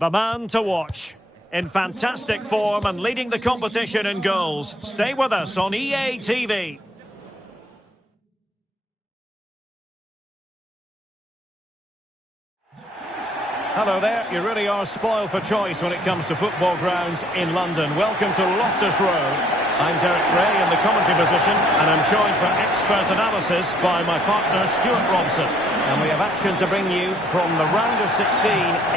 The man to watch. In fantastic form and leading the competition in goals. Stay with us on EA TV. Hello there, you really are spoiled for choice when it comes to football grounds in London. Welcome to Loftus Road. I'm Derek Ray in the commentary position, and I'm joined for expert analysis by my partner Stuart Robson. And we have action to bring you from the round of 16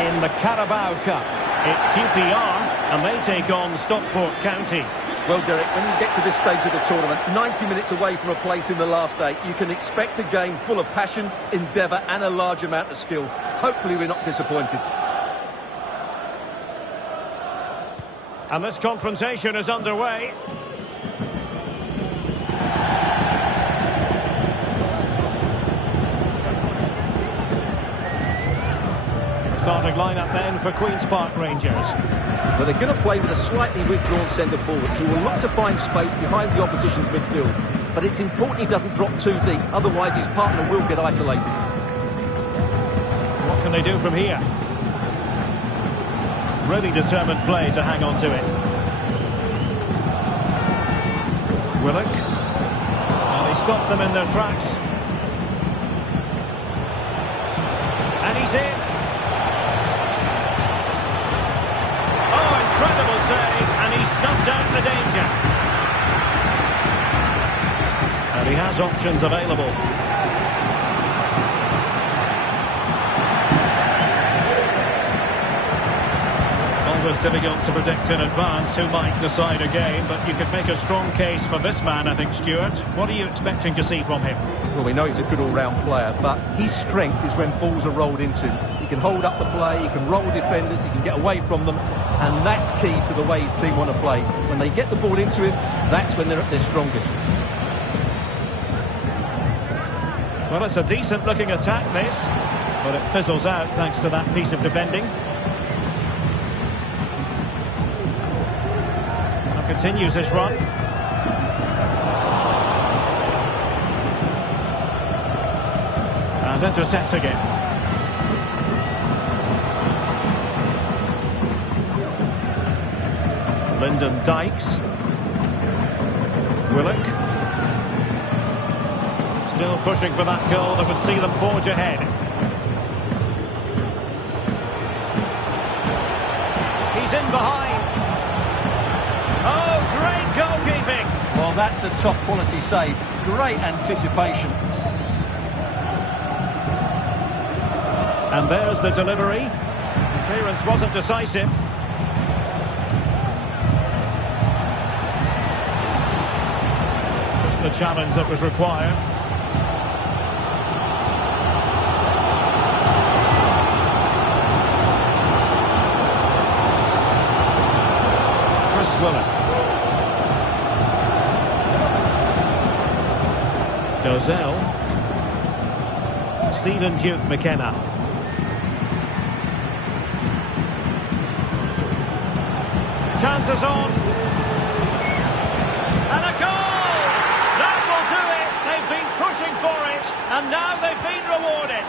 in the Carabao Cup. It's QPR, and they take on Stockport County. Well, Derek, when you get to this stage of the tournament, 90 minutes away from a place in the last 8, you can expect a game full of passion, endeavour and a large amount of skill. Hopefully we're not disappointed. And this confrontation is underway. Starting lineup then for Queen's Park Rangers. Well, they're going to play with a slightly withdrawn centre forward who will look to find space behind the opposition's midfield. But it's important he doesn't drop too deep, otherwise his partner will get isolated. What can they do from here? Really determined play to hang on to it. Willock. And he stopped them in their tracks. And he's in. Incredible save, and he snuffed out the danger. And he has options available. Always difficult to predict in advance who might decide a game, but you could make a strong case for this man, I think, Stuart. What are you expecting to see from him? Well, we know he's a good all-round player, but his strength is when balls are rolled into him. He can hold up the play, he can roll defenders, he can get away from them, and that's key to the way his team want to play. When they get the ball into him, that's when they're at their strongest. Well, it's a decent-looking attack, this, but it fizzles out thanks to that piece of defending. And continues his run. And intercepts again. Lyndon Dykes. Willock. Still pushing for that goal that would see them forge ahead. He's in behind. Oh, great goalkeeping. Well, that's a top quality save. Great anticipation. And there's the delivery. The clearance wasn't decisive. The challenge that was required. Chris Willock. Dozell. Stephen Duke McKenna. Chances on. And a goal! Pushing for it, and now they've been rewarded.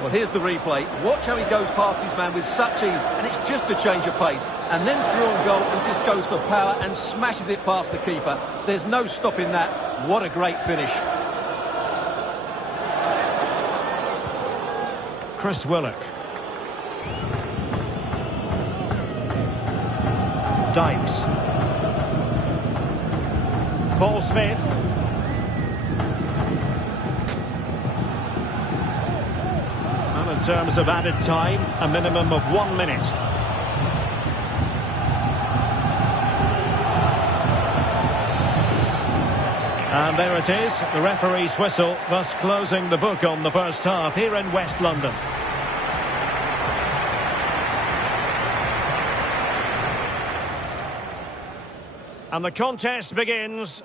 Well, here's the replay. Watch how he goes past his man with such ease, and it's just a change of pace. And then through on goal, he just goes for power and smashes it past the keeper. There's no stopping that. What a great finish. Chris Willock. Dykes. Paul Smith. And in terms of added time, a minimum of 1 minute. And there it is, the referee's whistle, thus closing the book on the first half here in West London. And the contest begins.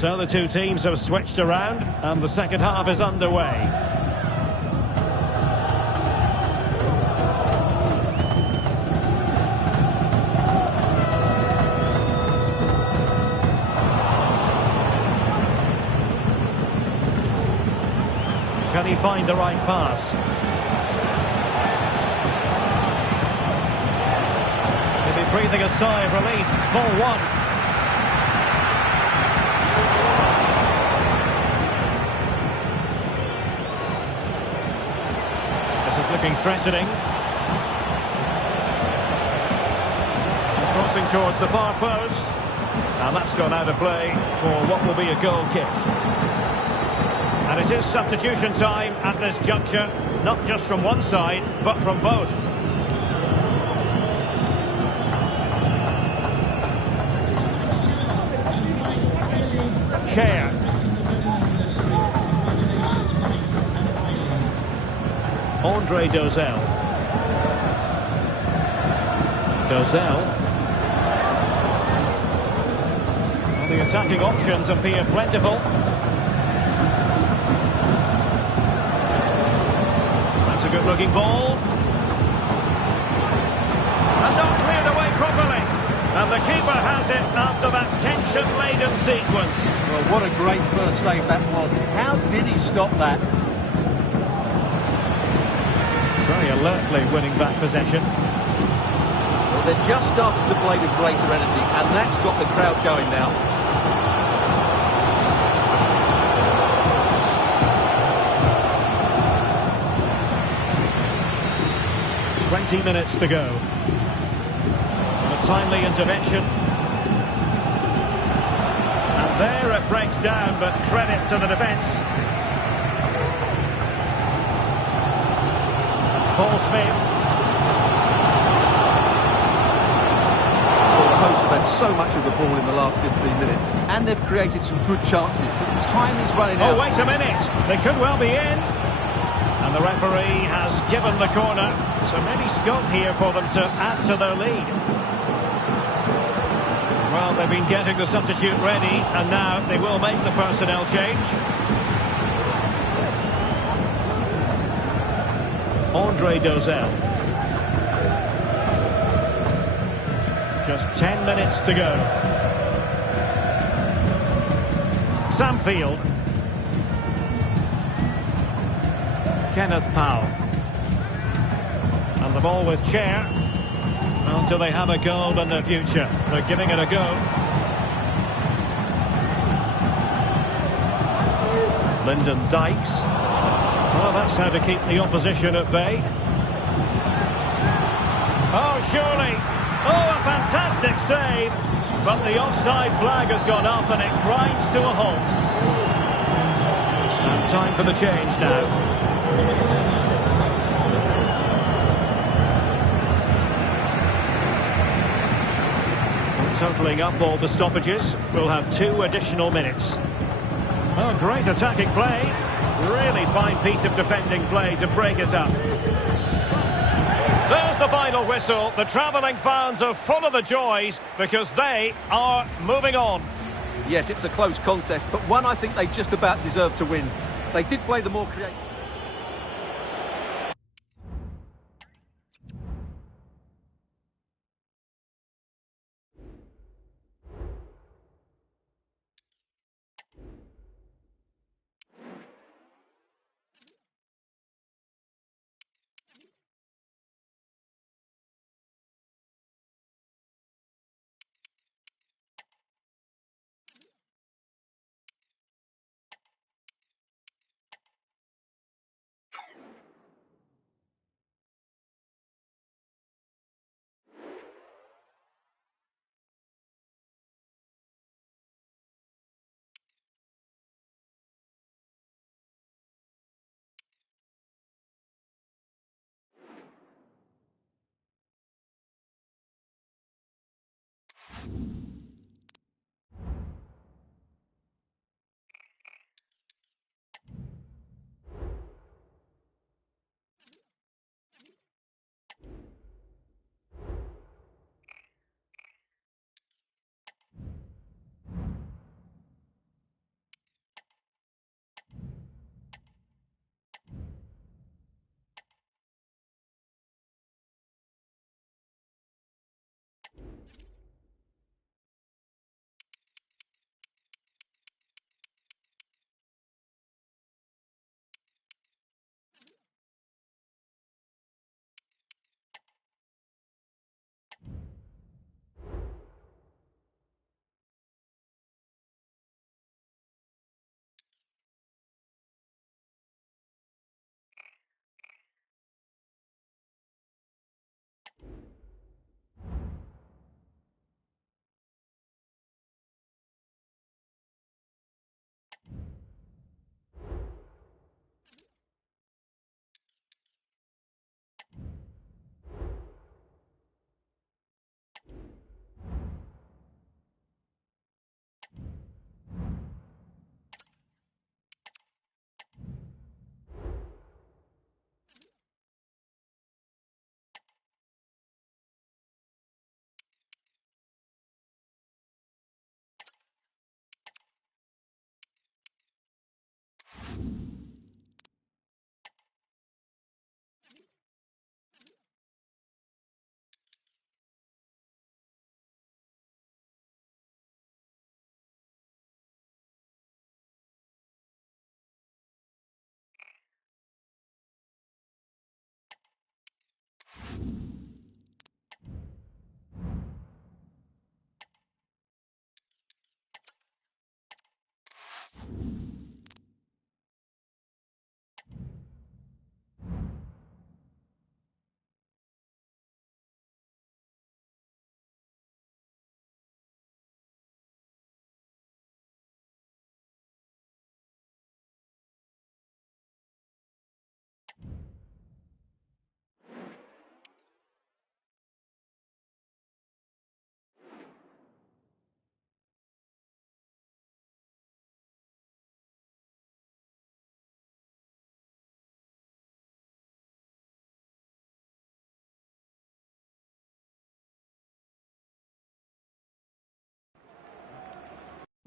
So the two teams have switched around and the second half is underway. Can he find the right pass? He'll be breathing a sigh of relief. Ball one. This is looking threatening. Crossing towards the far post. And that's gone out of play for what will be a goal kick. And it is substitution time at this juncture, not just from one side, but from both. Chair. Andre Dozel. Dozel. Well, the attacking options appear plentiful. Good-looking ball. And not cleared away properly. And the keeper has it after that tension-laden sequence. Well, what a great first save that was. How did he stop that? Very alertly winning back possession. Well, they're just starting to play with greater energy, and that's got the crowd going now. 20 minutes to go. And a timely intervention. And there it breaks down, but credit to the defence. Paul Smith. Well, the hosts have had so much of the ball in the last 15 minutes, and they've created some good chances, but time is running out. Oh, wait a minute. They could well be in. And the referee has given the corner. So maybe scope here for them to add to their lead. Well, they've been getting the substitute ready, and now they will make the personnel change. Andre Dozel. Just 10 minutes to go. Samfield. Kenneth Powell. And the ball with Chair. Well, do they have a goal in the future? They're giving it a go. Lyndon Dykes. Well, that's how to keep the opposition at bay. Oh, surely. Oh, a fantastic save. But the offside flag has gone up and it grinds to a halt. And time for the change now. Totalling up all the stoppages, we'll have 2 additional minutes. Oh, great attacking play. Really fine piece of defending play to break it up. There's the final whistle. The travelling fans are full of the joys because they are moving on. Yes, it was a close contest, but one I think they just about deserved to win. They did play the more creative.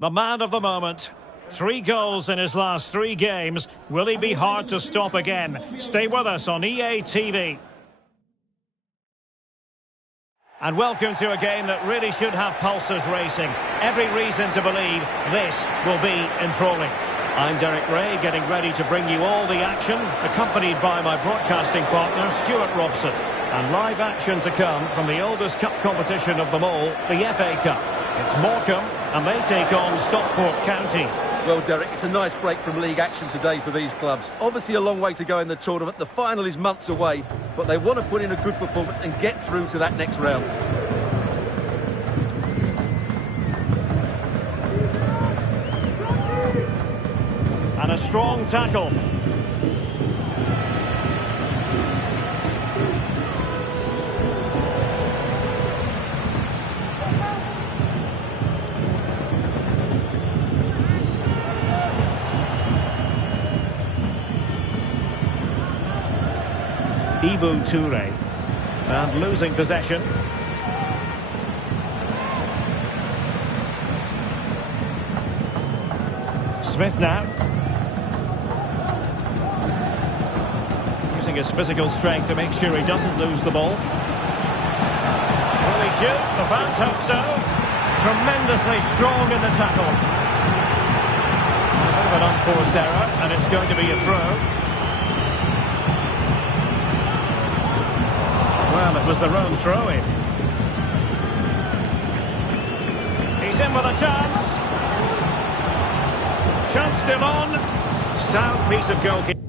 The man of the moment. 3 goals in his last 3 games. Will he be hard to stop again? Stay with us on EA TV. And welcome to a game that really should have pulses racing. Every reason to believe this will be enthralling. I'm Derek Ray, getting ready to bring you all the action, accompanied by my broadcasting partner, Stuart Robson. And live action to come from the oldest cup competition of them all, the FA Cup. It's Morecambe, and they take on Stockport County. Well, Derek, it's a nice break from league action today for these clubs. Obviously a long way to go in the tournament. The final is months away, but they want to put in a good performance and get through to that next round. And a strong tackle. Toure, and losing possession. Smith now. Using his physical strength to make sure he doesn't lose the ball. Will he shoot? The fans hope so. Tremendously strong in the tackle. A bit of an unforced error, and it's going to be a throw. Well, it was their own throw-in. He's in with a chance. Chance still on. Sound piece of goalkeeping.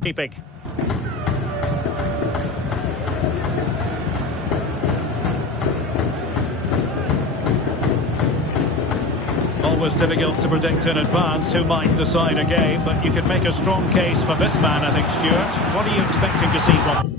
Keeping. Always difficult to predict in advance who might decide a game, but you can make a strong case for this man, I think, Stuart. What are you expecting to see from him?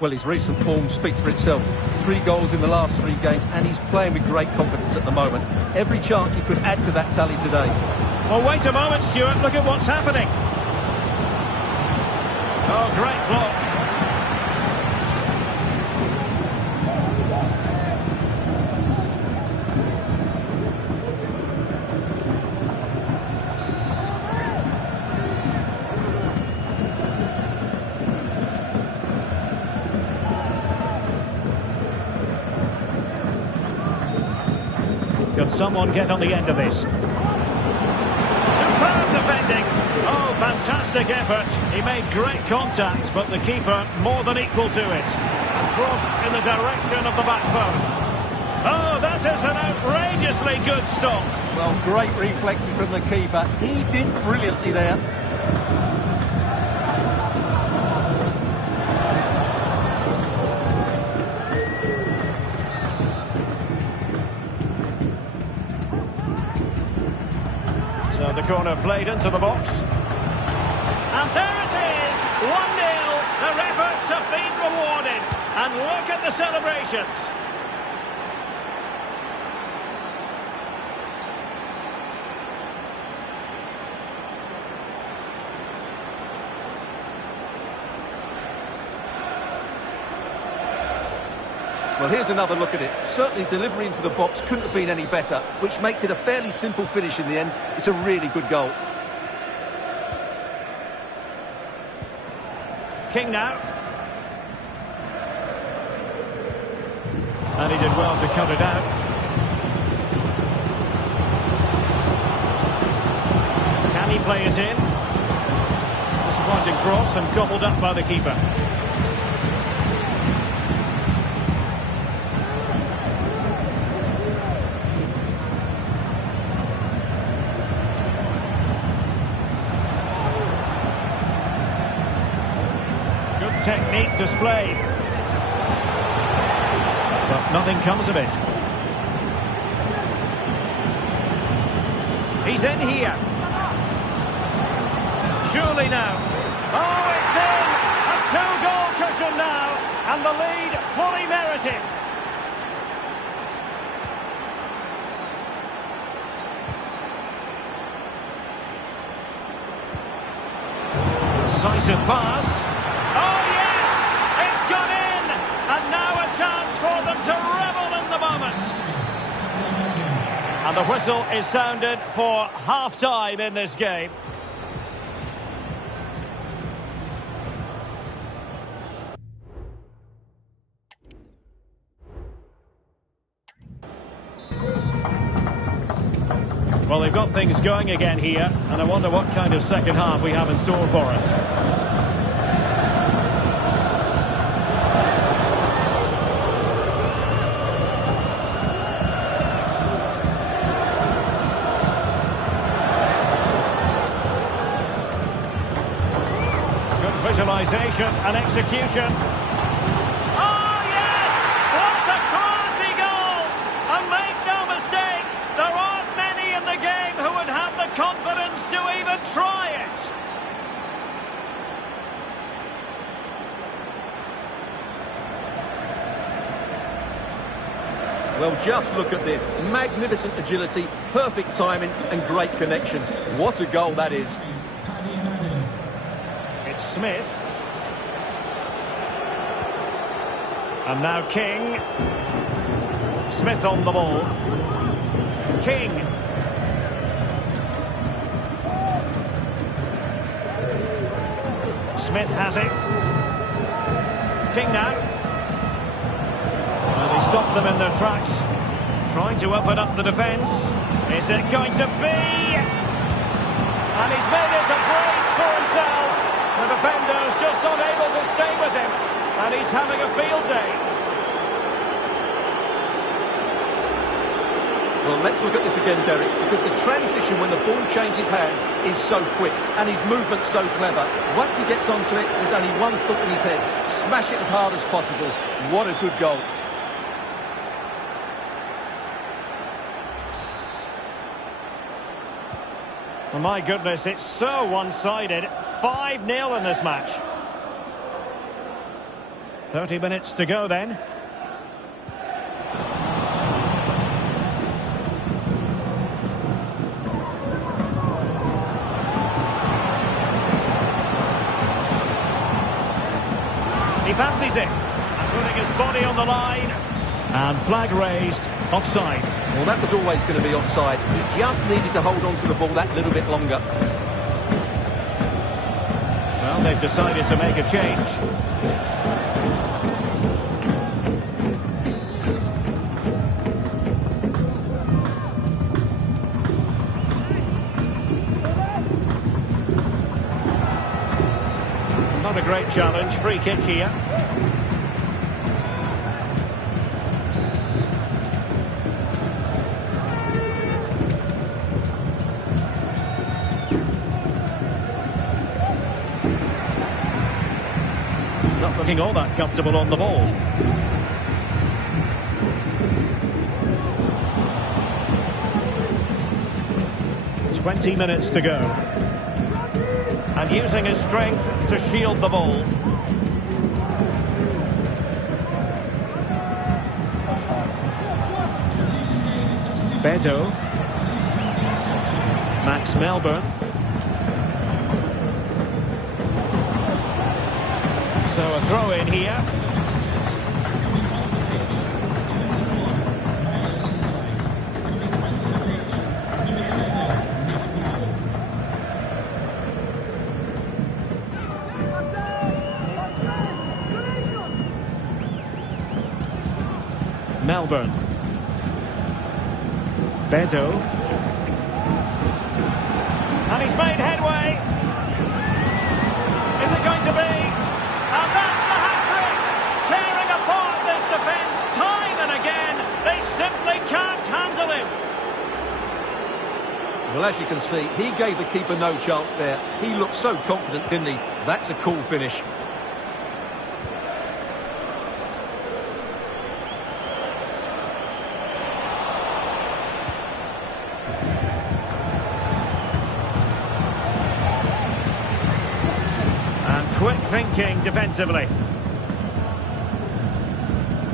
Well, his recent form speaks for itself. 3 goals in the last 3 games, and he's playing with great confidence at the moment. Every chance he could add to that tally today. Well, wait a moment, Stuart. Look at what's happening. Oh, great block. Can someone get on the end of this? Superb defending. Oh, fantastic effort. He made great contact, but the keeper more than equal to it. And crossed in the direction of the back post. Oh, that is an outrageously good stop. Well, great reflexing from the keeper. He did brilliantly there. So the corner played into the box. And there it is, 1-0. Their efforts have been rewarded. And look at the celebrations. Well, here's another look at it. Certainly delivery into the box couldn't have been any better, which makes it a fairly simple finish in the end. It's a really good goal. King now. And he did well to cut it out. Can he play it in? Disappointing cross and gobbled up by the keeper. Technique displayed, but nothing comes of it. He's in here. Surely now. Oh, it's in! A two-goal cushion now, and the lead fully merited. Decisive pass. Oh, yes! It's gone in! And now a chance for them to revel in the moment. And the whistle is sounded for half-time in this game. Well, they've got things going again here, and I wonder what kind of second half we have in store for us. Visualisation and execution. Oh, yes! What a classy goal! And make no mistake, there aren't many in the game who would have the confidence to even try it. Well, just look at this. Magnificent agility, perfect timing and great connection. What a goal that is. Smith. And now King. Smith on the ball. King. Smith has it. King now. And he stopped them in their tracks. Trying to open up the defence. Is it going to be? And he's made it a brace for himself. The defender's just unable to stay with him, and he's having a field day. Well, let's look at this again, Derek, because the transition when the ball changes hands is so quick, and his movement's so clever. Once he gets onto it, there's only one thought in his head. Smash it as hard as possible. What a good goal. Well, my goodness, it's so one-sided. 5-0 in this match. 30 minutes to go then. He fancies it. And putting his body on the line. And flag raised. Offside. Well, that was always going to be offside. He just needed to hold on to the ball that little bit longer. Well, they've decided to make a change. Not a great challenge. Free kick here. Not looking all that comfortable on the ball. "20 minutes to go. And using his strength to shield the ball. Beto. Max Melbourne. So a throw in here. Melbourne. Beto. And he's made headway. Is it going to be? And that's the hat-trick! Tearing apart this defence time and again. They simply can't handle him. Well, as you can see, he gave the keeper no chance there. He looked so confident, didn't he? That's a cool finish. Quick thinking defensively.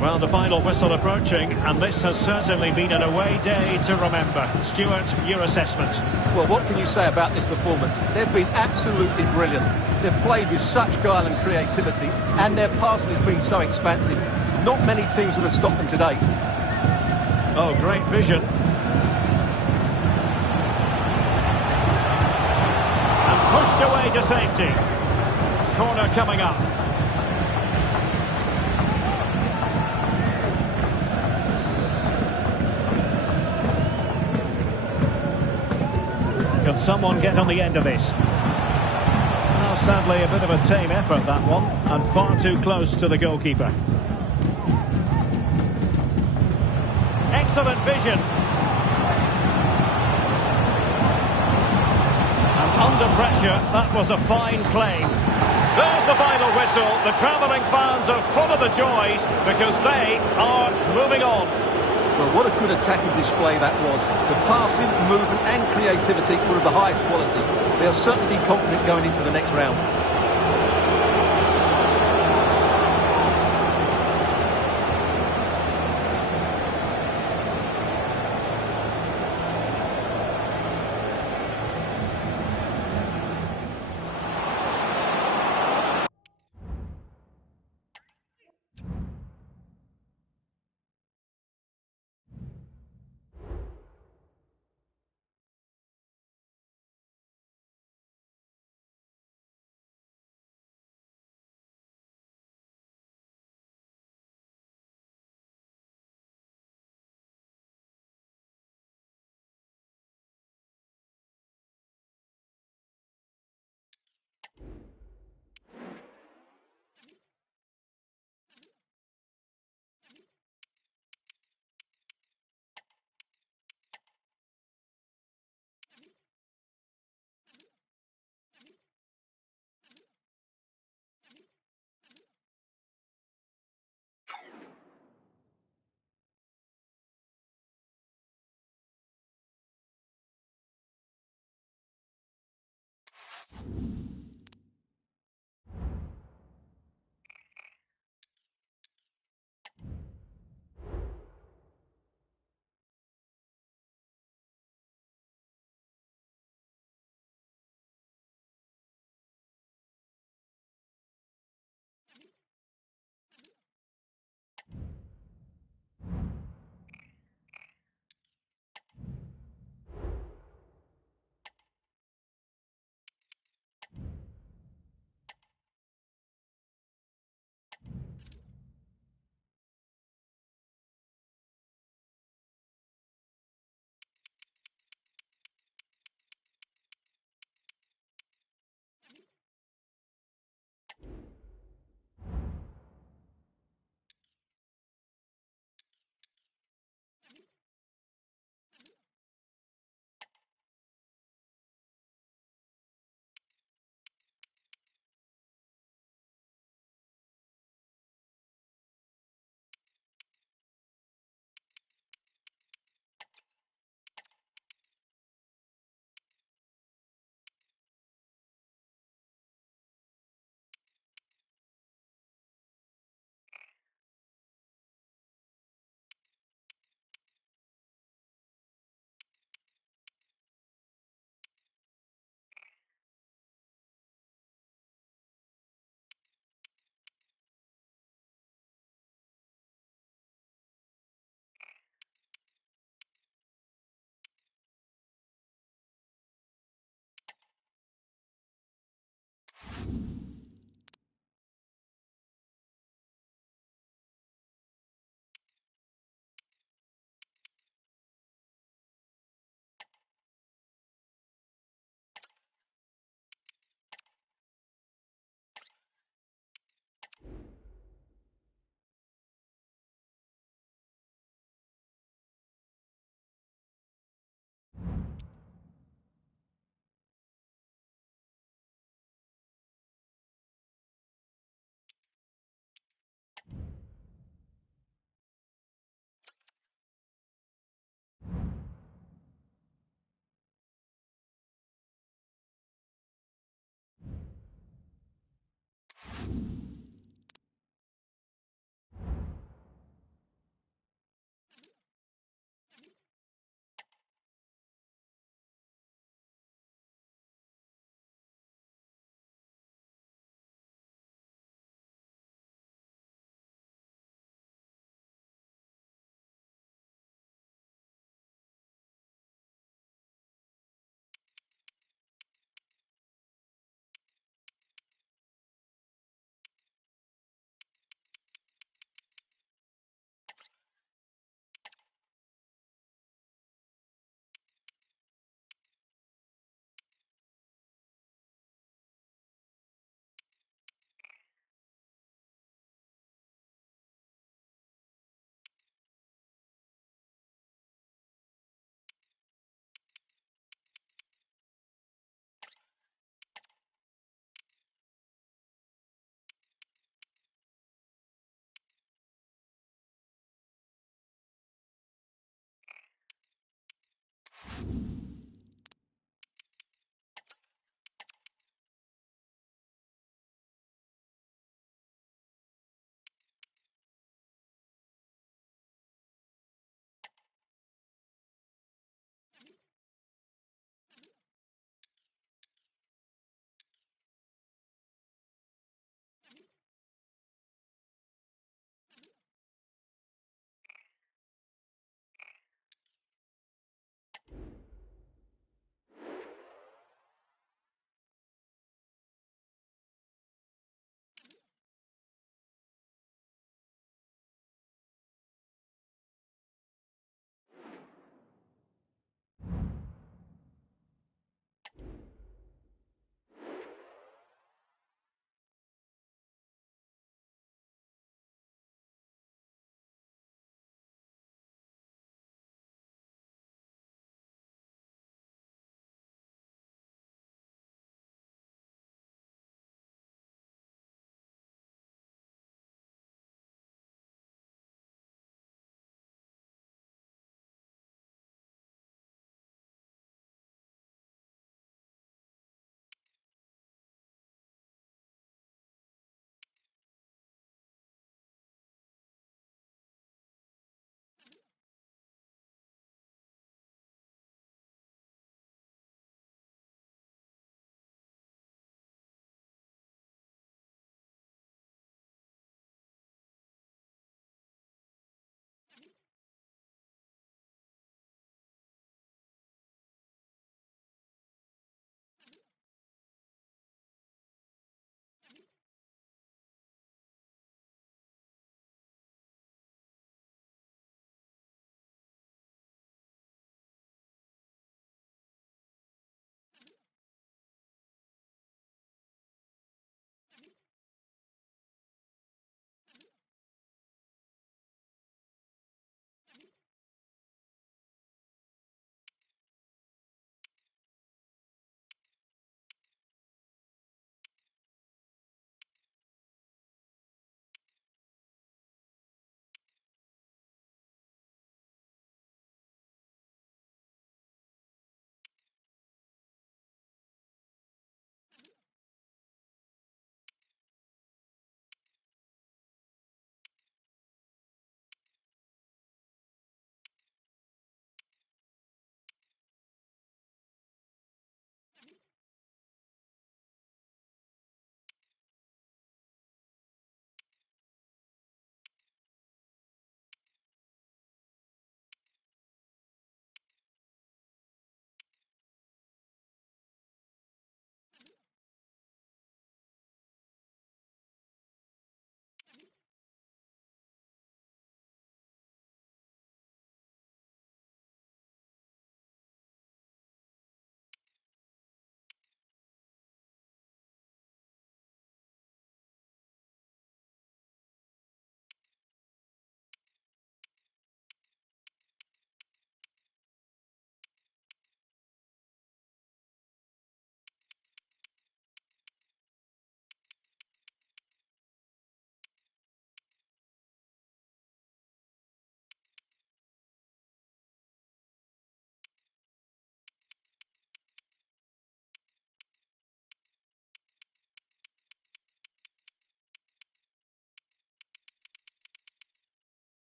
Well, the final whistle approaching, and this has certainly been an away day to remember. Stuart, your assessment? Well, what can you say about this performance? They've been absolutely brilliant. They've played with such guile and creativity, and their passing has been so expansive. Not many teams would have stopped them today. Oh, great vision. And pushed away to safety. Corner coming up. Can someone get on the end of this? Well, sadly, a bit of a tame effort, that one, and far too close to the goalkeeper. Excellent vision. And under pressure, that was a fine claim. There's the final whistle. The travelling fans are full of the joys because they are moving on. Well, what a good attacking display that was. The passing, movement and creativity were of the highest quality. They'll certainly be confident going into the next round.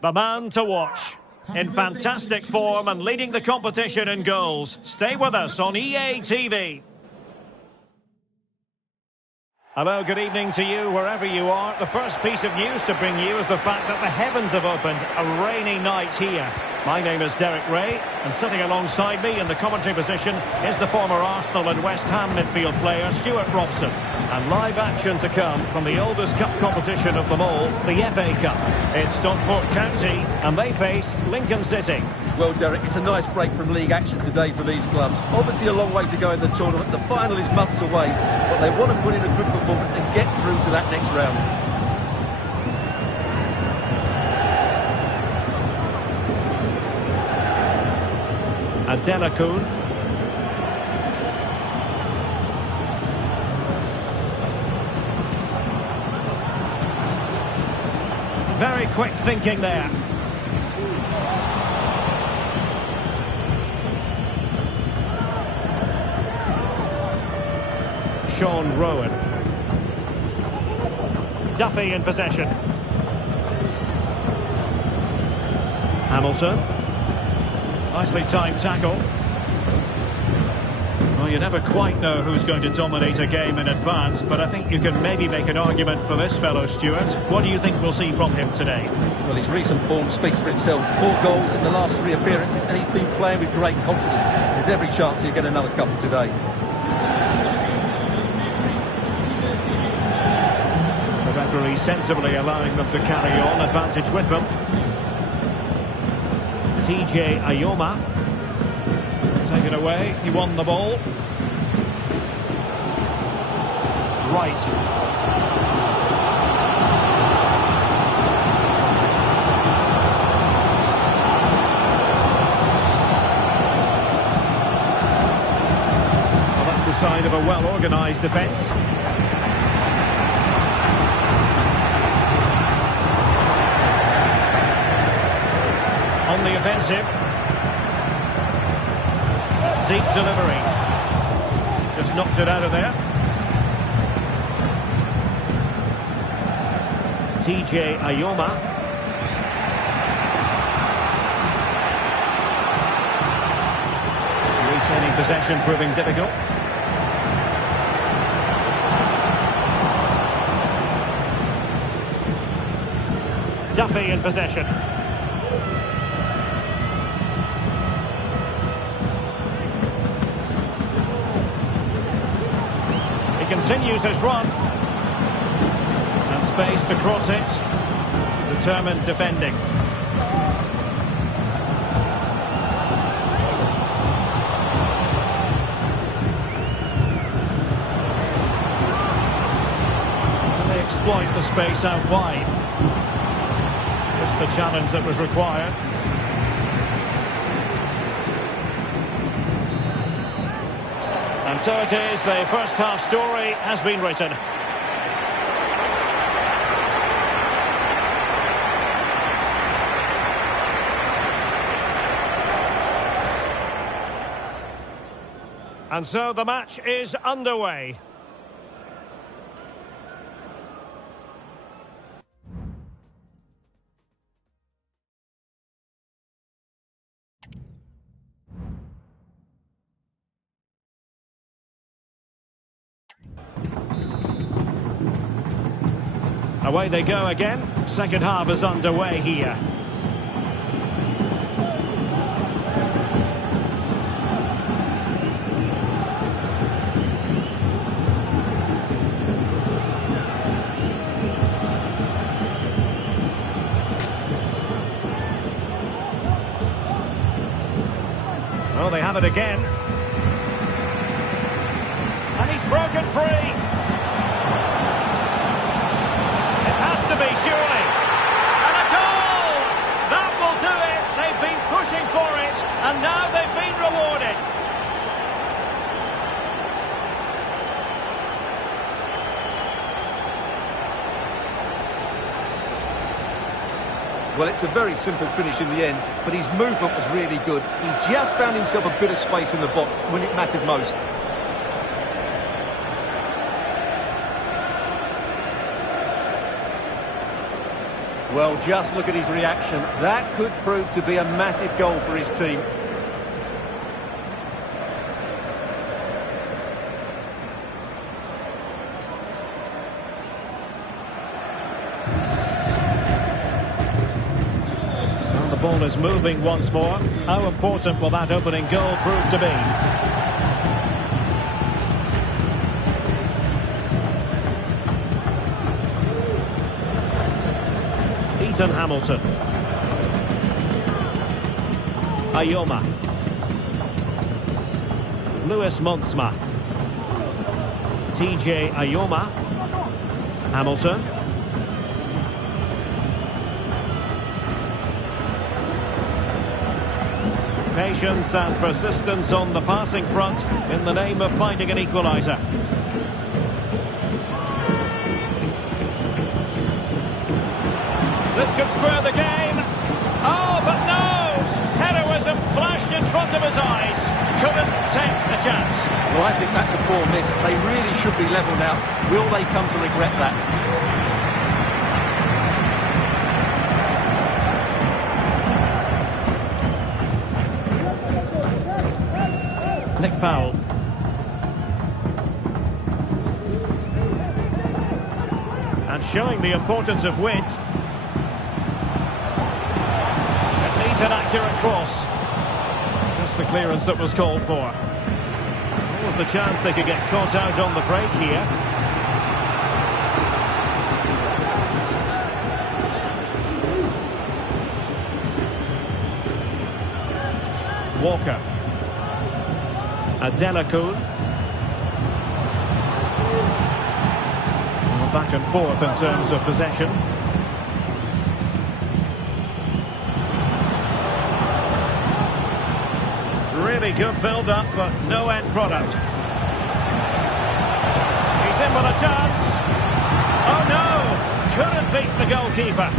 The man to watch. In fantastic form and leading the competition in goals. Stay with us on EA TV. Hello, good evening to you wherever you are. The first piece of news to bring you is the fact that the heavens have opened. A rainy night here. My name is Derek Ray, and sitting alongside me in the commentary position is the former Arsenal and West Ham midfield player Stuart Robson. And live action to come from the oldest cup competition of them all, the FA Cup. It's Stockport County, and they face Lincoln City. Well, Derek, it's a nice break from league action today for these clubs. Obviously a long way to go in the tournament. The final is months away, but they want to put in a good performance and get through to that next round. Adelakun. Very quick thinking there. Sean Rowan. Duffy in possession. Hamilton. Nicely timed tackle. Well, you never quite know who's going to dominate a game in advance, but I think you can maybe make an argument for this fellow, Stuart. What do you think we'll see from him today? Well, his recent form speaks for itself. 4 goals in the last 3 appearances, and he's been playing with great confidence. There's every chance he'll get another couple today. The referee sensibly allowing them to carry on, advantage with them. TJ Ayoma. Take it away, he won the ball. Right. Well, that's the sign of a well-organised defence. On the offensive. Deep delivery. Just knocked it out of there. TJ Ayoma. Retaining possession proving difficult. Duffy in possession. Continues his run. And space to cross it. Determined defending. And they exploit the space out wide. Just the challenge that was required. And so it is, the first half story has been written. And so the match is underway. Away they go again. Second half is underway here. Well, they have it again. And he's broken free. To be, surely. And a goal! That will do it. They've been pushing for it, and now they've been rewarded. Well, it's a very simple finish in the end, but his movement was really good. He just found himself a bit of space in the box when it mattered most. Well, just look at his reaction. That could prove to be a massive goal for his team. And the ball is moving once more. How important will that opening goal prove to be? Ethan Hamilton. Ayoma. Lewis Montsma. TJ Ayoma. Hamilton. Patience and persistence on the passing front in the name of finding an equaliser. This could square the game. Oh, but no! Heroism flashed in front of his eyes. Couldn't take the chance. Well, I think that's a poor miss. They really should be level now. Will they come to regret that? Nick Powell. And showing the importance of wit. An accurate cross. Just the clearance that was called for. What was the chance they could get caught out on the break here? Walker. Adelakun. Back and forth in terms of possession. Really good build-up, but no end product. He's in with a chance. Oh no! Couldn't beat the goalkeeper.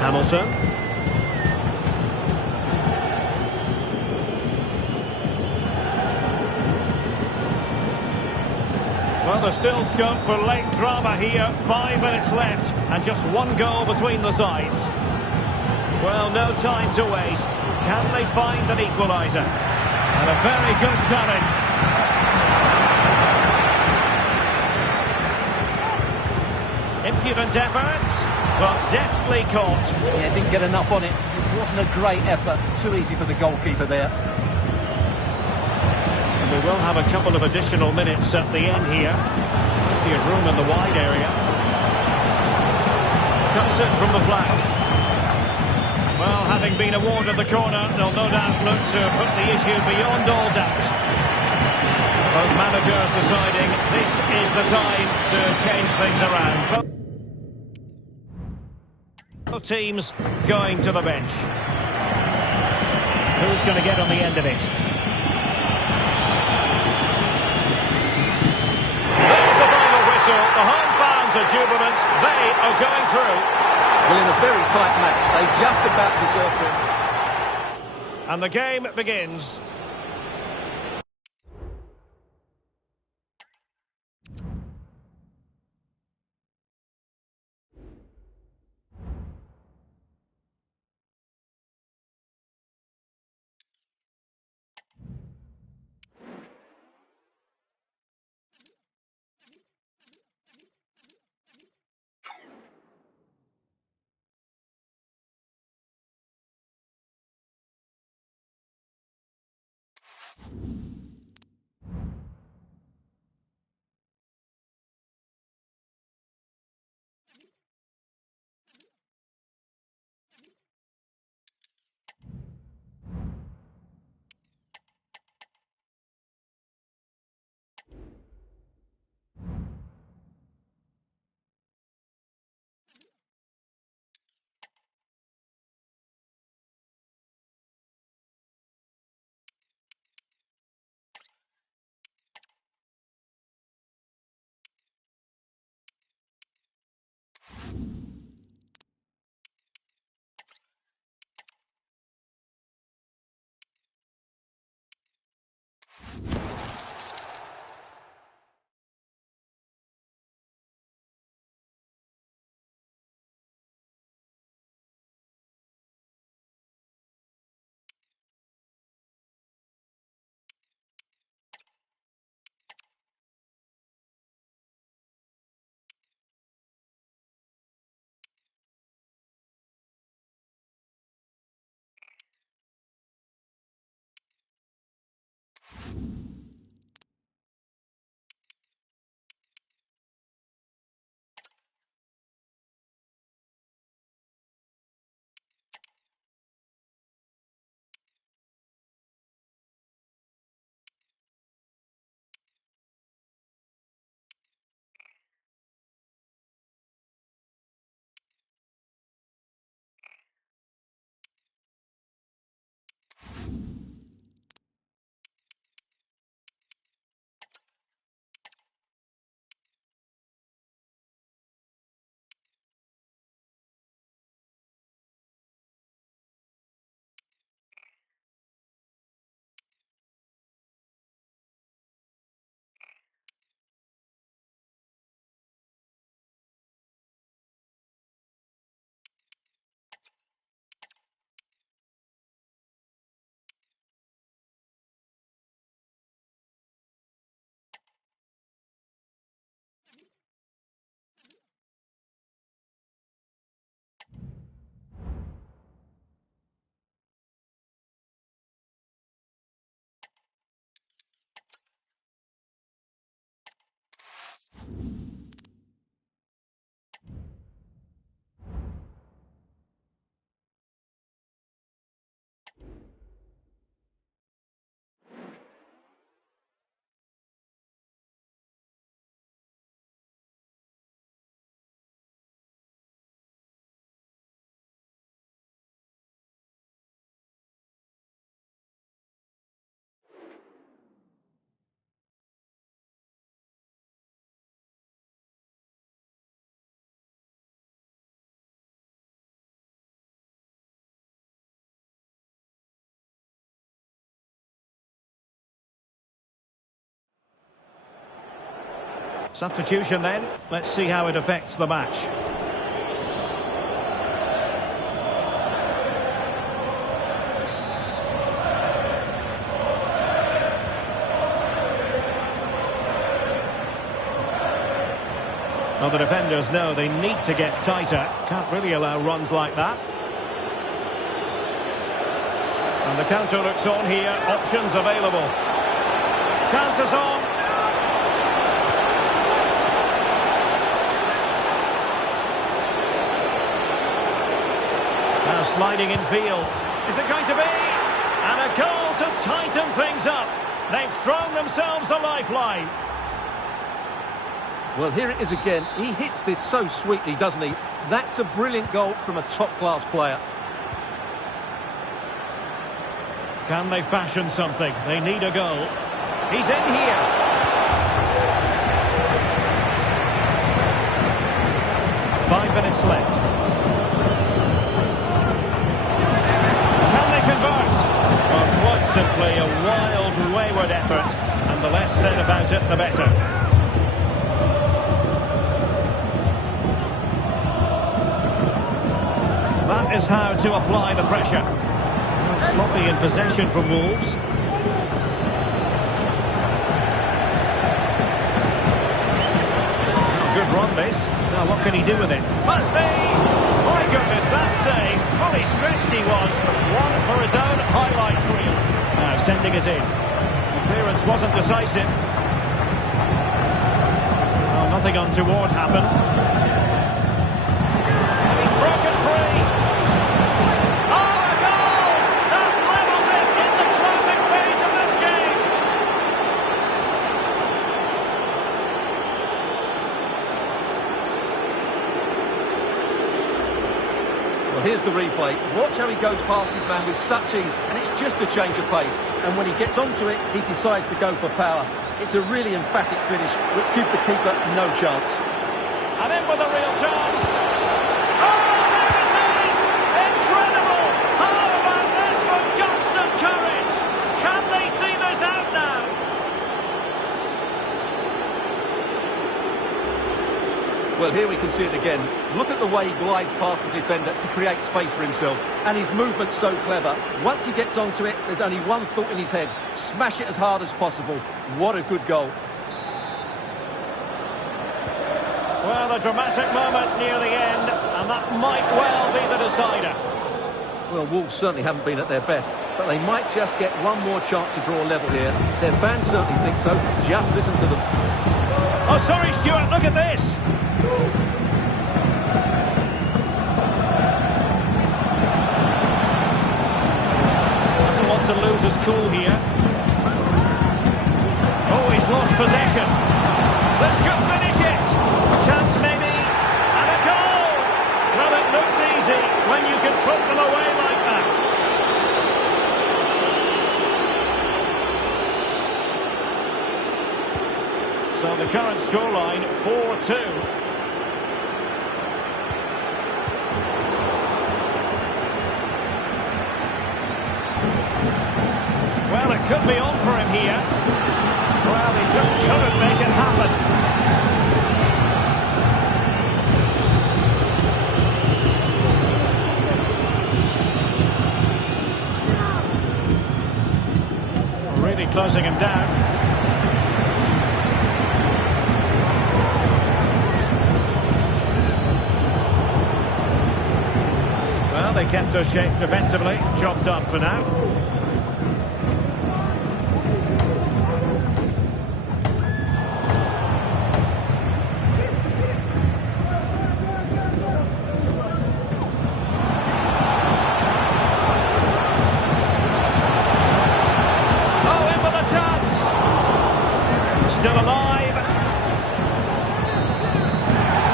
Hamilton. Well, there's still scope for late drama here. 5 minutes left and just one goal between the sides. Well, no time to waste. Can they find an equaliser? And a very good challenge. Impudent efforts, but deftly caught. Yeah, didn't get enough on it. It wasn't a great effort. Too easy for the goalkeeper there. We will have a couple of additional minutes at the end here. Plenty of room in the wide area. Cuts it from the flank. Well, having been awarded the corner, they'll no doubt look to put the issue beyond all doubt. Both managers deciding this is the time to change things around. Both teams going to the bench. Who's going to get on the end of it? The home fans are jubilant. They are going through. Well, in a very tight match, they just about deserve it. And the game begins. Substitution then. Let's see how it affects the match. Well, the defenders know they need to get tighter. Can't really allow runs like that. And the counter looks on here. Options available. Chances on. Now sliding in field. Is it going to be? And a goal to tighten things up. They've thrown themselves a lifeline. Well, here it is again. He hits this so sweetly, doesn't he? That's a brilliant goal from a top-class player. Can they fashion something? They need a goal. He's in here. Five minutes left. Quite simply a wild, wayward effort, and the less said about it, the better. That is how to apply the pressure. Sloppy in possession from Wolves. Good run this. Now what can he do with it? Must be! My goodness, that save. Fully stretched he was. One for his own highlights reel. Now sending it in. The clearance wasn't decisive. Well, nothing untoward happened. And he's broken free. Oh, a goal! That levels it in the closing phase of this game. Well, here's the replay. Watch how he goes past his man with such ease, and it's just a change of pace. And when he gets onto it, he decides to go for power. It's a really emphatic finish, which gives the keeper no chance. And in with a real chance. Oh, there it is! Incredible! How about this from guts and courage? Can they see this out now? Well, here we can see it again. Look at the way he glides past the defender to create space for himself. And his movement's so clever. Once he gets onto it, there's only one thought in his head. Smash it as hard as possible. What a good goal. Well, a dramatic moment near the end, and that might well be the decider. Well, Wolves certainly haven't been at their best, but they might just get one more chance to draw level here. Their fans certainly think so. Just listen to them. Oh, sorry, Stuart, look at this. Doesn't want to lose his cool here. Oh, he's lost possession. This could finish it. Chance maybe. And a goal. Well, it looks easy when you can put them away like that. So the current scoreline, 4-2. Well, it could be on for him here. Well, he just couldn't make it happen. Really closing him down. Well, they kept their shape defensively. Job done for now. Still alive.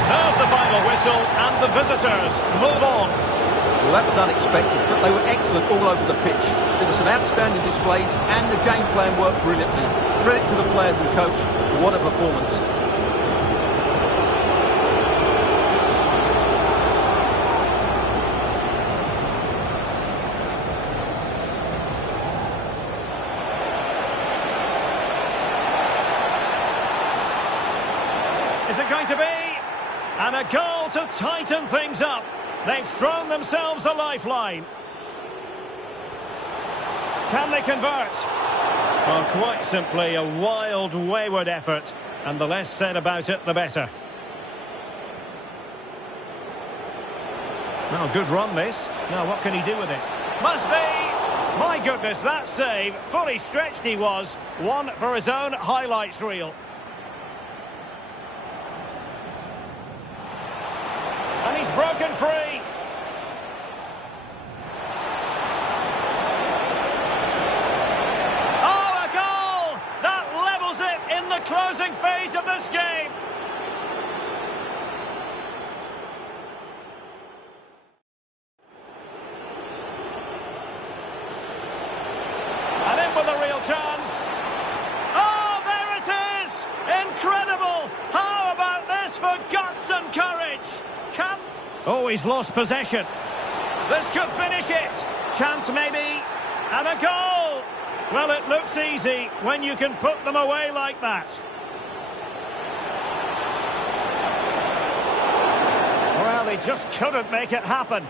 There's the final whistle, and the visitors move on. Well, that was unexpected, but they were excellent all over the pitch. There were some outstanding displays, and the game plan worked brilliantly. Credit to the players and coach. What a performance. Is it going to be? And a goal to tighten things up. They've thrown themselves a lifeline. Can they convert? Well, quite simply a wild, wayward effort. And the less said about it, the better. Well, good run this. Now, what can he do with it? Must be! My goodness, that save. Fully stretched he was. One for his own highlights reel. And he's broken free. Oh, a goal! That levels it in the closing phase of this game. And in with a real chance. Oh, there it is! Incredible! How about this for guts and courage? Oh, he's lost possession. This could finish it. Chance maybe. And a goal. Well, it looks easy when you can put them away like that. Well, they just couldn't make it happen.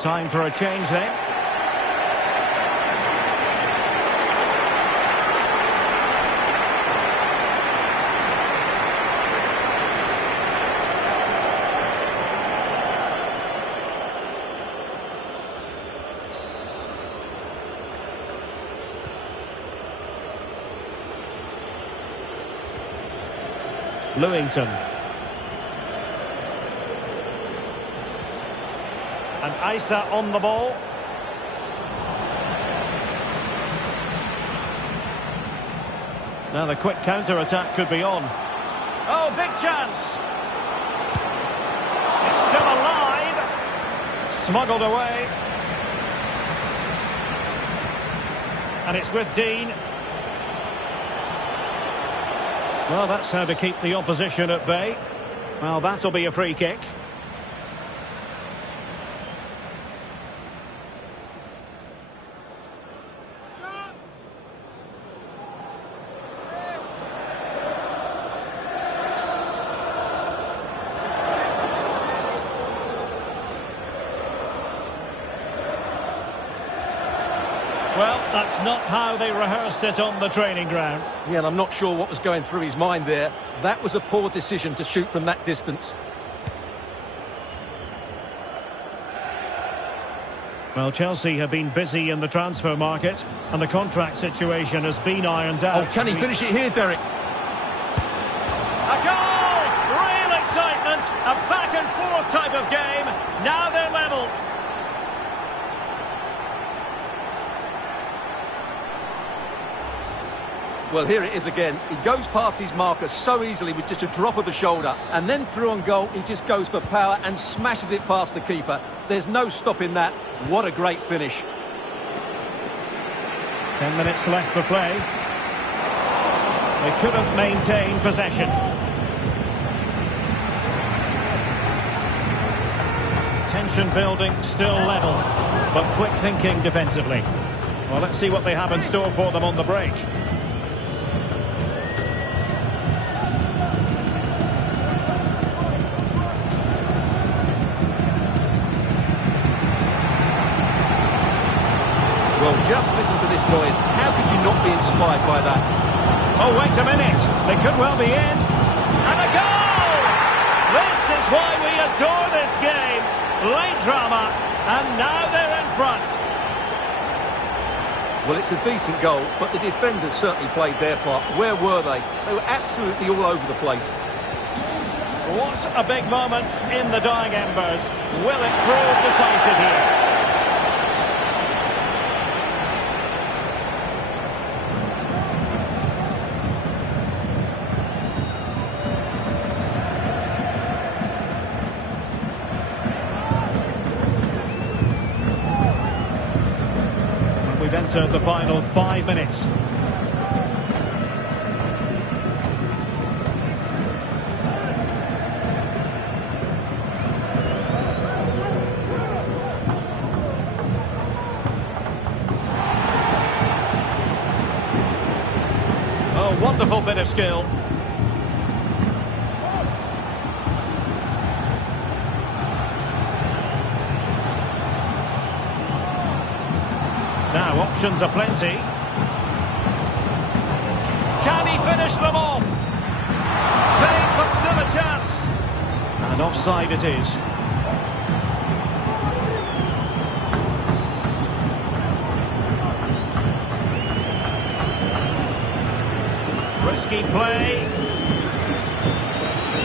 Time for a change then. Lewington. And Isa on the ball. Now the quick counter-attack could be on. Oh, big chance! It's still alive! Smuggled away. And it's with Dean. Well, that's how to keep the opposition at bay. Well, that'll be a free kick. Well, that's not how they rehearsed it on the training ground. Yeah, and I'm not sure what was going through his mind there. That was a poor decision to shoot from that distance. Well, Chelsea have been busy in the transfer market, and the contract situation has been ironed out. Oh, can he finish it here, Derek? A goal! Real excitement! A back-and-forth type of game. Now they're level. Well, here it is again. He goes past his marker so easily with just a drop of the shoulder. And then through on goal, he just goes for power and smashes it past the keeper. There's no stopping that. What a great finish. 10 minutes left for play. They couldn't maintain possession. Tension building, still level. But quick thinking defensively. Well, let's see what they have in store for them on the break. Well, just listen to this noise. How could you not be inspired by that? Oh, wait a minute. They could well be in. And a goal! This is why we adore this game. Late drama, and now they're in front. Well, it's a decent goal, but the defenders certainly played their part. Where were they? They were absolutely all over the place. What a big moment in the dying embers. Will it prove decisive here? We've entered the final 5 minutes. Oh, wonderful bit of skill. Now, options are plenty. Can he finish them off? Save, but still a chance. And offside it is. Risky play.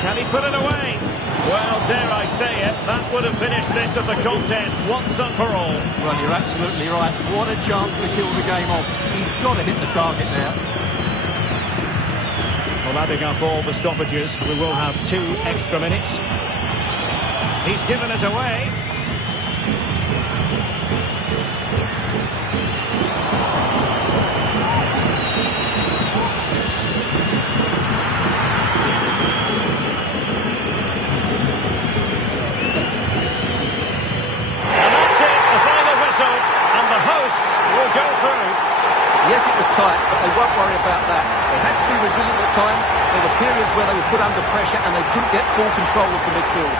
Can he put it away? Well, dare I say it, that would have finished this as a contest once and for all. Well, you're absolutely right. What a chance to kill the game off. He's got to hit the target there. Well, adding up all the stoppages, we will have 2 extra minutes. He's given us away. Yes, it was tight, but they won't worry about that. They had to be resilient at times. There were periods where they were put under pressure and they couldn't get full control of the midfield.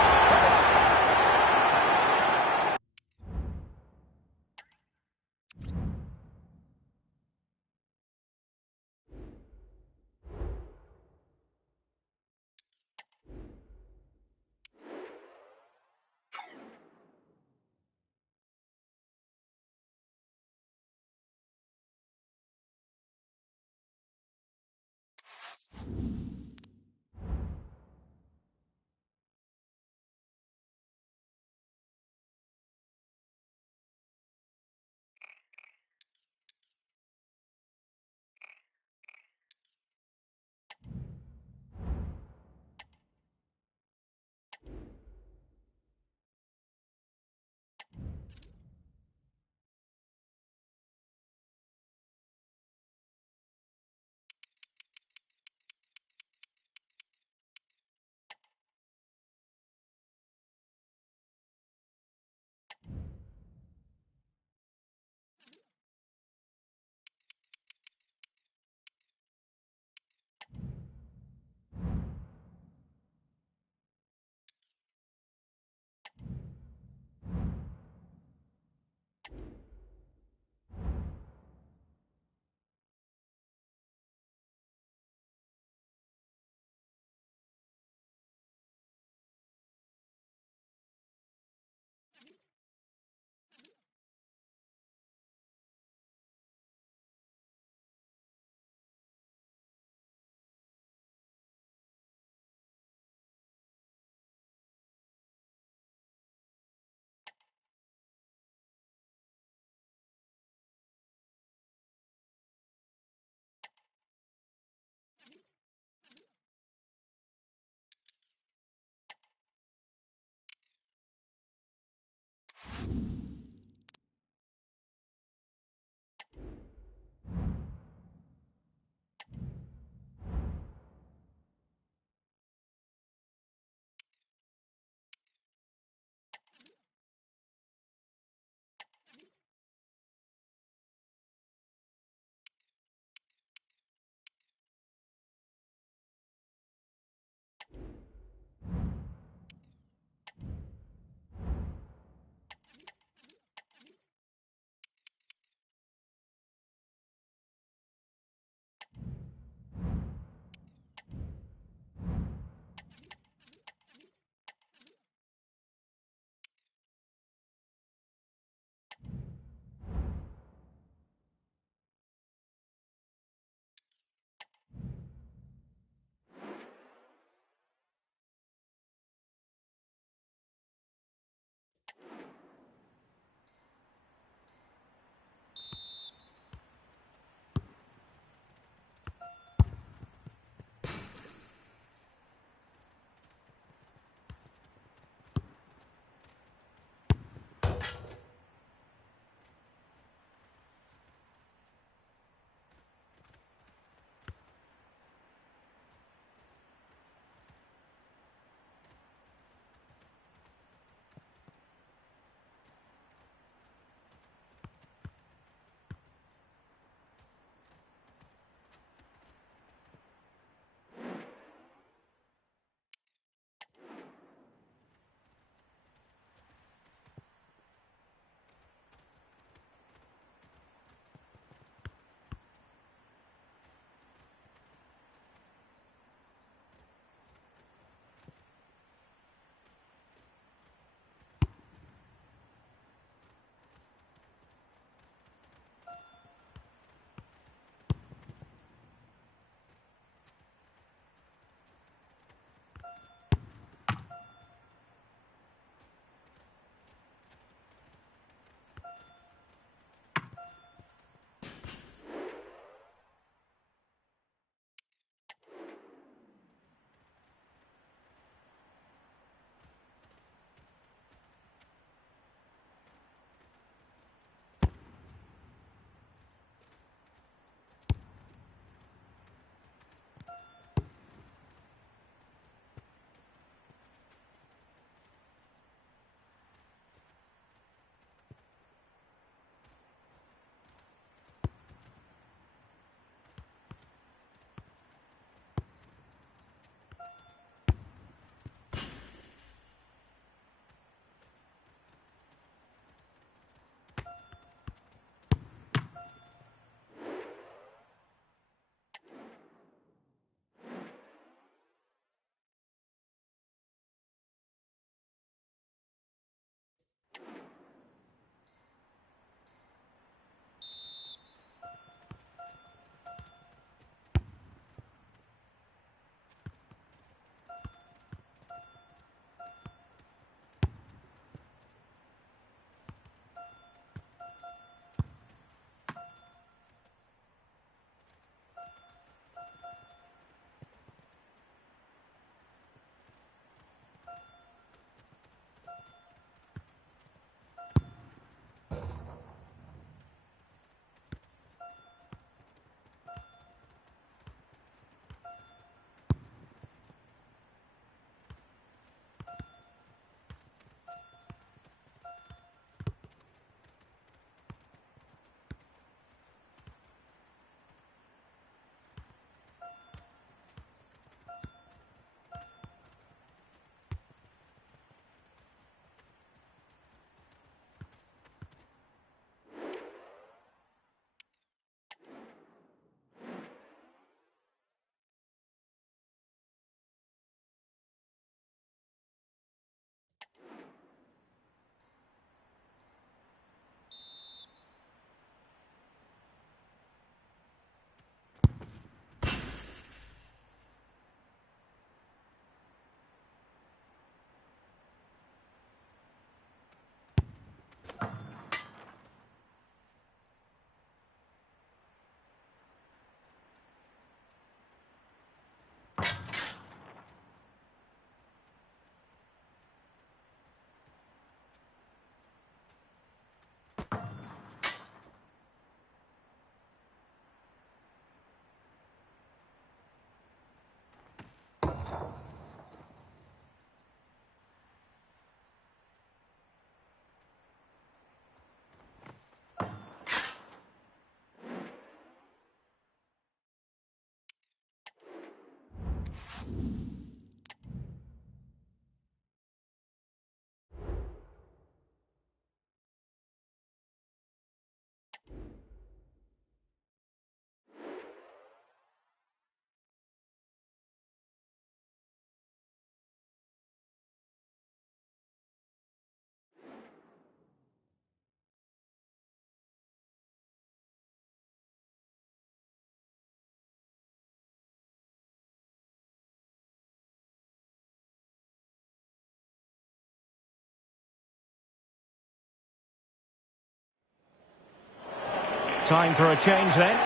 Time for a change then.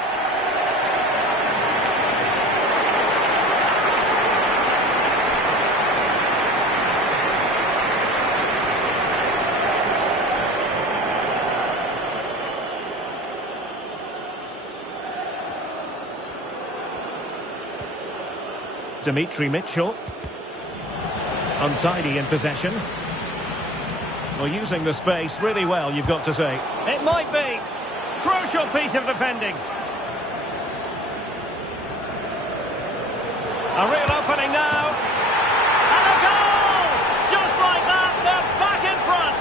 Dimitri Mitchell. Untidy in possession. Well, using the space really well, you've got to say. It might be. Crucial piece of defending. A real opening now. And a goal! Just like that, they're back in front.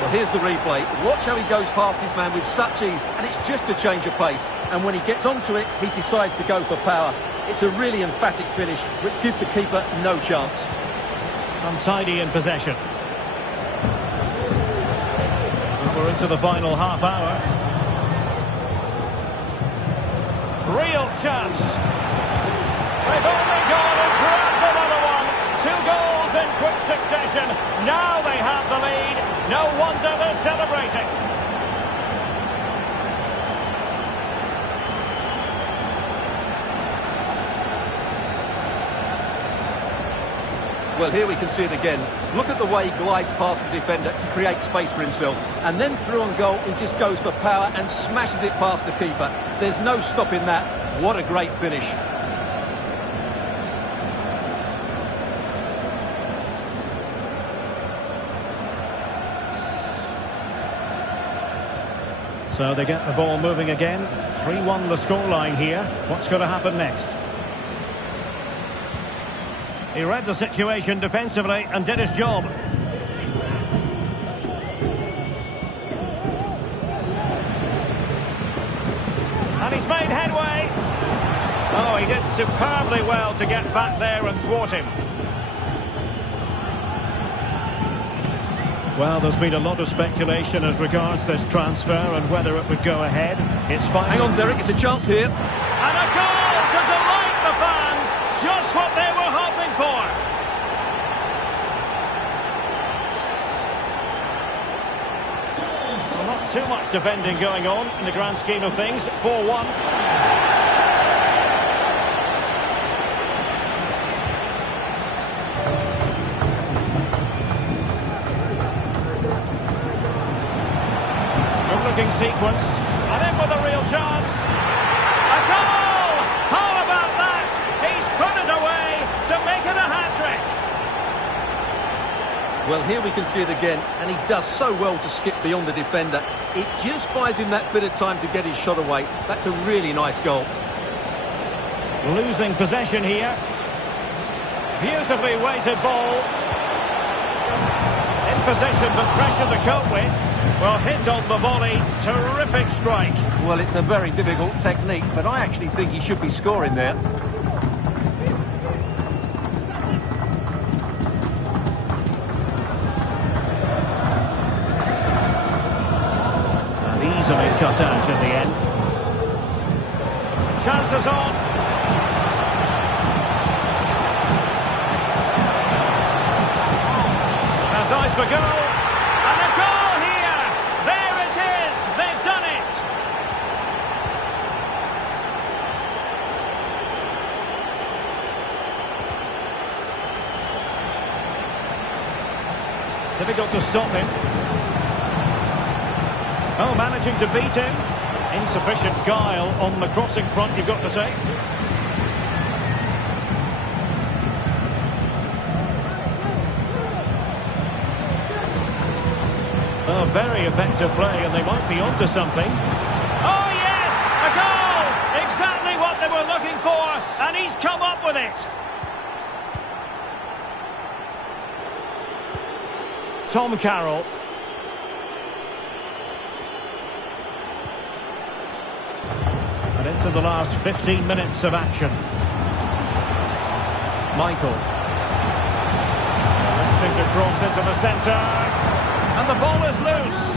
Well, here's the replay. Watch how he goes past his man with such ease, and it's just a change of pace. And when he gets onto it, he decides to go for power. It's a really emphatic finish, which gives the keeper no chance. Untidy in possession. We're into the final half hour. Real chance. They've only gone and grabbed another one. 2 goals in quick succession. Now they have the lead. No wonder they're celebrating. Well, here we can see it again. Look at the way he glides past the defender to create space for himself. And then through on goal, he just goes for power and smashes it past the keeper. There's no stopping that. What a great finish. So they get the ball moving again. 3-1 the scoreline here. What's going to happen next? He read the situation defensively and did his job. And he's made headway. Oh, he did superbly well to get back there and thwart him. Well, there's been a lot of speculation as regards this transfer and whether it would go ahead. It's fine. Hang on, Derek, it's a chance here. And a goal to delight the fans. Just what they were hoping for. Well, not too much defending going on in the grand scheme of things. 4-1. Good-looking sequence. And in with a real chance. A goal! How about that? He's put it away to make it a hat-trick. Well, here we can see it again, and he does so well to skip beyond the defender. It just buys him that bit of time to get his shot away. That's a really nice goal. Losing possession here. Beautifully weighted ball. In position, but pressure to cope with. Well, hit on the volley. Terrific strike. Well, it's a very difficult technique, but I actually think he should be scoring there. And easily cut out in the end. Chances on. Has eyes for goal. And a goal here. There it is. They've done it. Difficult to stop him. Oh, managing to beat him. Insufficient guile on the crossing front, you've got to say. Oh, very effective play, and they might be onto something. Oh, yes! A goal! Exactly what they were looking for, and he's come up with it. Tom Carroll. And into the last 15 minutes of action. Michael. Attempting to cross into the centre. And the ball is loose.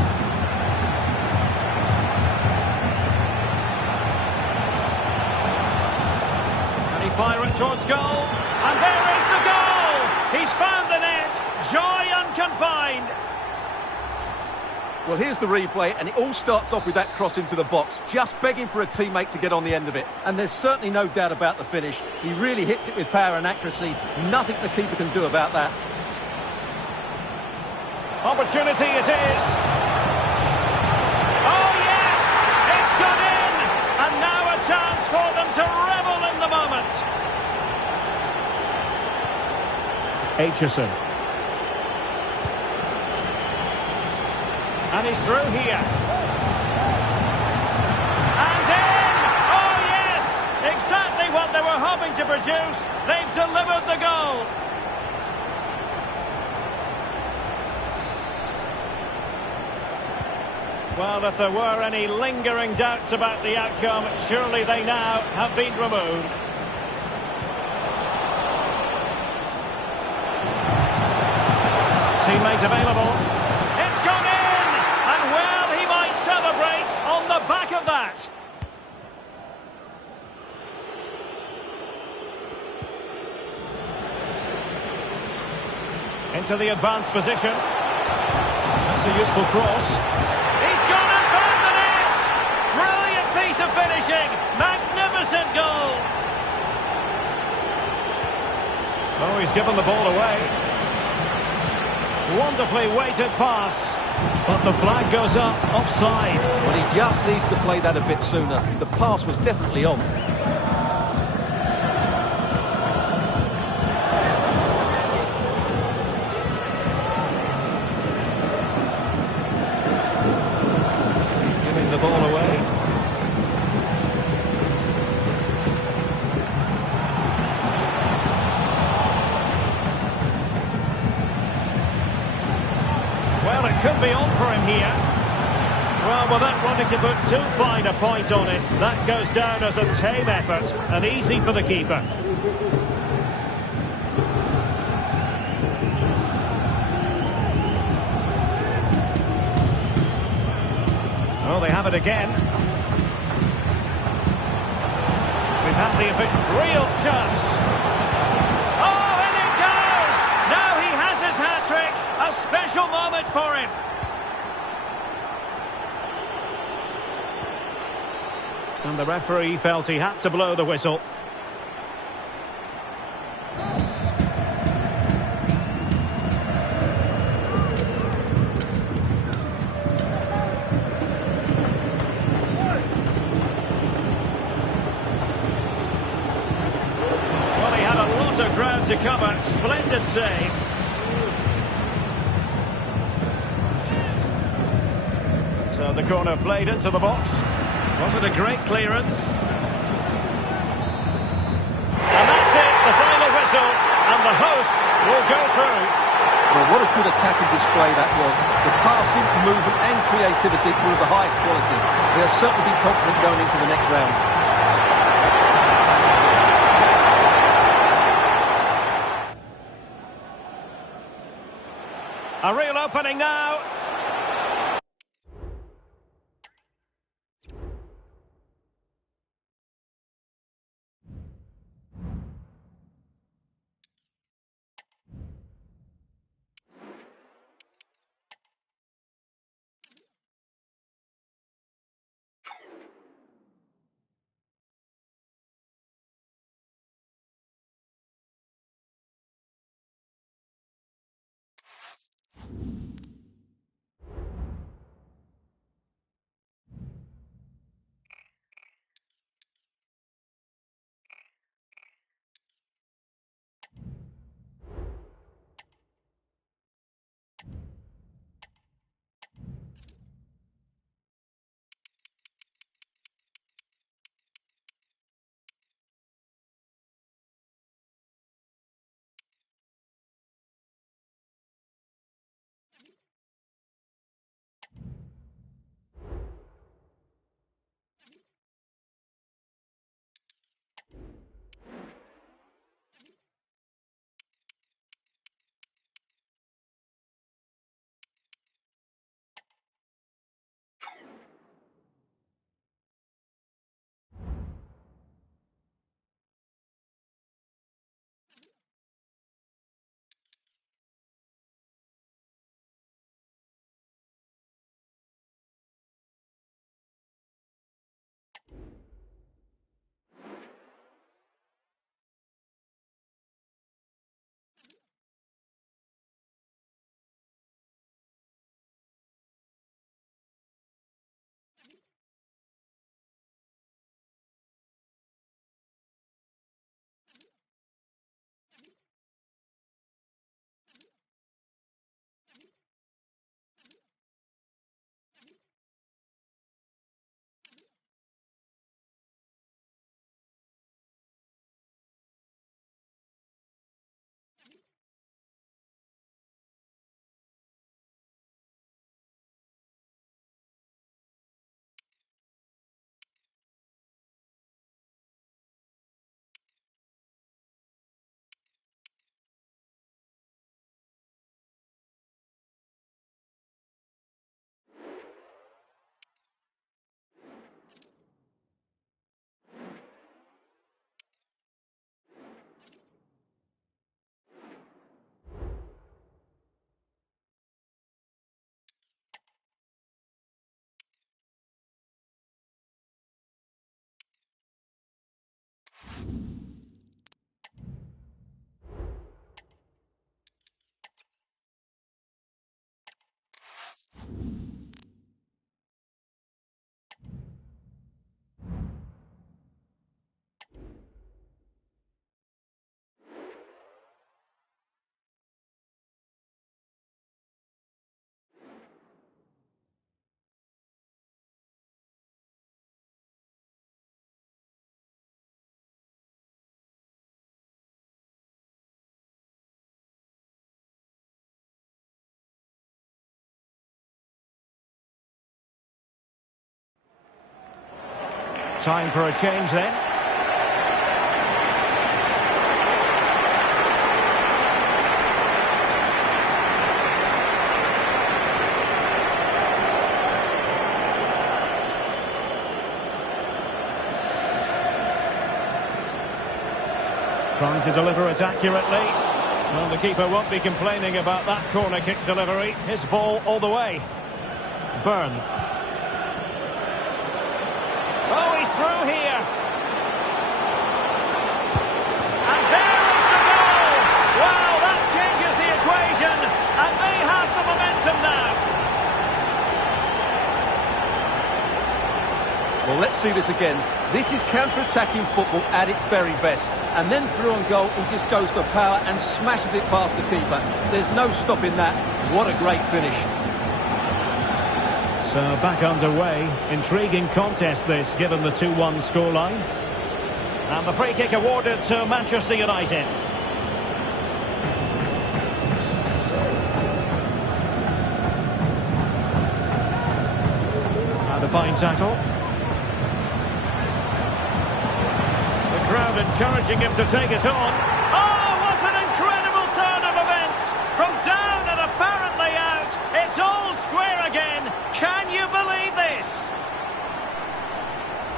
Can he fire it towards goal? And there is the goal! He's found the net. Joy unconfined. Well, here's the replay, and it all starts off with that cross into the box, just begging for a teammate to get on the end of it. And there's certainly no doubt about the finish. He really hits it with power and accuracy. Nothing the keeper can do about that. Opportunity it is. Oh, yes! It's gone in! And now a chance for them to revel in the moment. Aitchison. And he's through here. And in! Oh, yes! Exactly what they were hoping to produce. They've delivered the goal. Well, if there were any lingering doubts about the outcome, surely they now have been removed. Teammate available. It's gone in! And well, he might celebrate on the back of that. Into the advanced position. That's a useful cross. He's gone and found the net! Brilliant piece of finishing! Magnificent goal! Oh, he's given the ball away. Wonderfully weighted pass. But the flag goes up, offside. Well, he just needs to play that a bit sooner. The pass was definitely on. Giving the ball away. Well, it could be on for him here. Well, without wanting to put too fine a point on it, that goes down as a tame effort and easy for the keeper. Oh, they have it again. We've had the real chance. Oh, and it goes! Now he has his hat-trick. A special moment for him. And the referee felt he had to blow the whistle. Well, he had a lot of ground to cover. Splendid save. So the corner played into the box. Was it a great clearance? And that's it, the final whistle, and the hosts will go through. Well, what a good attacking display that was. The passing, movement and creativity were of the highest quality. They'll certainly be confident going into the next round. A real opening now. Time for a change then. Trying to deliver it accurately. Well, the keeper won't be complaining about that corner kick delivery. His ball all the way. Byrne. Oh, he's through here. And there is the goal. Wow, that changes the equation. And they have the momentum now. Well, let's see this again. This is counter-attacking football at its very best. And then through on goal, he just goes for power and smashes it past the keeper. There's no stopping that. What a great finish. So back underway. Intriguing contest this, given the 2-1 scoreline. And the free kick awarded to Manchester United. And a fine tackle. Crowd encouraging him to take it on. Oh, what an incredible turn of events! From down and apparently out, it's all square again. Can you believe this?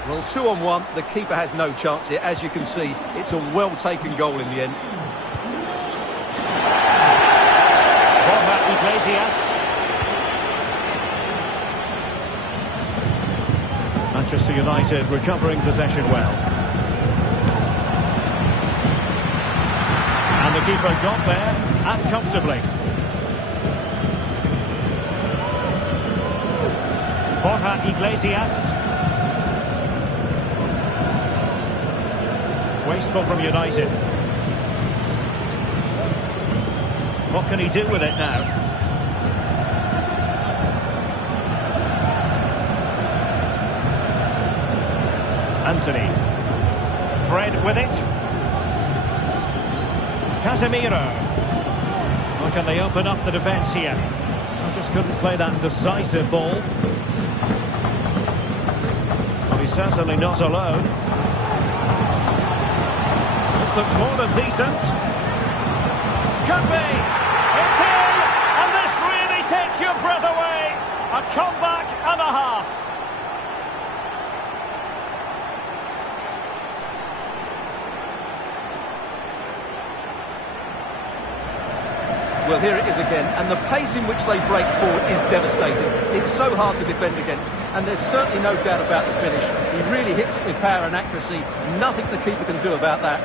Well, 2-on-1, the keeper has no chance here. As you can see, it's a well-taken goal in the end. Borja Iglesias. Manchester United recovering possession well. The keeper got there, and comfortably. Borja Iglesias. Wasteful from United. What can he do with it now? Anthony. Fred with it. Casemiro. Or can they open up the defence here? I just couldn't play that decisive ball. Well, he's certainly not alone. This looks more than decent. Could be! It's in! And this really takes your breath away! A comeback and a half. Well, here it is again, and the pace in which they break forward is devastating. It's so hard to defend against, and there's certainly no doubt about the finish. He really hits it with power and accuracy. Nothing the keeper can do about that.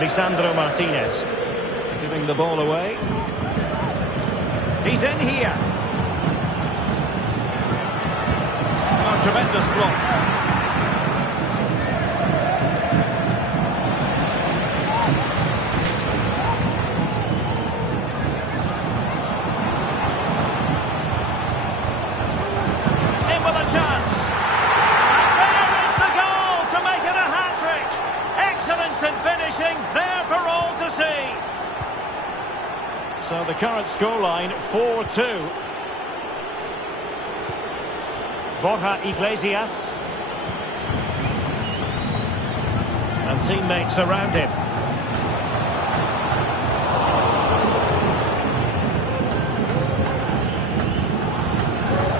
Lisandro Martinez giving the ball away. He's in here. Oh, tremendous block. There for all to see. So the current scoreline 4-2. Borja Iglesias and teammates around him.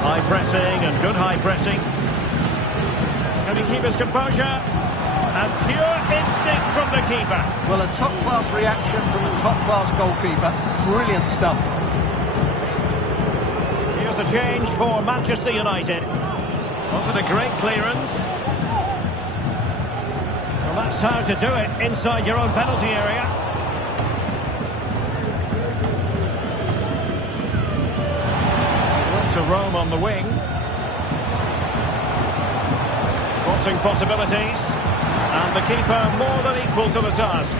High pressing and good high pressing. Can he keep his composure? And pure instinct from the keeper. Well, a top-class reaction from a top-class goalkeeper. Brilliant stuff. Here's a change for Manchester United. Was it a great clearance? Well, that's how to do it inside your own penalty area. To roam on the wing. Crossing possibilities. And the keeper more than equal to the task.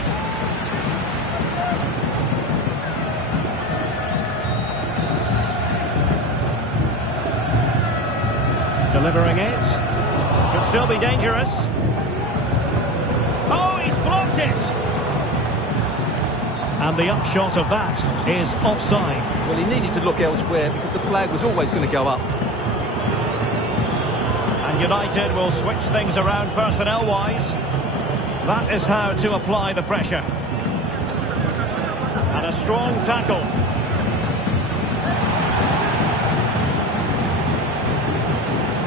Delivering it. Could still be dangerous. Oh, he's blocked it. And the upshot of that is offside. Well, he needed to look elsewhere because the flag was always going to go up. And United will switch things around personnel-wise. That is how to apply the pressure. And a strong tackle.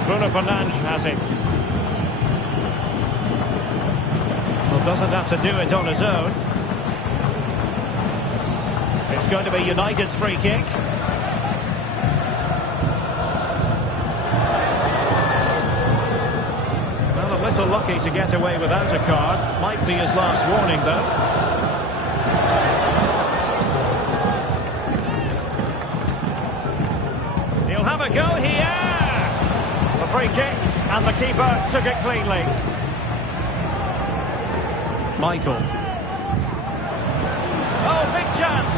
Bruno Fernandes has it. Well, doesn't have to do it on his own. It's going to be United's free kick. Well, a little lucky to get away without a card. Might be his last warning, though. He'll have a go here. The free kick, and the keeper took it cleanly. Michael. Oh, big chance.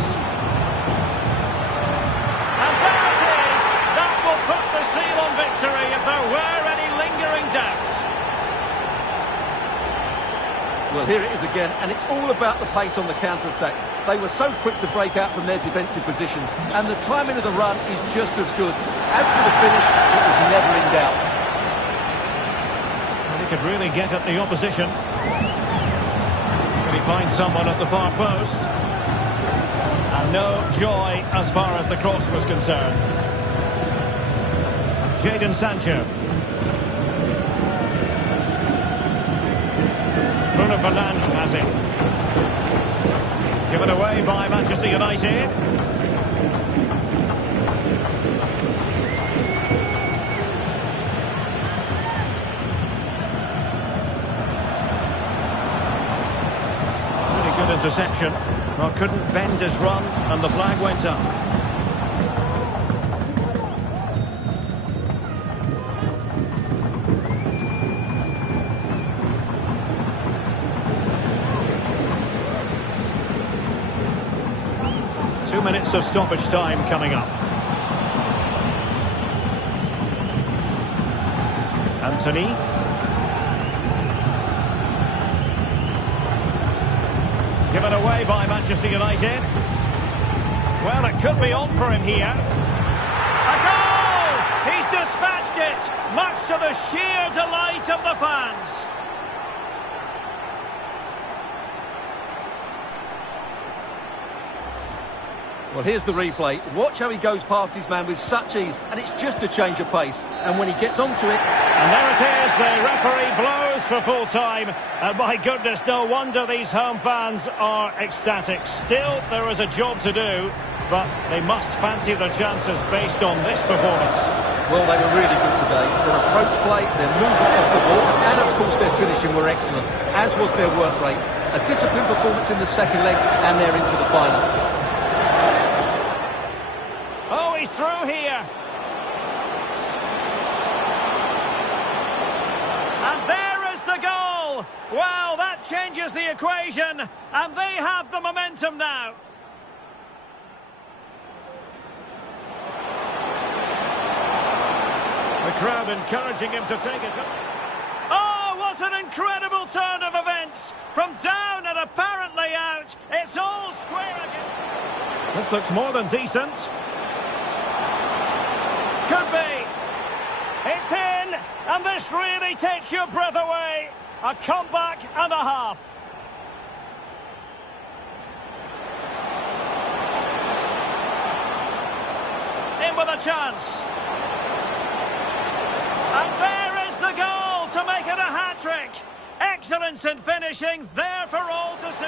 And there it is. That will put the seal on victory if there were any lingering doubts. Well, here it is again, and it's all about the pace on the counter-attack. They were so quick to break out from their defensive positions, and the timing of the run is just as good. As for the finish, it was never in doubt. And he could really get at the opposition. Can he find someone at the far post? And no joy as far as the cross was concerned. Jadon Sancho. Bruno Fernandes has it. Given away by Manchester United. Really good interception. Well, couldn't bend his run, and the flag went up. Minutes of stoppage time coming up. Anthony. Given away by Manchester United. Well, it could be on for him here. A goal! He's dispatched it, much to the sheer delight of the fans. Well, here's the replay. Watch how he goes past his man with such ease, and it's just a change of pace. And when he gets onto it... And there it is, the referee blows for full time. And my goodness, no wonder these home fans are ecstatic. Still, there is a job to do, but they must fancy their chances based on this performance. Well, they were really good today. Their approach play, their movement off the ball, and of course their finishing were excellent, as was their work rate. A disciplined performance in the second leg, and they're into the final. He's through here. And there is the goal. Well, that changes the equation, and they have the momentum now. The crowd encouraging him to take it. Oh, what an incredible turn of events. From down and apparently out, it's all square again. This looks more than decent. Could be. It's in, and this really takes your breath away. A comeback and a half. In with a chance. And there is the goal to make it a hat-trick. Excellence in finishing, there for all to see.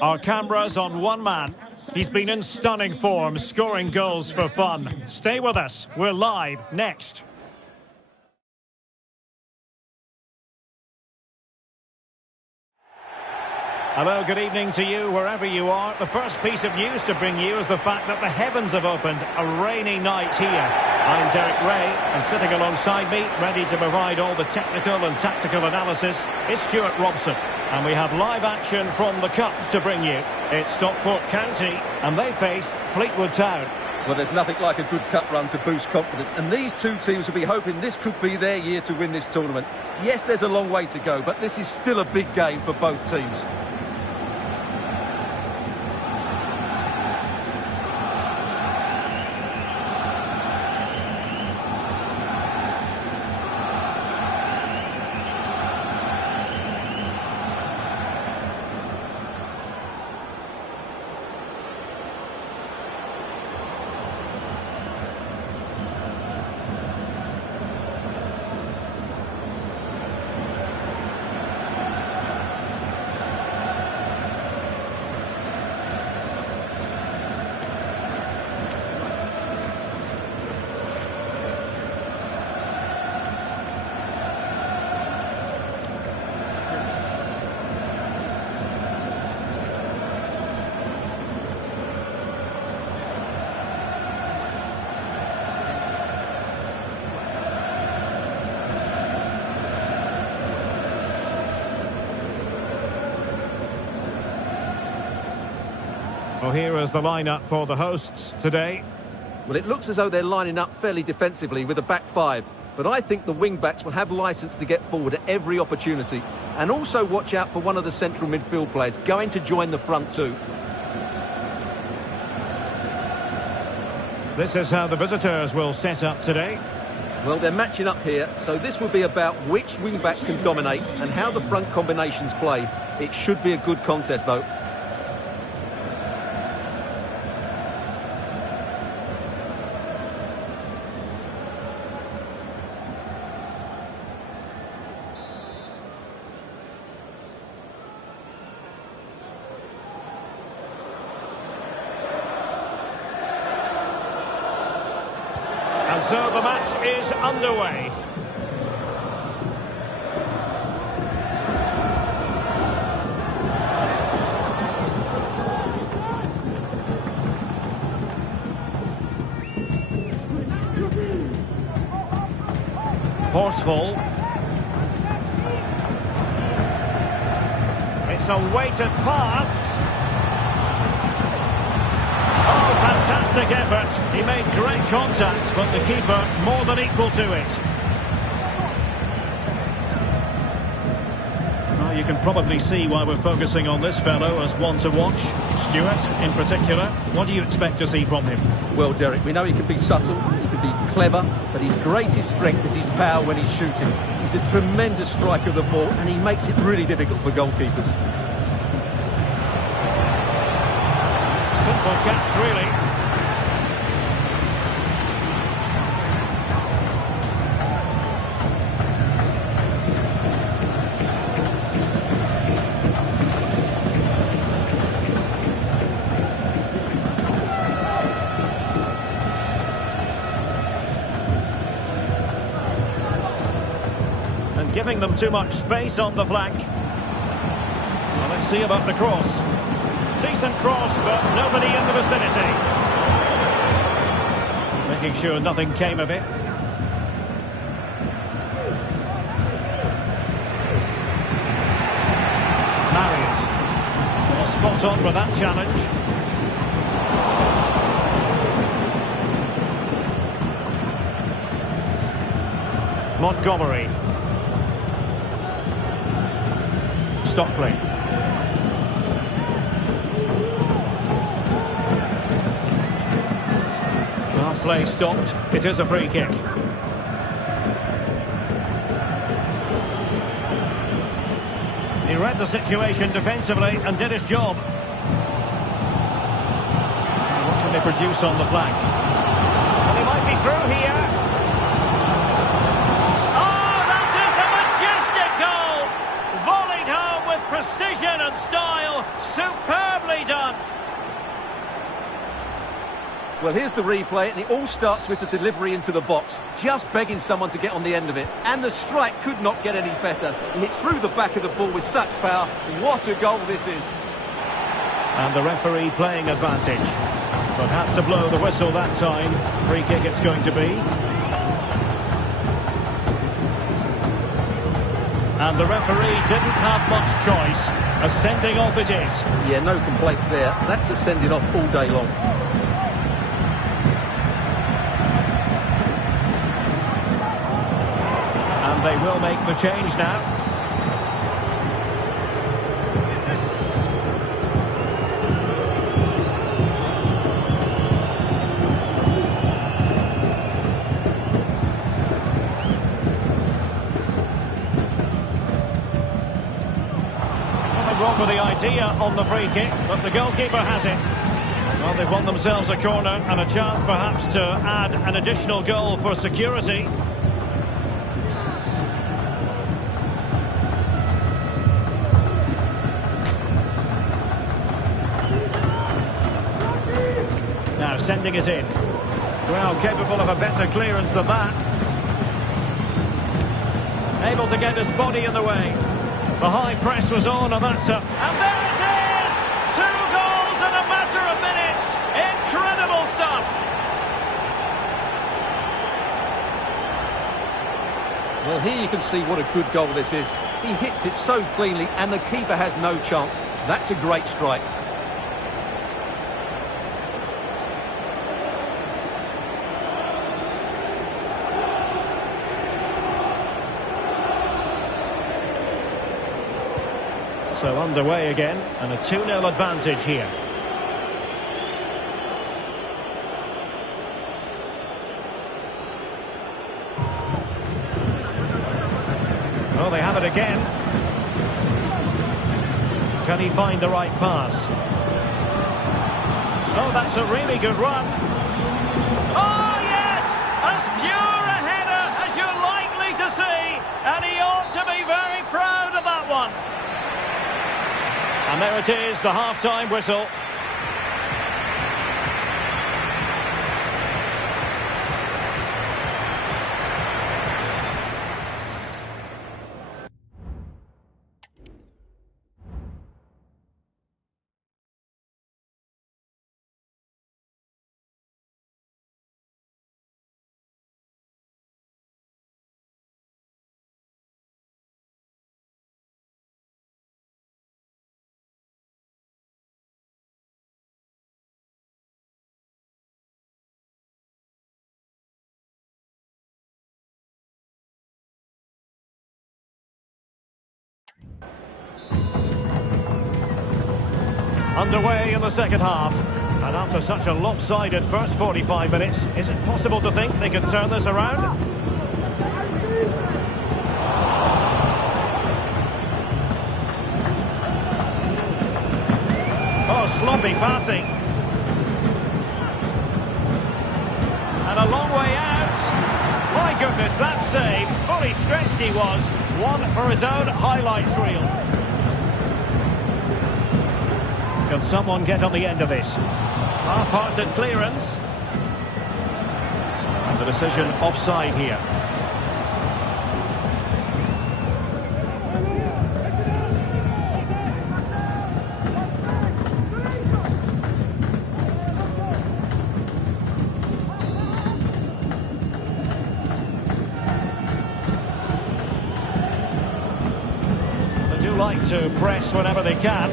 Our cameras on one man. He's been in stunning form, scoring goals for fun. Stay with us. We're live next. Hello, good evening to you, wherever you are. The first piece of news to bring you is the fact that the heavens have opened. A rainy night here. I'm Derek Ray, and sitting alongside me, ready to provide all the technical and tactical analysis, is Stuart Robson. And we have live action from the Cup to bring you. It's Stockport County, and they face Fleetwood Town. Well, there's nothing like a good cup run to boost confidence, and these two teams will be hoping this could be their year to win this tournament. Yes, there's a long way to go, but this is still a big game for both teams. Well, here is the lineup for the hosts today. Well, it looks as though they're lining up fairly defensively with a back five. But I think the wing-backs will have licence to get forward at every opportunity. And also watch out for one of the central midfield players going to join the front two. This is how the visitors will set up today. Well, they're matching up here, so this will be about which wing-backs can dominate and how the front combinations play. It should be a good contest, though. And so the match is underway. Horsfall. It's a weighted pass. Oh, fantastic effort. He made great contact, but the keeper more than equal to it. Well, you can probably see why we're focusing on this fellow as one to watch. Stuart, in particular, what do you expect to see from him? Well, Derek, we know he can be subtle, he can be clever, but his greatest strength is his power when he's shooting. He's a tremendous striker of the ball, and he makes it really difficult for goalkeepers. Simple catch, really. And giving them too much space on the flank. Well, let's see about the cross. Decent cross, but nobody in the vicinity. Making sure nothing came of it. Marriott. spot on with that challenge. Montgomery. Stockley. Well, play stopped. It is a free kick. He read the situation defensively and did his job. What can they produce on the flank? Well, he might be through here. Oh, that is a majestic goal! Volleyed home with precision and style. Superbly done. Well, here's the replay, and it all starts with the delivery into the box. Just begging someone to get on the end of it. And the strike could not get any better. He hits through the back of the ball with such power. What a goal this is. And the referee playing advantage. But had to blow the whistle that time. Free kick it's going to be. And the referee didn't have much choice. A sending off it is. Yeah, no complaints there. That's a sending off all day long. They will make the change now. Nothing wrong with the idea on the free kick, but the goalkeeper has it. Well, they've won themselves a corner and a chance perhaps to add an additional goal for security. Sending it in. Well, capable of a better clearance than that. Able to get his body in the way. The high press was on, and that's up. And there it is! 2 goals in a matter of minutes. Incredible stuff. Well, here you can see what a good goal this is. He hits it so cleanly, and the keeper has no chance. That's a great strike. So underway again, and a 2-0 advantage here. Well, they have it again. Can he find the right pass? Oh, that's a really good run. Oh, yes! As pure a header as you're likely to see, and he ought to be very proud of that one. And there it is, the half-time whistle. Underway in the second half. And after such a lopsided first 45 minutes, is it possible to think they can turn this around? Oh, sloppy passing. And a long way out. My goodness, that save. Fully stretched he was. One for his own highlights reel. Can someone get on the end of this? Half-hearted clearance. And the decision offside here. They do like to press whenever they can.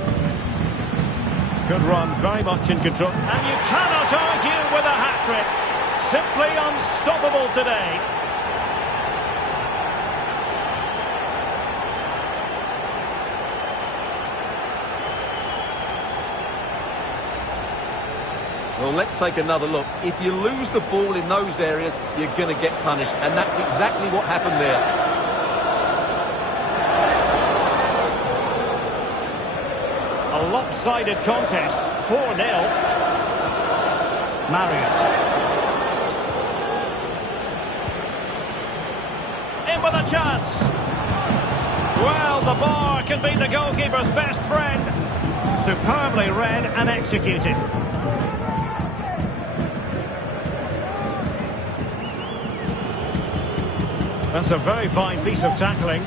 Good run, very much in control. And you cannot argue with a hat-trick. Simply unstoppable today. Well, let's take another look. If you lose the ball in those areas, you're going to get punished. And that's exactly what happened there. A lopsided contest, 4-0. Marriott. In with a chance. Well, the bar can be the goalkeeper's best friend. Superbly read and executed. That's a very fine piece of tackling.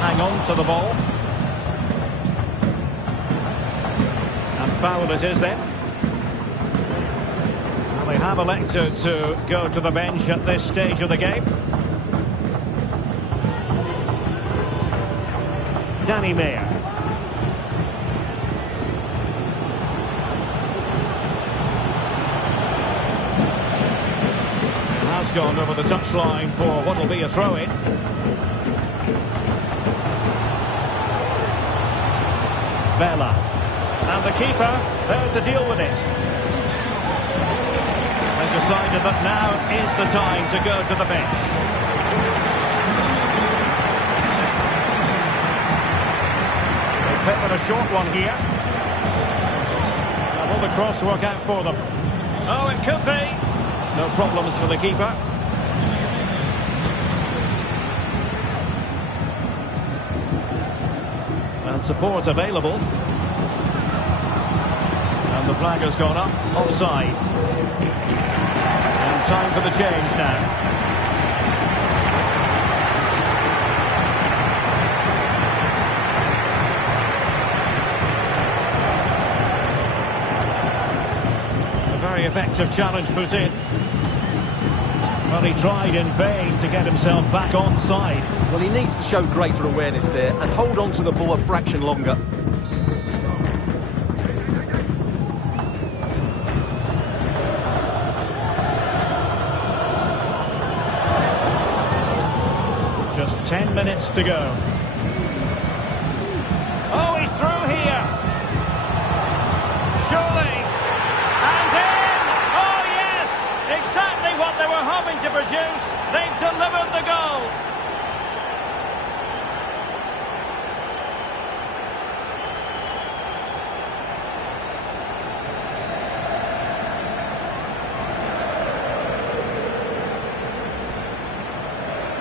Hang on to the ball. And foul it is then. Well, they have elected to go to the bench at this stage of the game. Danny Mayer. Has gone over the touchline for what will be a throw-in. Bella. And the keeper there to deal with it. They've decided that now is the time to go to the bench. They pick with a short one here. Now will the cross work out for them? Oh, it could be. No problems for the keeper. And support available. And the flag has gone up. Offside. And time for the change now. A very effective challenge put in. Well, he tried in vain to get himself back onside. Well, he needs to show greater awareness there and hold on to the ball a fraction longer. Just 10 minutes to go. Oh, he's through here. Surely. And in! Oh, yes! Exactly what they were hoping to produce. They've delivered the goal.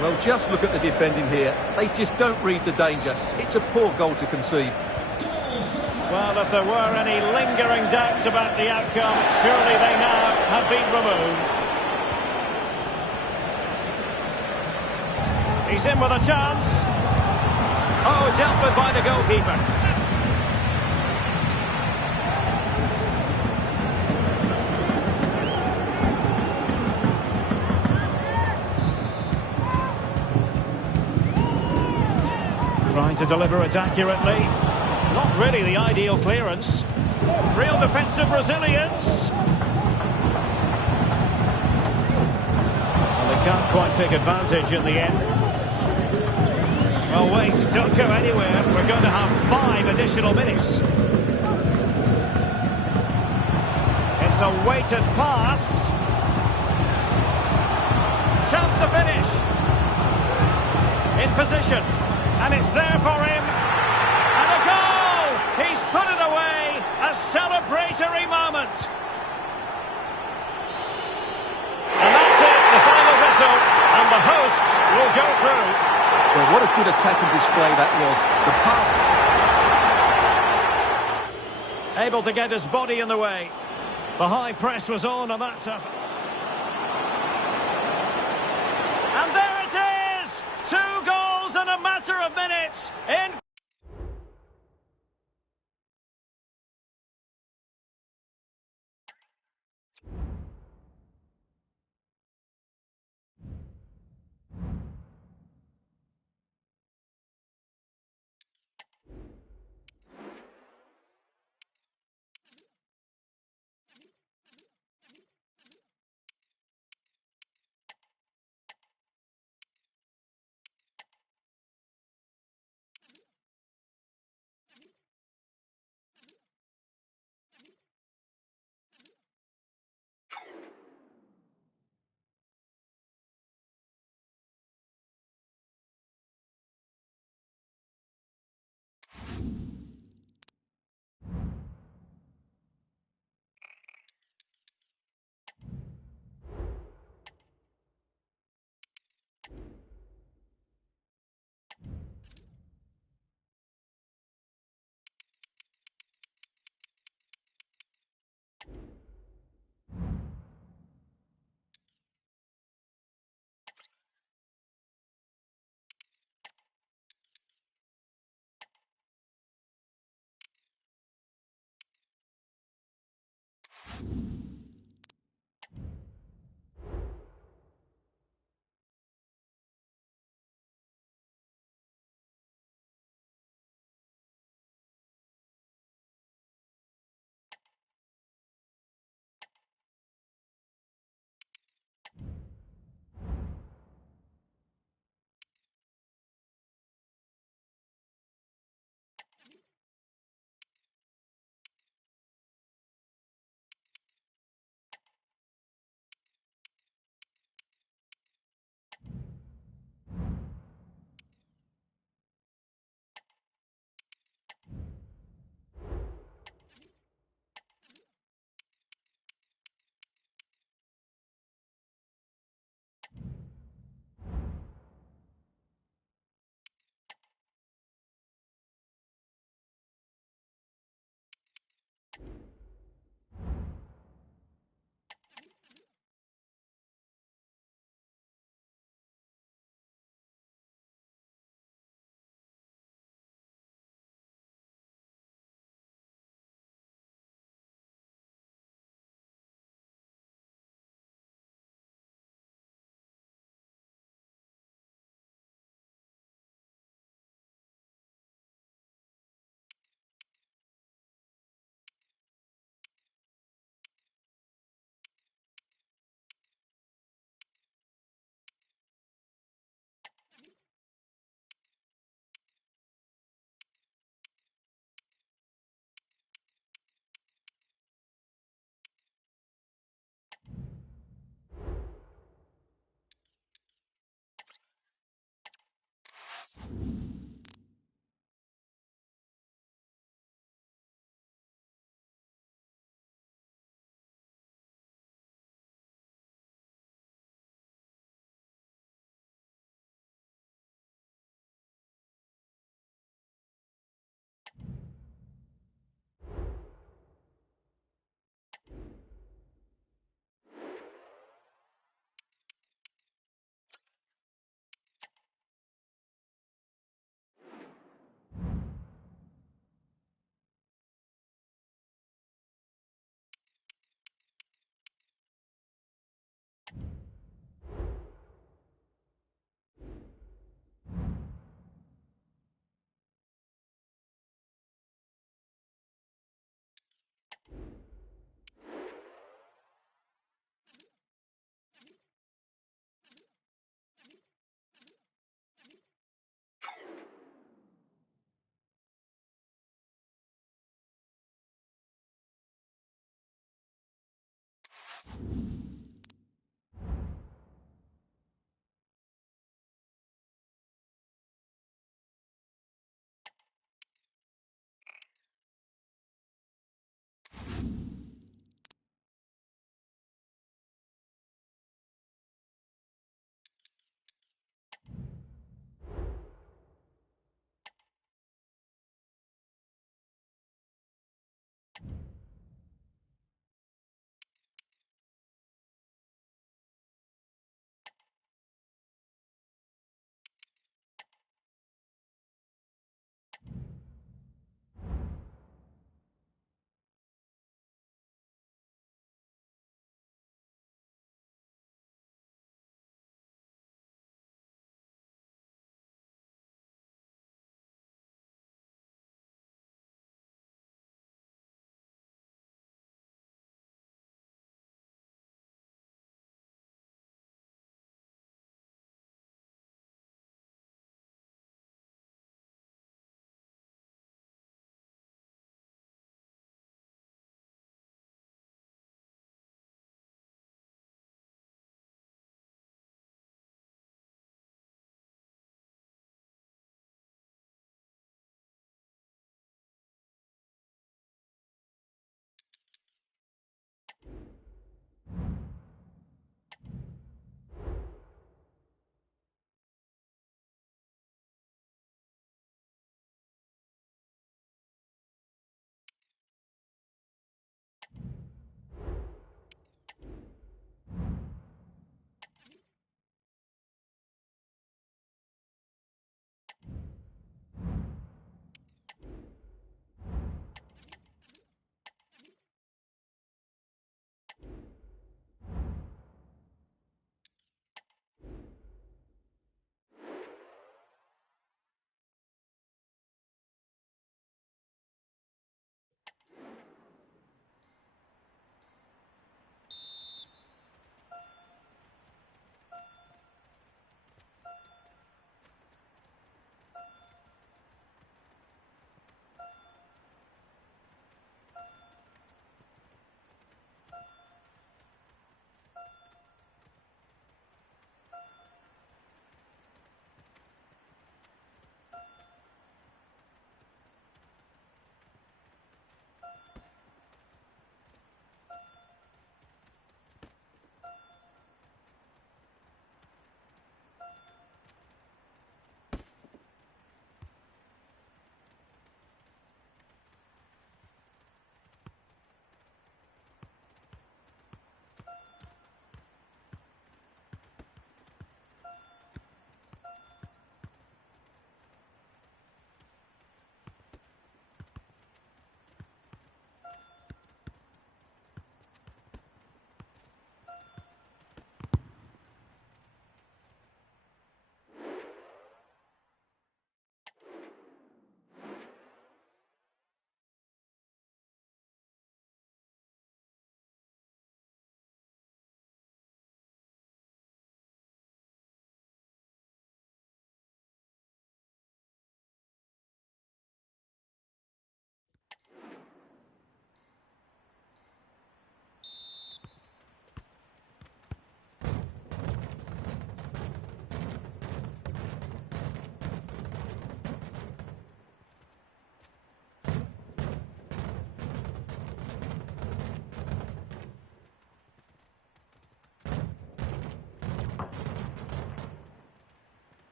Well, just look at the defending here. They just don't read the danger. It's a poor goal to concede. Well, if there were any lingering doubts about the outcome, surely they now have been removed. He's in with a chance. Oh, dealt with by the goalkeeper. Trying to deliver it accurately. Not really the ideal clearance. Real defensive resilience. Well, they can't quite take advantage in the end. Well, wait, don't go anywhere. We're going to have 5 additional minutes. It's a weighted pass. Chance to finish. In position. And it's there for him. And a goal! He's put it away. A celebratory moment. And that's it, the final whistle. And the hosts will go through. Well, what a good attacking display that was. The pass. Able to get his body in the way. The high press was on, and that's a... And there it is! 2 goals in a matter of minutes in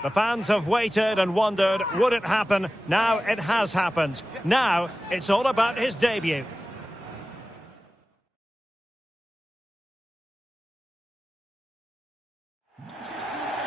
The fans have waited and wondered, would it happen? Now it has happened. Now it's all about his debut.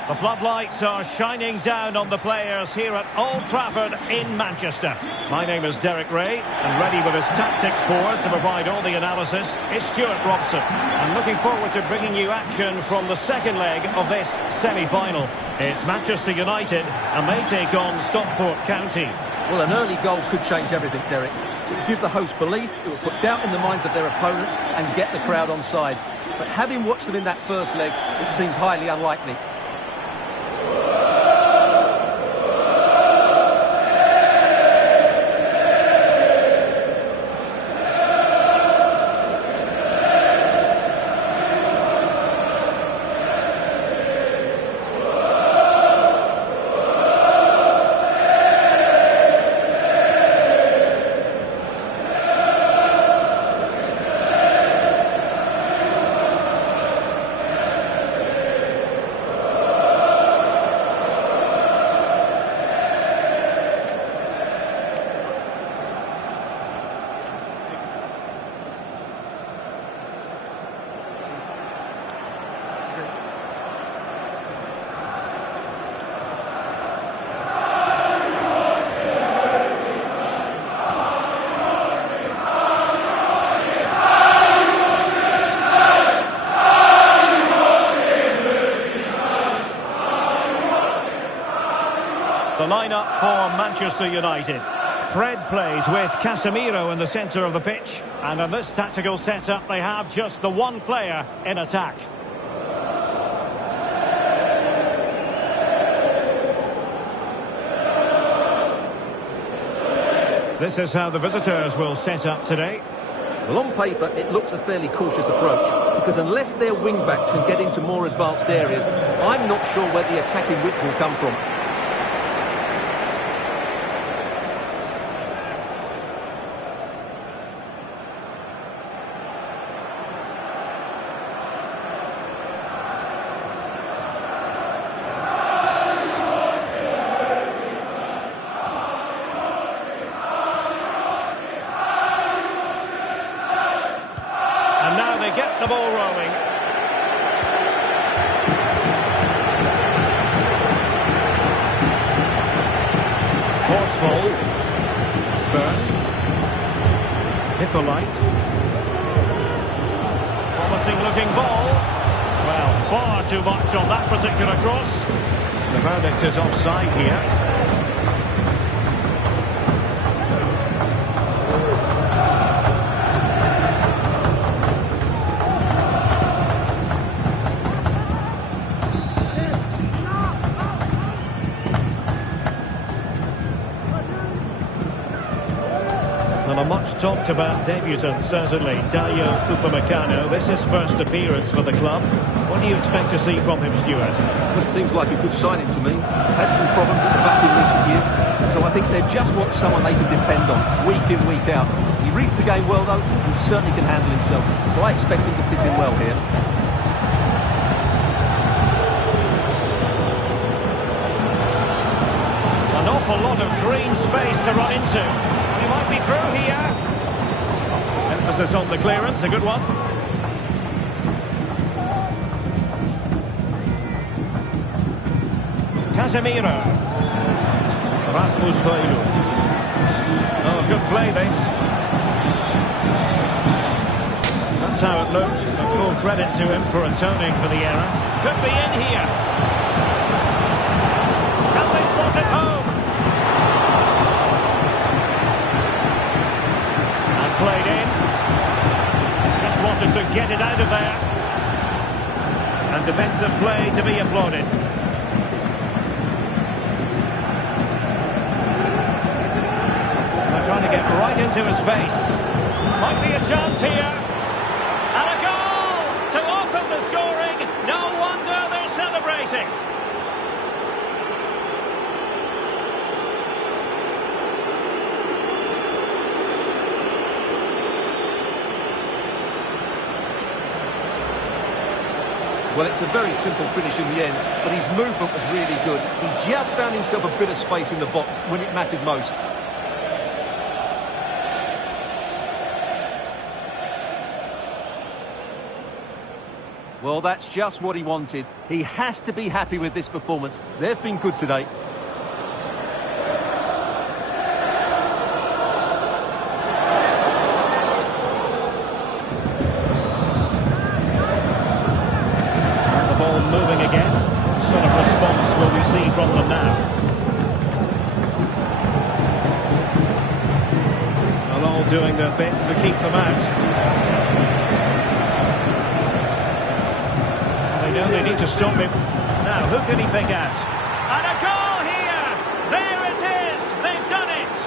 The floodlights are shining down on the players here at Old Trafford in Manchester. My name is Derek Ray, and ready with his tactics board to provide all the analysis is Stuart Robson. I'm looking forward to bringing you action from the second leg of this semi-final. It's Manchester United, and they take on Stockport County. Well, an early goal could change everything, Derek. It would give the host belief, it would put doubt in the minds of their opponents and get the crowd on side. But having watched them in that first leg, it seems highly unlikely. The lineup for Manchester United. Fred plays with Casemiro in the centre of the pitch. And in this tactical setup, they have just the one player in attack. This is how the visitors will set up today. Well, on paper, it looks a fairly cautious approach, because unless their wing-backs can get into more advanced areas, I'm not sure where the attacking width will come from. And now they get the ball rolling. Horsfall. Byrne. Hippolyte. Promising looking ball. Well, far too much on that particular cross. The verdict is offside here. And a much talked about debutant, certainly, Dayo Upamecano. This is his first appearance for the club. What do you expect to see from him, Stuart? Well, it seems like a good signing to me. Had some problems at the back in recent years, so I think they just want someone they can depend on, week in, week out. He reads the game well, though, and certainly can handle himself, so I expect him to fit in well here. An awful lot of green space to run into. He might be through here. Emphasis on the clearance, a good one. Casemiro. Rasmus Højlund. Oh, good play this. That's how it looked. And full credit to him for atoning for the error. Could be in here. Can they slot it home? And played in. Just wanted to get it out of there. And defensive play to be applauded. They're trying to get right into his face. Might be a chance here. And a goal to open the scoring. No wonder they're celebrating. Well, it's a very simple finish in the end, but his movement was really good. He just found himself a bit of space in the box when it mattered most. Well, that's just what he wanted. He has to be happy with this performance. They've been good today. Moving again. What sort of response will we see from them now? Well, all doing their bit to keep them out. They know they need to stop him. Now, who can he pick out? And a goal here! There it is! They've done it!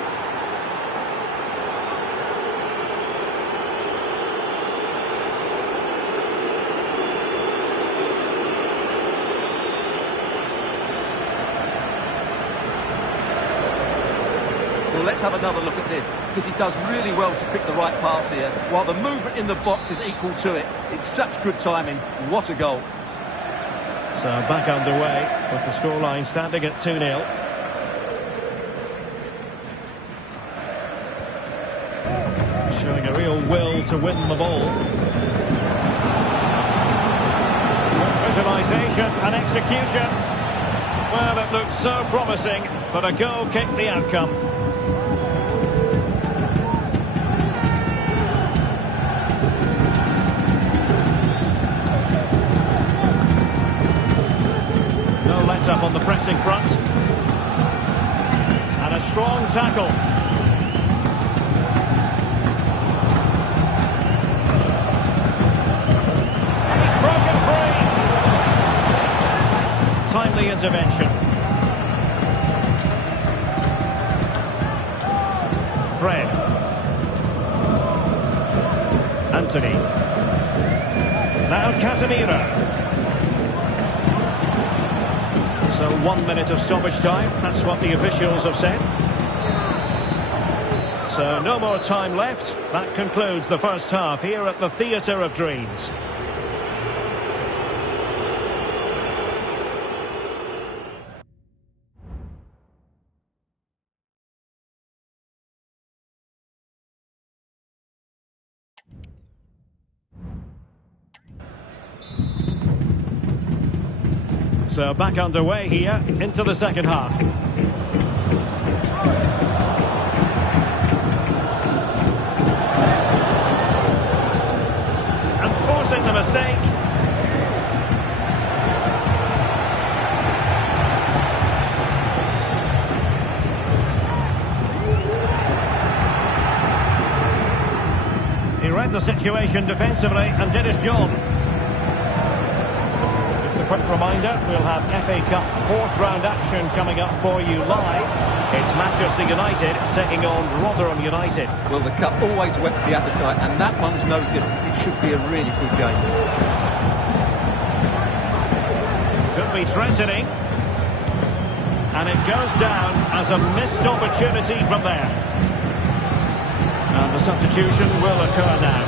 Well, let's have another look at this, because he does really well to pick the right pass here, while the movement in the box is equal to it. It's such good timing. What a goal. So back underway with the scoreline standing at 2-0. Showing a real will to win the ball. Visualisation and execution. Well, it looked so promising, but a goal kicked the outcome. Up on the pressing front, and a strong tackle. He's broken free. Timely intervention. Fred. Anthony. Now Casemiro. So 1 minute of stoppage time, that's what the officials have said. So no more time left. That concludes the first half here at the Theatre of Dreams. So back underway here into the second half. And forcing the mistake. He read the situation defensively and did his job. Quick reminder, we'll have FA Cup fourth round action coming up for you live. It's Manchester United taking on Rotherham United. Well, the cup always whets the appetite, and that one's no different. It should be a really good game. Could be threatening. And it goes down as a missed opportunity from there. And the substitution will occur now.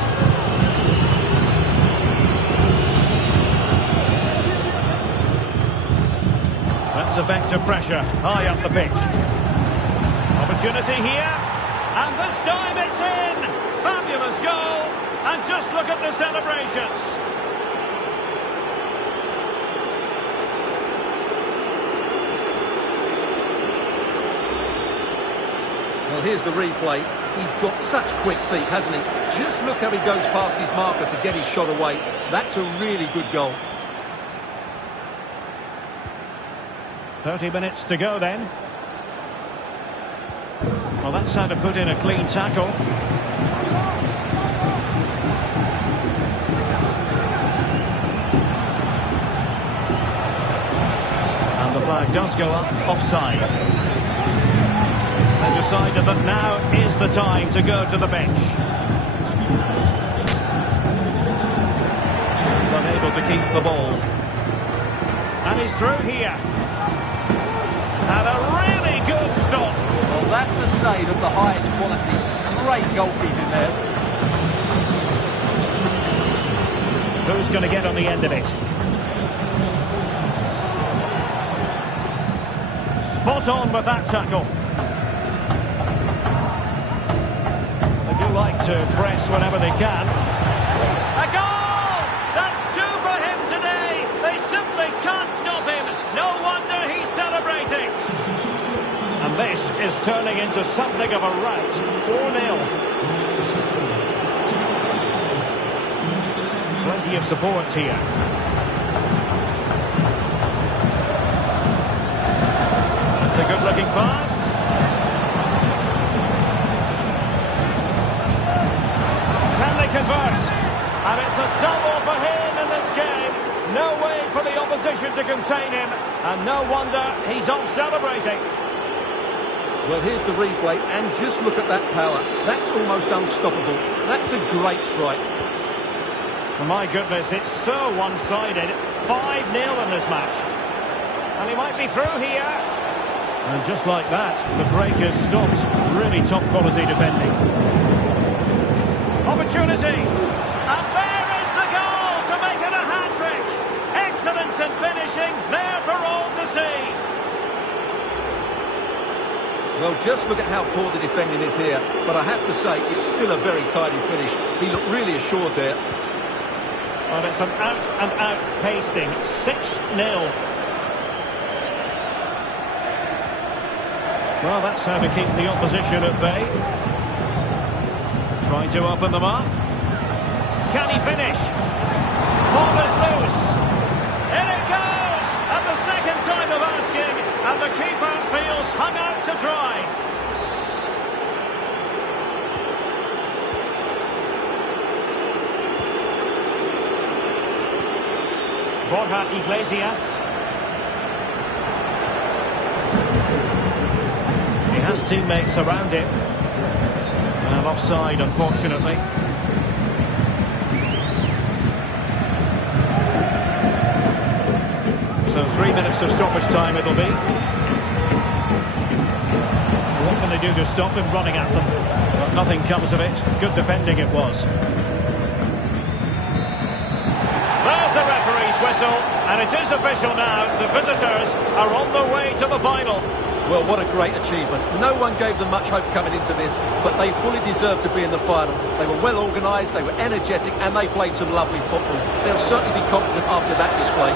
Effective pressure high up the pitch. Opportunity here, and this time it's in. Fabulous goal, and just look at the celebrations. Well, here's the replay. He's got such quick feet, hasn't he? Just look how he goes past his marker to get his shot away. That's a really good goal. 30 minutes to go then. Well, that's how to put in a clean tackle. And the flag does go up, offside. They decided that now is the time to go to the bench. He's unable to keep the ball. And he's through here. And a really good stop. Well, that's a save of the highest quality. Great goalkeeping there. Who's going to get on the end of it? Spot on with that tackle. They do like to press whenever they can. A goal! That's two for him today. They simply can't stop him. No wonder he's celebrating. And this is turning into something of a rout. 4-0. Plenty of support here. That's a good-looking pass. Can they convert? And it's a double for him in this game. No way for the opposition to contain him. And no wonder he's off celebrating. Well, here's the replay, and just look at that power. That's almost unstoppable. That's a great strike. My goodness, it's so one-sided. 5-0 in this match. And he might be through here. And just like that, the break is stopped. Really top-quality defending. Opportunity. And there is the goal to make it a hat-trick. Excellence in finishing, there for all to see. Well, just look at how poor the defending is here. But I have to say, it's still a very tidy finish. He looked really assured there. Well, it's an out-and-out pasting. 6-0. Well, that's how to keep the opposition at bay. Trying to open them up. Can he finish? Ball is loose. In it goes! At the second time of asking, and the keeper feels hung out to dry. Borja Iglesias. He has teammates around him. And offside, unfortunately. So 3 minutes of stoppage time it'll be. What can they do to stop him running at them? But nothing comes of it. Good defending it was. There's the referee's whistle, and it is official now. The visitors are on the way to the final. Well, what a great achievement. No one gave them much hope coming into this, but they fully deserved to be in the final. They were well organised, they were energetic, and they played some lovely football. They'll certainly be confident after that display.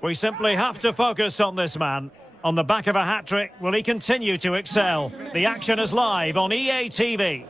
We simply have to focus on this man. On the back of a hat-trick, will he continue to excel? The action is live on EA TV.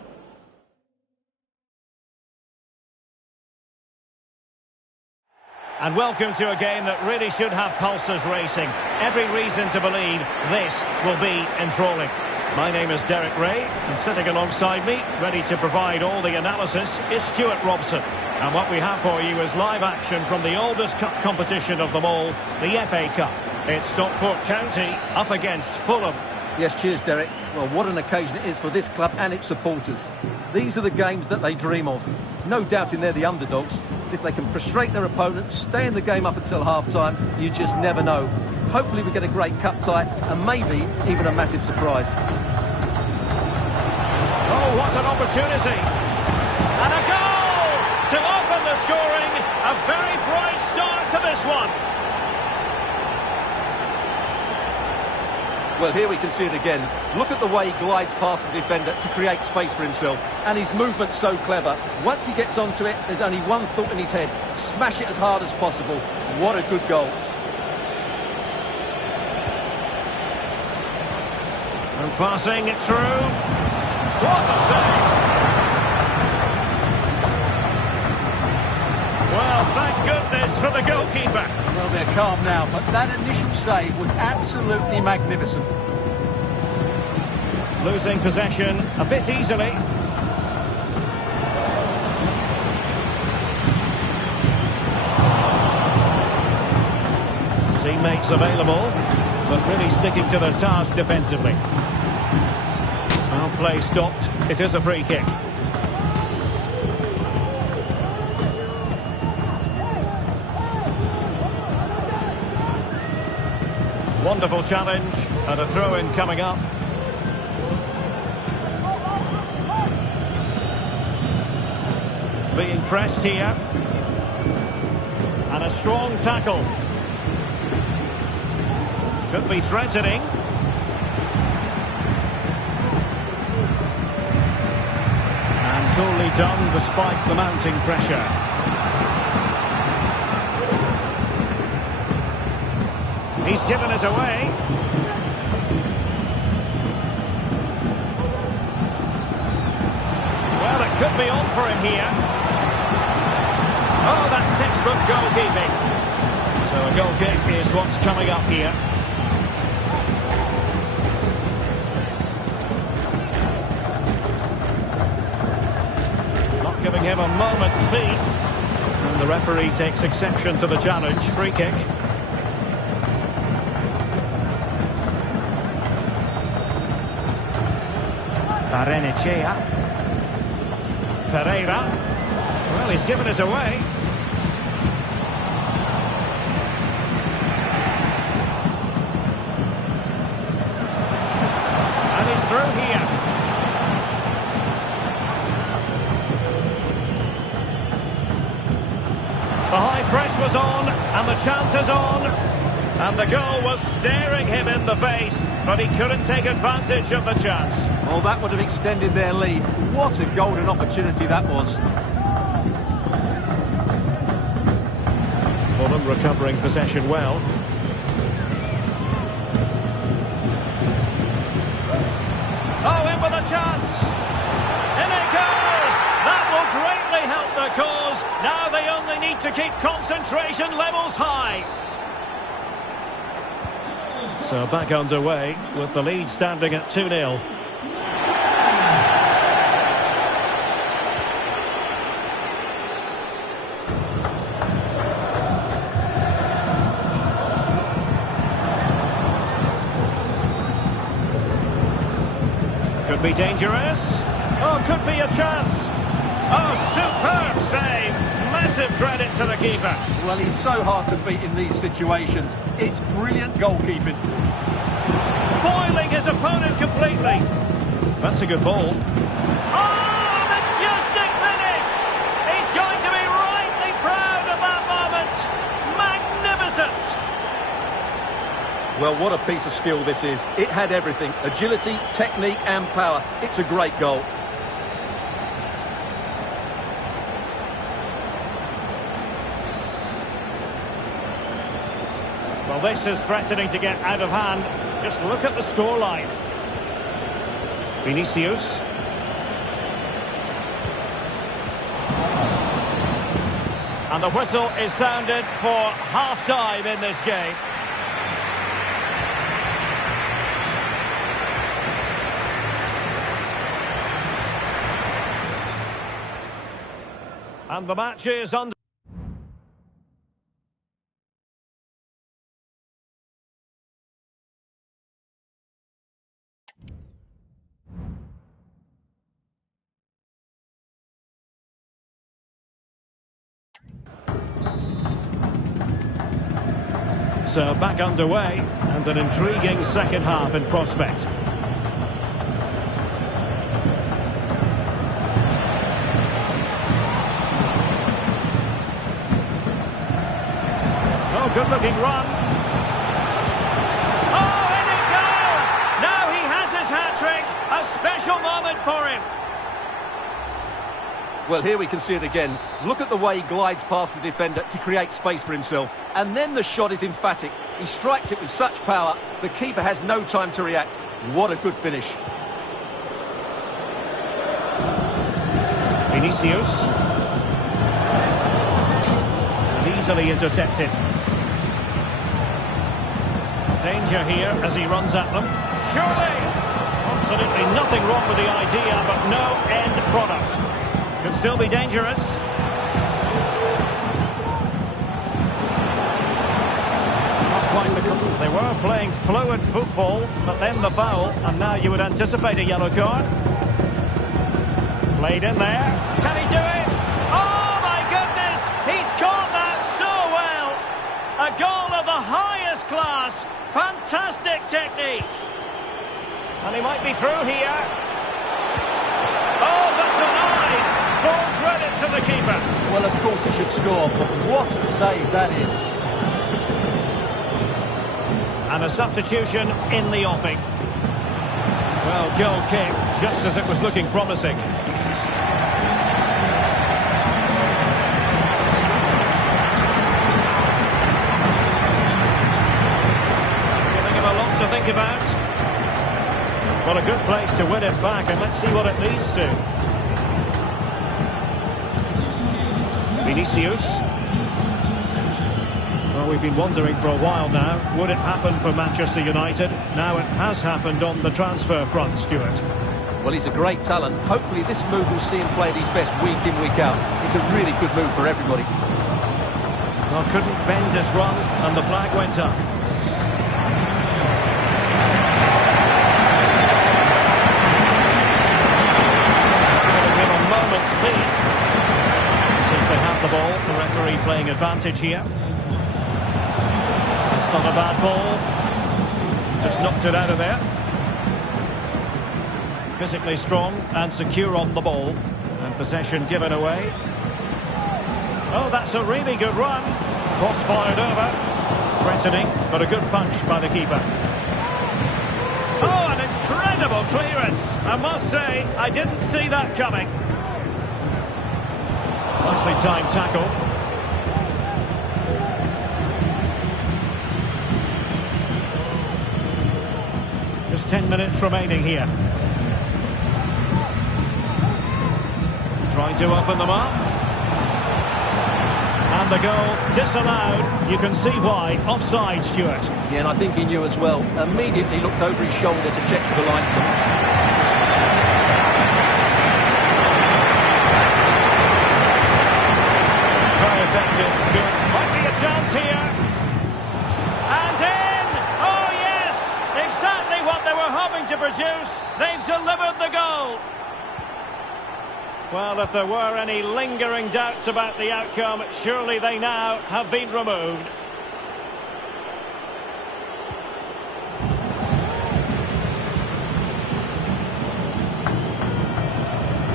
And welcome to a game that really should have pulses racing. Every reason to believe this will be enthralling. My name is Derek Ray, and sitting alongside me, ready to provide all the analysis, is Stuart Robson. And what we have for you is live action from the oldest cup competition of them all, the FA Cup. It's Stockport County up against Fulham. Yes, cheers, Derek. Well, what an occasion it is for this club and its supporters. These are the games that they dream of. No doubting they're the underdogs. If they can frustrate their opponents, stay in the game up until half-time, you just never know. Hopefully we get a great cup tie and maybe even a massive surprise. Oh, what an opportunity! And a goal to open the scoring. A very bright start to this one. Well, here we can see it again. Look at the way he glides past the defender to create space for himself. And his movement's so clever. Once he gets onto it, there's only one thought in his head. Smash it as hard as possible. What a good goal. And passing it through. What a save! Well, thank goodness for the goalkeeper. Well, they're calm now, but that initial save was absolutely magnificent. Losing possession a bit easily. Teammates available, but really sticking to their task defensively. Well, play stopped. It is a free kick. Wonderful challenge, and a throw-in coming up. Being pressed here. And a strong tackle. Could be threatening. And coolly done despite the mounting pressure. He's given us away. Well, it could be on for him here. Oh, that's textbook goalkeeping. So a goal kick is what's coming up here. Not giving him a moment's peace. And the referee takes exception to the challenge. Free kick. Pereira. Well, he's given us away. And he's through here. The high press was on, and the chance is on. And the goal was staring him in the face, but he couldn't take advantage of the chance. Oh, that would have extended their lead. What a golden opportunity that was. Fulham recovering possession well. Oh, in with a chance. In it goes. That will greatly help the cause. Now they only need to keep concentration levels high. So back underway with the lead standing at 2-0. Could be dangerous. Oh, could be a chance. Oh, superb save. Massive credit to the keeper. Well, he's so hard to beat in these situations. It's brilliant goalkeeping. Foiling his opponent completely. That's a good ball. Oh, majestic finish! He's going to be rightly proud of that moment. Magnificent! Well, what a piece of skill this is. It had everything. Agility, technique and power. It's a great goal. Well, this is threatening to get out of hand. Just look at the scoreline. Vinicius. And the whistle is sounded for half-time in this game. And the match is under. So back underway, and an intriguing second half in prospect. Oh, good-looking run. Oh, in it goes! Now he has his hat-trick. A special moment for him. Well, here we can see it again. Look at the way he glides past the defender to create space for himself. And then the shot is emphatic. He strikes it with such power, the keeper has no time to react. What a good finish. Vinicius. And easily intercepted. Danger here as he runs at them. Surely! Absolutely nothing wrong with the idea, but no end product. Could still be dangerous. Not quite the goal. They were playing fluid football, but then the foul, and now you would anticipate a yellow card. Played in there. Can he do it? Oh my goodness! He's caught that so well! A goal of the highest class. Fantastic technique. And he might be through here. Oh, but denied. Full credit to the keeper. Well, of course he should score, but what a save that is. And a substitution in the offing. Well, goal kick, just as it was looking promising. Giving him a lot to think about. What a good place to win it back, and let's see what it leads to. Vinicius. Well, we've been wondering for a while now, would it happen for Manchester United? Now it has happened on the transfer front, Stuart. Well, he's a great talent. Hopefully this move will see him play at his best week in, week out. It's a really good move for everybody. Well, couldn't bend his run, and the flag went up. Giving him a moment's peace. They have the ball, the referee playing advantage here. It's not a bad ball. Just knocked it out of there. Physically strong and secure on the ball. And possession given away. Oh, that's a really good run. Cross fired over. Threatening, but a good punch by the keeper. Oh, an incredible clearance. I must say, I didn't see that coming. Nicely timed tackle. Just 10 minutes remaining here. Trying to open them up. And the goal disallowed. You can see why. Offside, Stuart. Yeah, and I think he knew as well. Immediately looked over his shoulder to check for the linesman. Good. Might be a chance here. And in! Oh, yes! Exactly what they were hoping to produce. They've delivered the goal. Well, if there were any lingering doubts about the outcome, surely they now have been removed.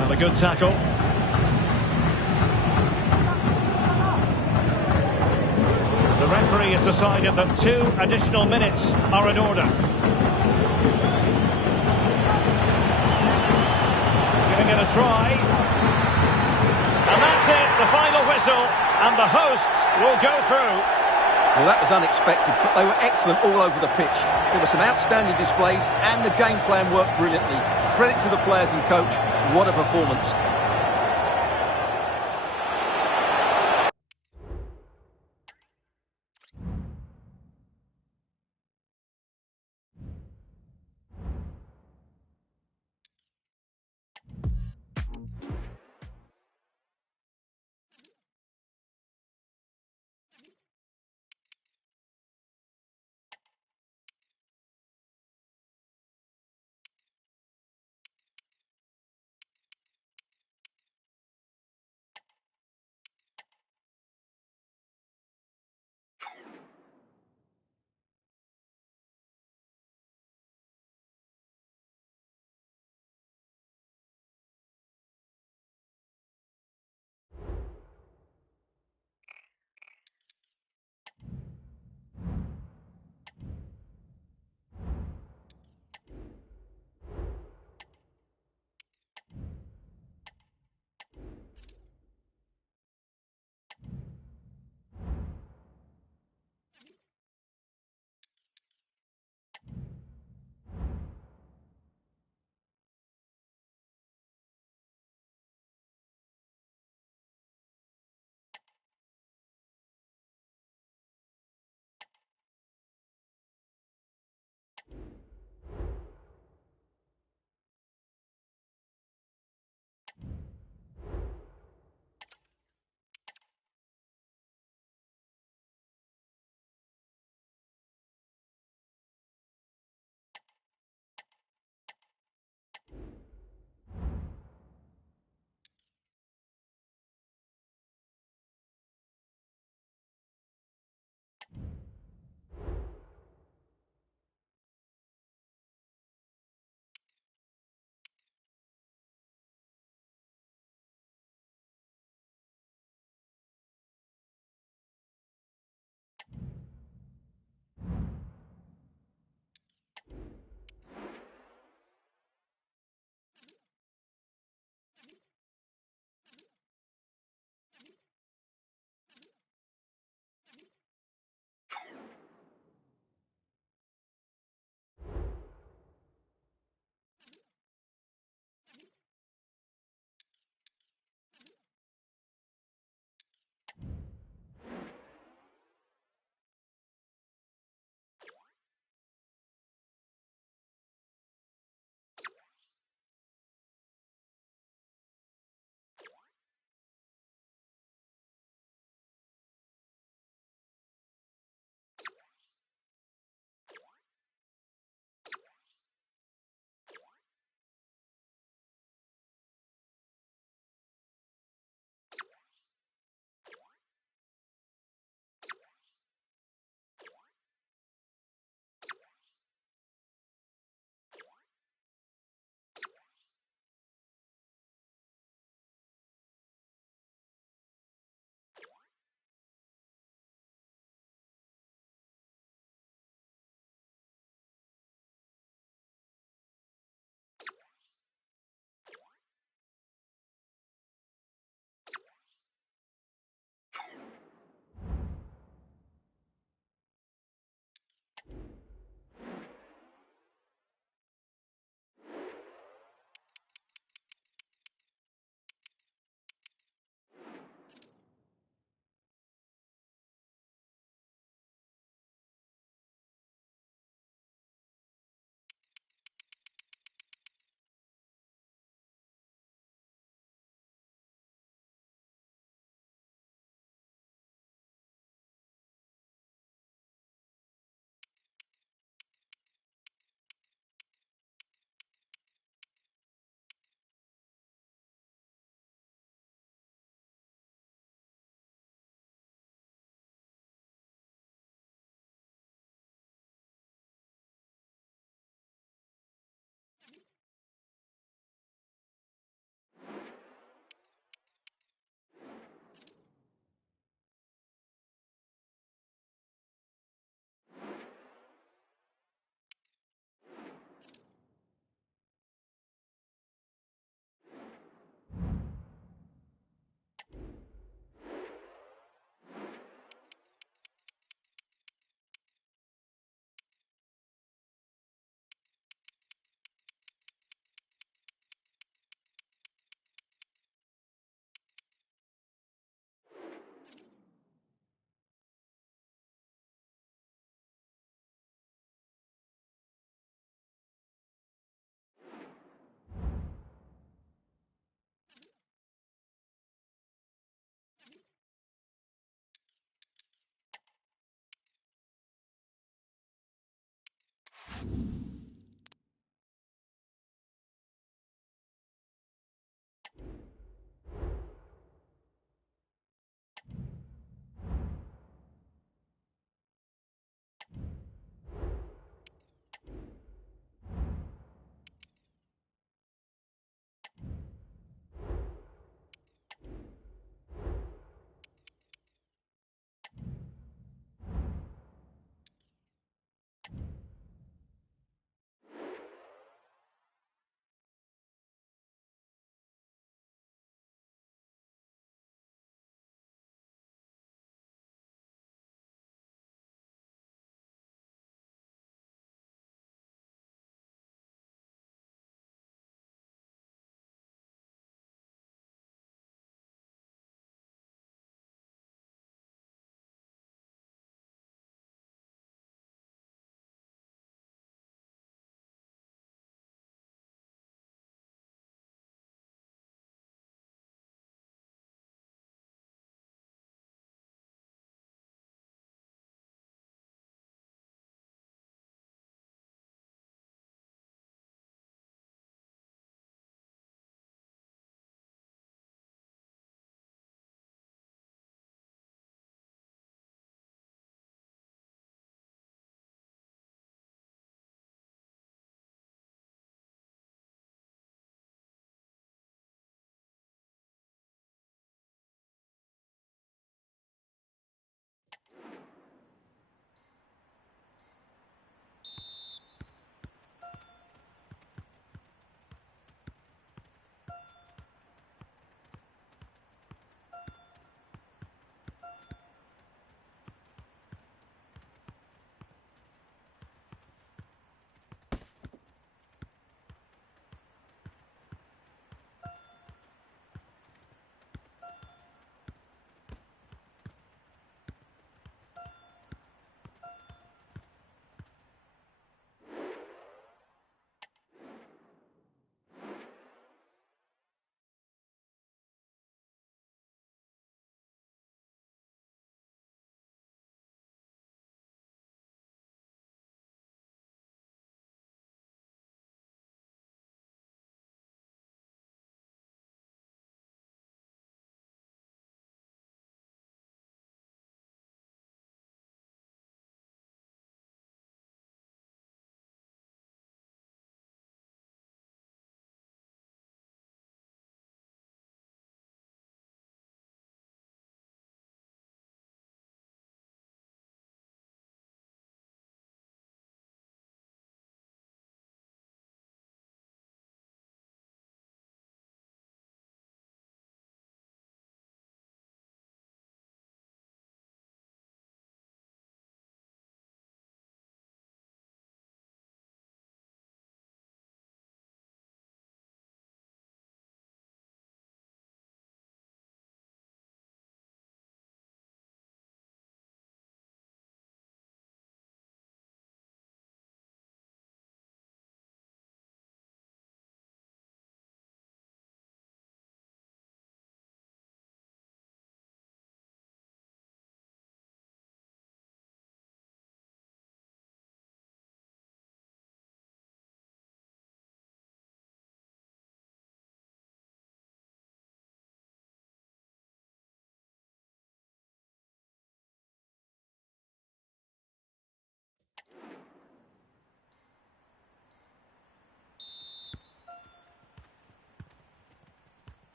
And a good tackle. The referee has decided that 2 additional minutes are in order. Giving it a try. And that's it, the final whistle. And the hosts will go through. Well, that was unexpected, but they were excellent all over the pitch. There were some outstanding displays, and the game plan worked brilliantly. Credit to the players and coach. What a performance.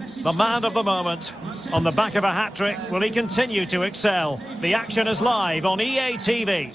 The man of the moment. On the back of a hat-trick, will he continue to excel? The action is live on EA TV.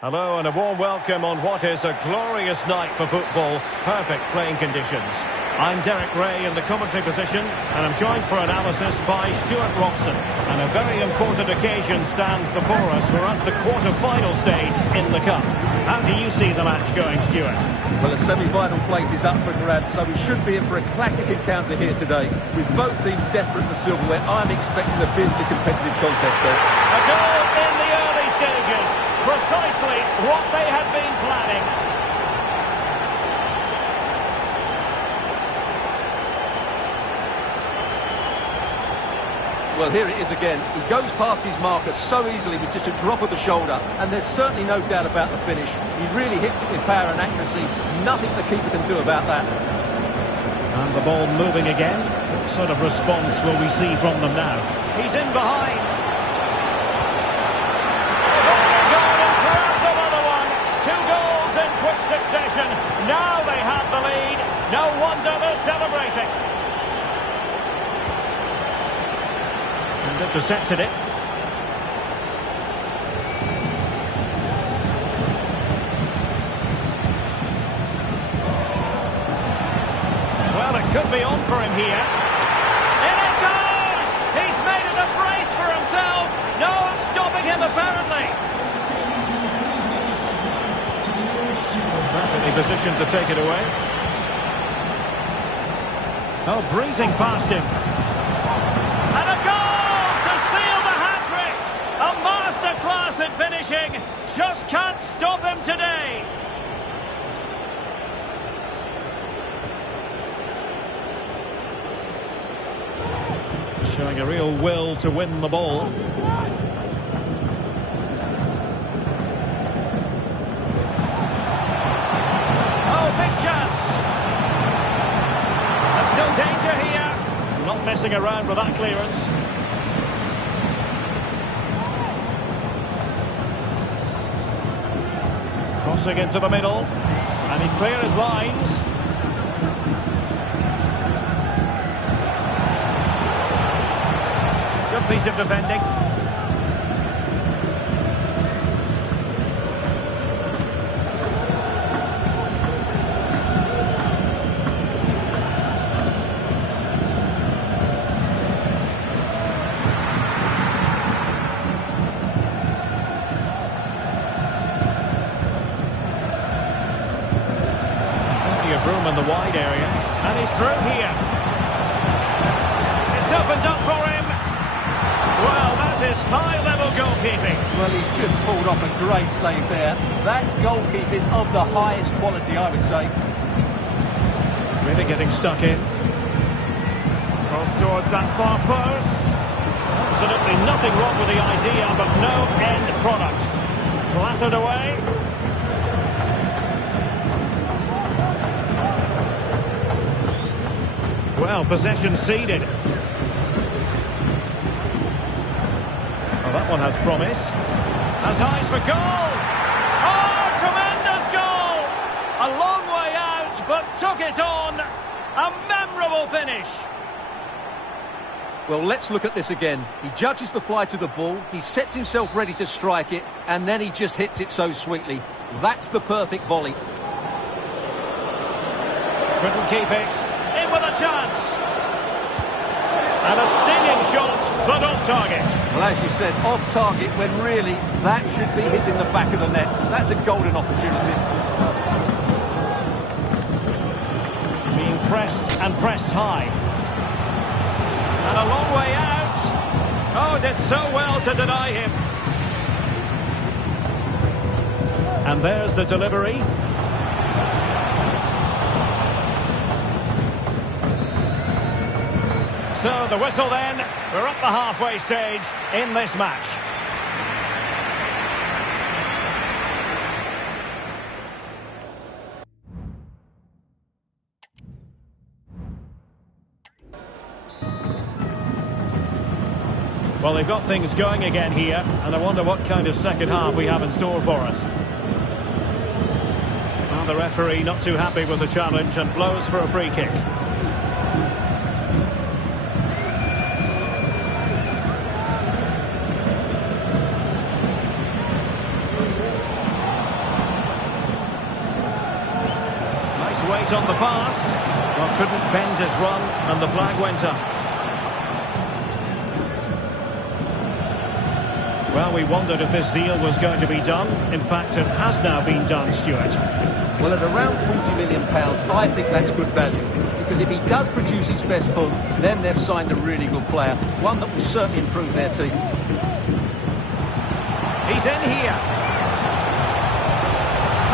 Hello and a warm welcome on what is a glorious night for football. Perfect playing conditions. I'm Derek Ray in the commentary position, and I'm joined for analysis by Stuart Robson. And a very important occasion stands before us. We're at the quarter-final stage in the Cup. How do you see the match going, Stuart? Well, the semi-final place is up for grabs, so we should be in for a classic encounter here today. With both teams desperate for silverware, I'm expecting a fiercely competitive contest, though. A goal in the early stages. Precisely what they had been planning. Well, here it is again. He goes past his marker so easily with just a drop of the shoulder, and there's certainly no doubt about the finish. He really hits it with power and accuracy. Nothing the keeper can do about that. And the ball moving again. What sort of response will we see from them now? He's in behind. Quick succession. Now they have the lead. No wonder they're celebrating. And intercepted it. Well, it could be on for him here. In it goes! He's made it a brace for himself. No one's stopping him, apparently. Perfectly positioned to take it away. Oh, breezing past him. And a goal to seal the hat-trick! A masterclass at finishing. Just can't stop him today. Showing a real will to win the ball. Danger here. Not messing around with that clearance. Crossing into the middle. And he's clear as lines. Good piece of defending. Room in the wide area, and he's through here. It's opened up for him. Well, that is high-level goalkeeping. Well, he's just pulled off a great save there. That's goalkeeping of the highest quality, I would say. Really getting stuck in. Cross towards that far post. Absolutely nothing wrong with the idea, but no end product. Clattered away. Well, possession ceded. Well, that one has promise. Has eyes for goal. Oh, tremendous goal! A long way out, but took it on. A memorable finish. Well, let's look at this again. He judges the fly to the ball, he sets himself ready to strike it, and then he just hits it so sweetly. That's the perfect volley. Couldn't keep it. In with a chance. And a stinging shot, but off target. Well, as you said, off target, when really that should be hitting the back of the net. That's a golden opportunity. Being pressed and pressed high. And a long way out. Oh, did so well to deny him. And there's the delivery. So the whistle then, we're at the halfway stage in this match. Well, they've got things going again here, and I wonder what kind of second half we have in store for us. Well, the referee not too happy with the challenge and blows for a free kick. Nice weight on the pass. Well, couldn't bend his run and the flag went up. Well, we wondered if this deal was going to be done. In fact, it has now been done, Stuart. Well, at around £40 million, I think that's good value. Because if he does produce his best form, then they've signed a really good player. One that will certainly improve their team. He's in here.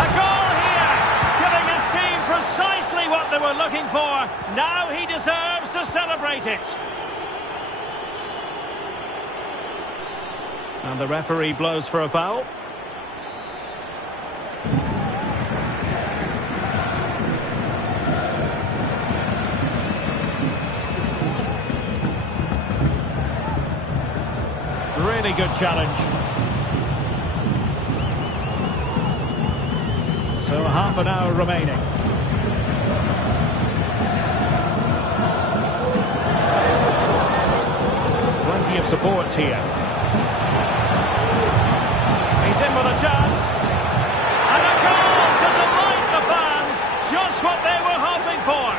A goal here! Giving his team precisely what they were looking for. Now he deserves to celebrate it. And the referee blows for a foul. Really good challenge. So half an hour remaining. Plenty of support here. He's in with a chance. And a goal to delight the fans. Just what they were hoping for.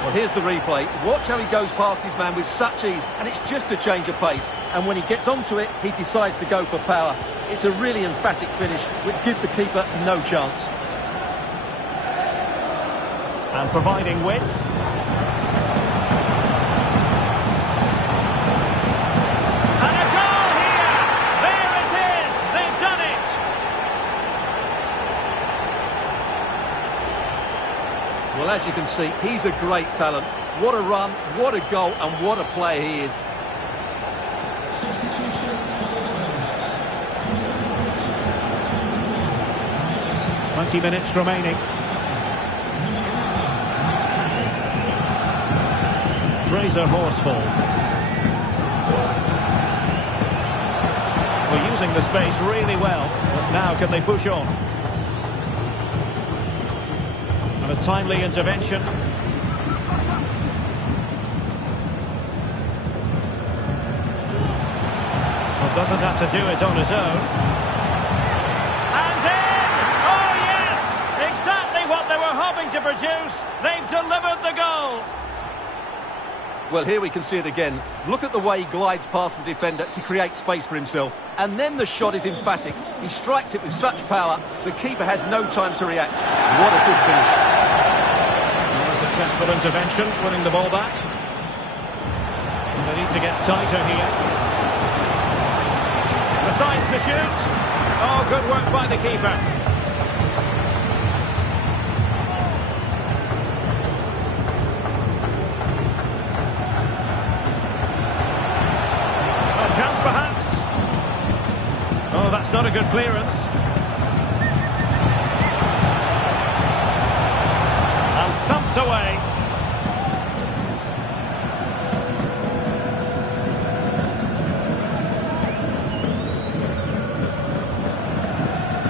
Well, here's the replay. Watch how he goes past his man with such ease, and it's just a change of pace. And when he gets onto it, he decides to go for power. It's a really emphatic finish, which gives the keeper no chance. And providing width. And a goal here! There it is! They've done it! Well, as you can see, he's a great talent. What a run, what a goal, and what a player he is. Twenty minutes remaining. Fraser Horsfall. We're using the space really well, but now can they push on? And a timely intervention. Well, doesn't have to do it on his own. And in! Oh yes! Exactly what they were hoping to produce. They've delivered the goal. Well, here we can see it again. Look at the way he glides past the defender to create space for himself. And then the shot is emphatic. He strikes it with such power, the keeper has no time to react. What a good finish. A successful intervention, winning the ball back. And they need to get tighter here. Decides to shoot. Oh, good work by the keeper. A chance perhaps. Oh, that's not a good clearance. And thumped away.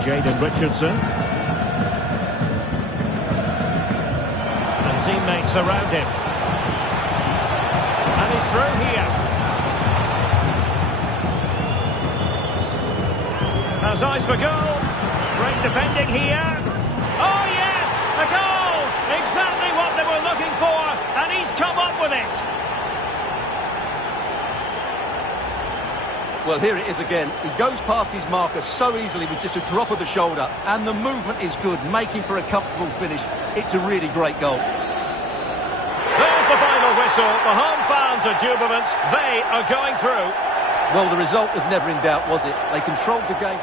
Jayden Richardson. And teammates around him. And he's through here. Has eyes for goal. Great defending here. Oh yes, a goal! Exactly what they were looking for, and he's come up with it. Well, here it is again. He goes past his marker so easily with just a drop of the shoulder. And the movement is good, making for a comfortable finish. It's a really great goal. There's the final whistle. The home fans are jubilant. They are going through. Well, the result was never in doubt, was it? They controlled the game.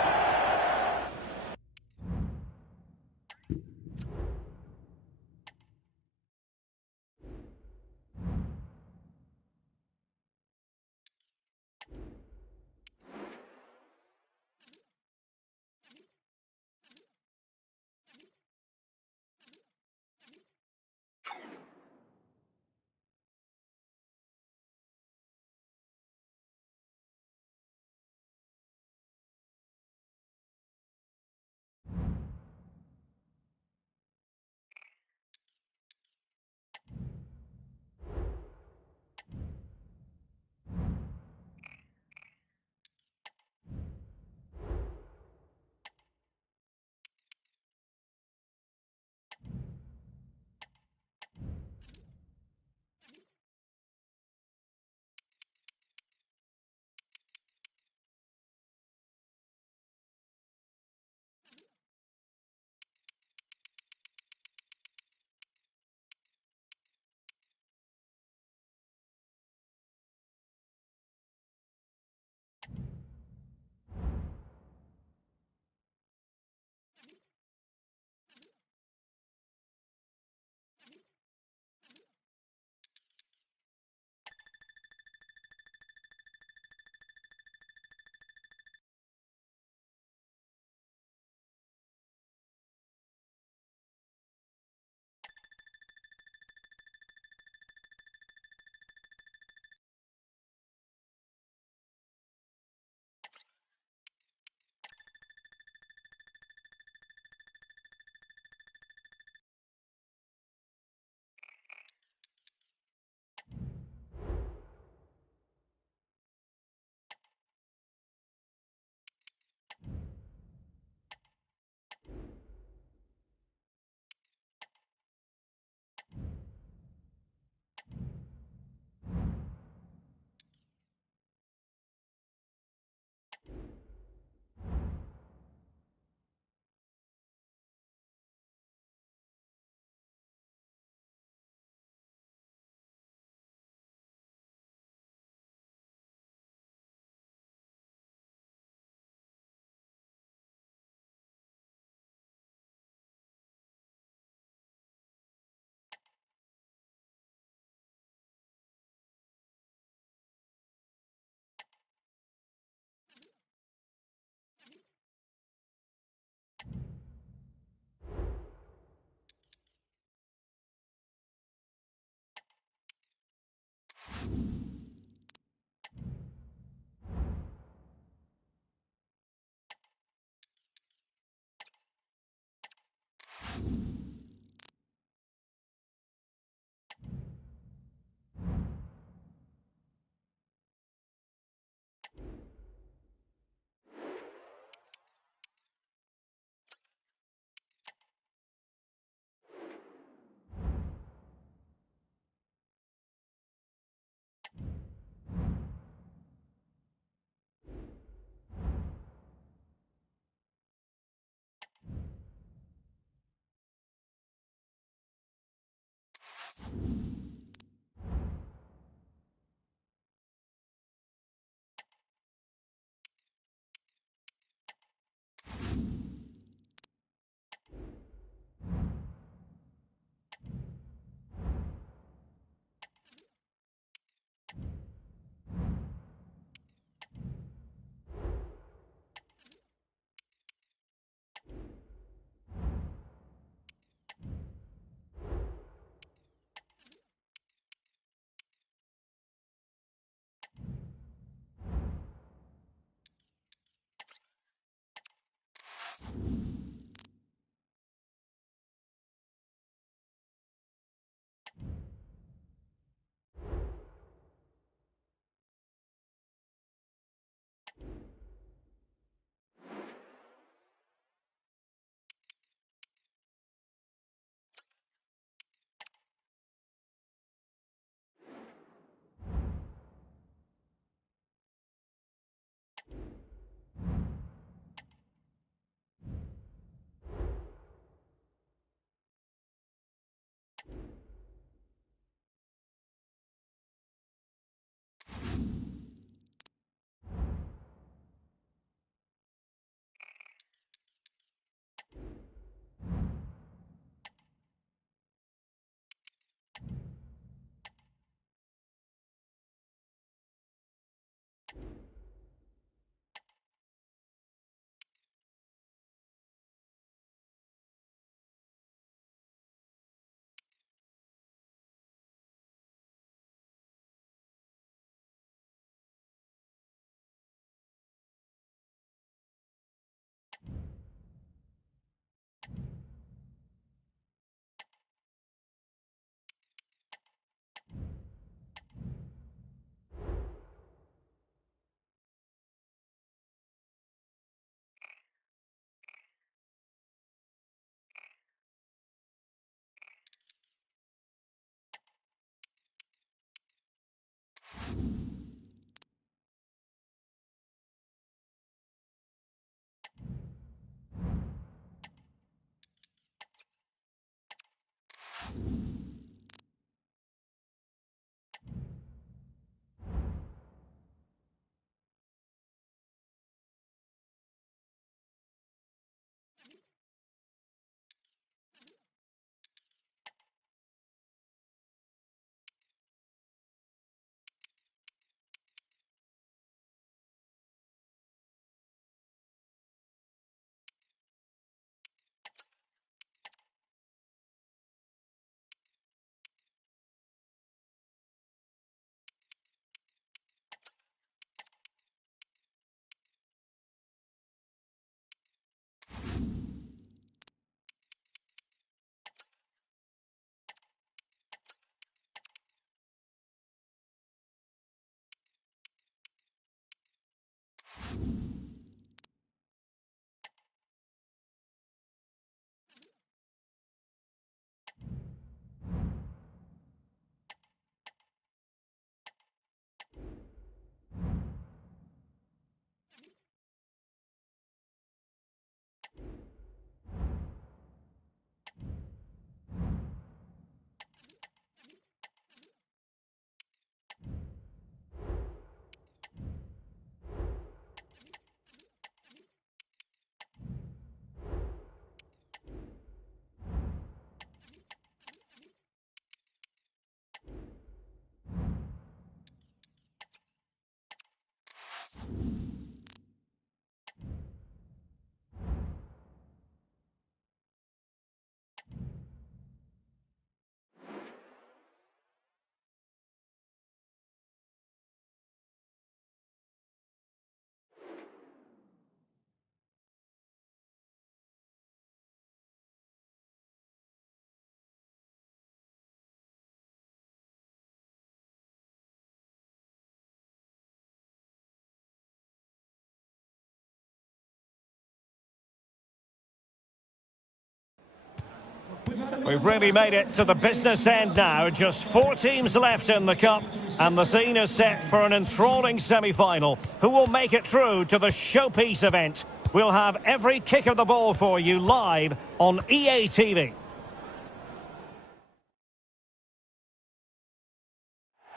We've really made it to the business end now. Just 4 teams left in the Cup, and the scene is set for an enthralling semi-final. Who will make it through to the showpiece event? We'll have every kick of the ball for you live on EA TV.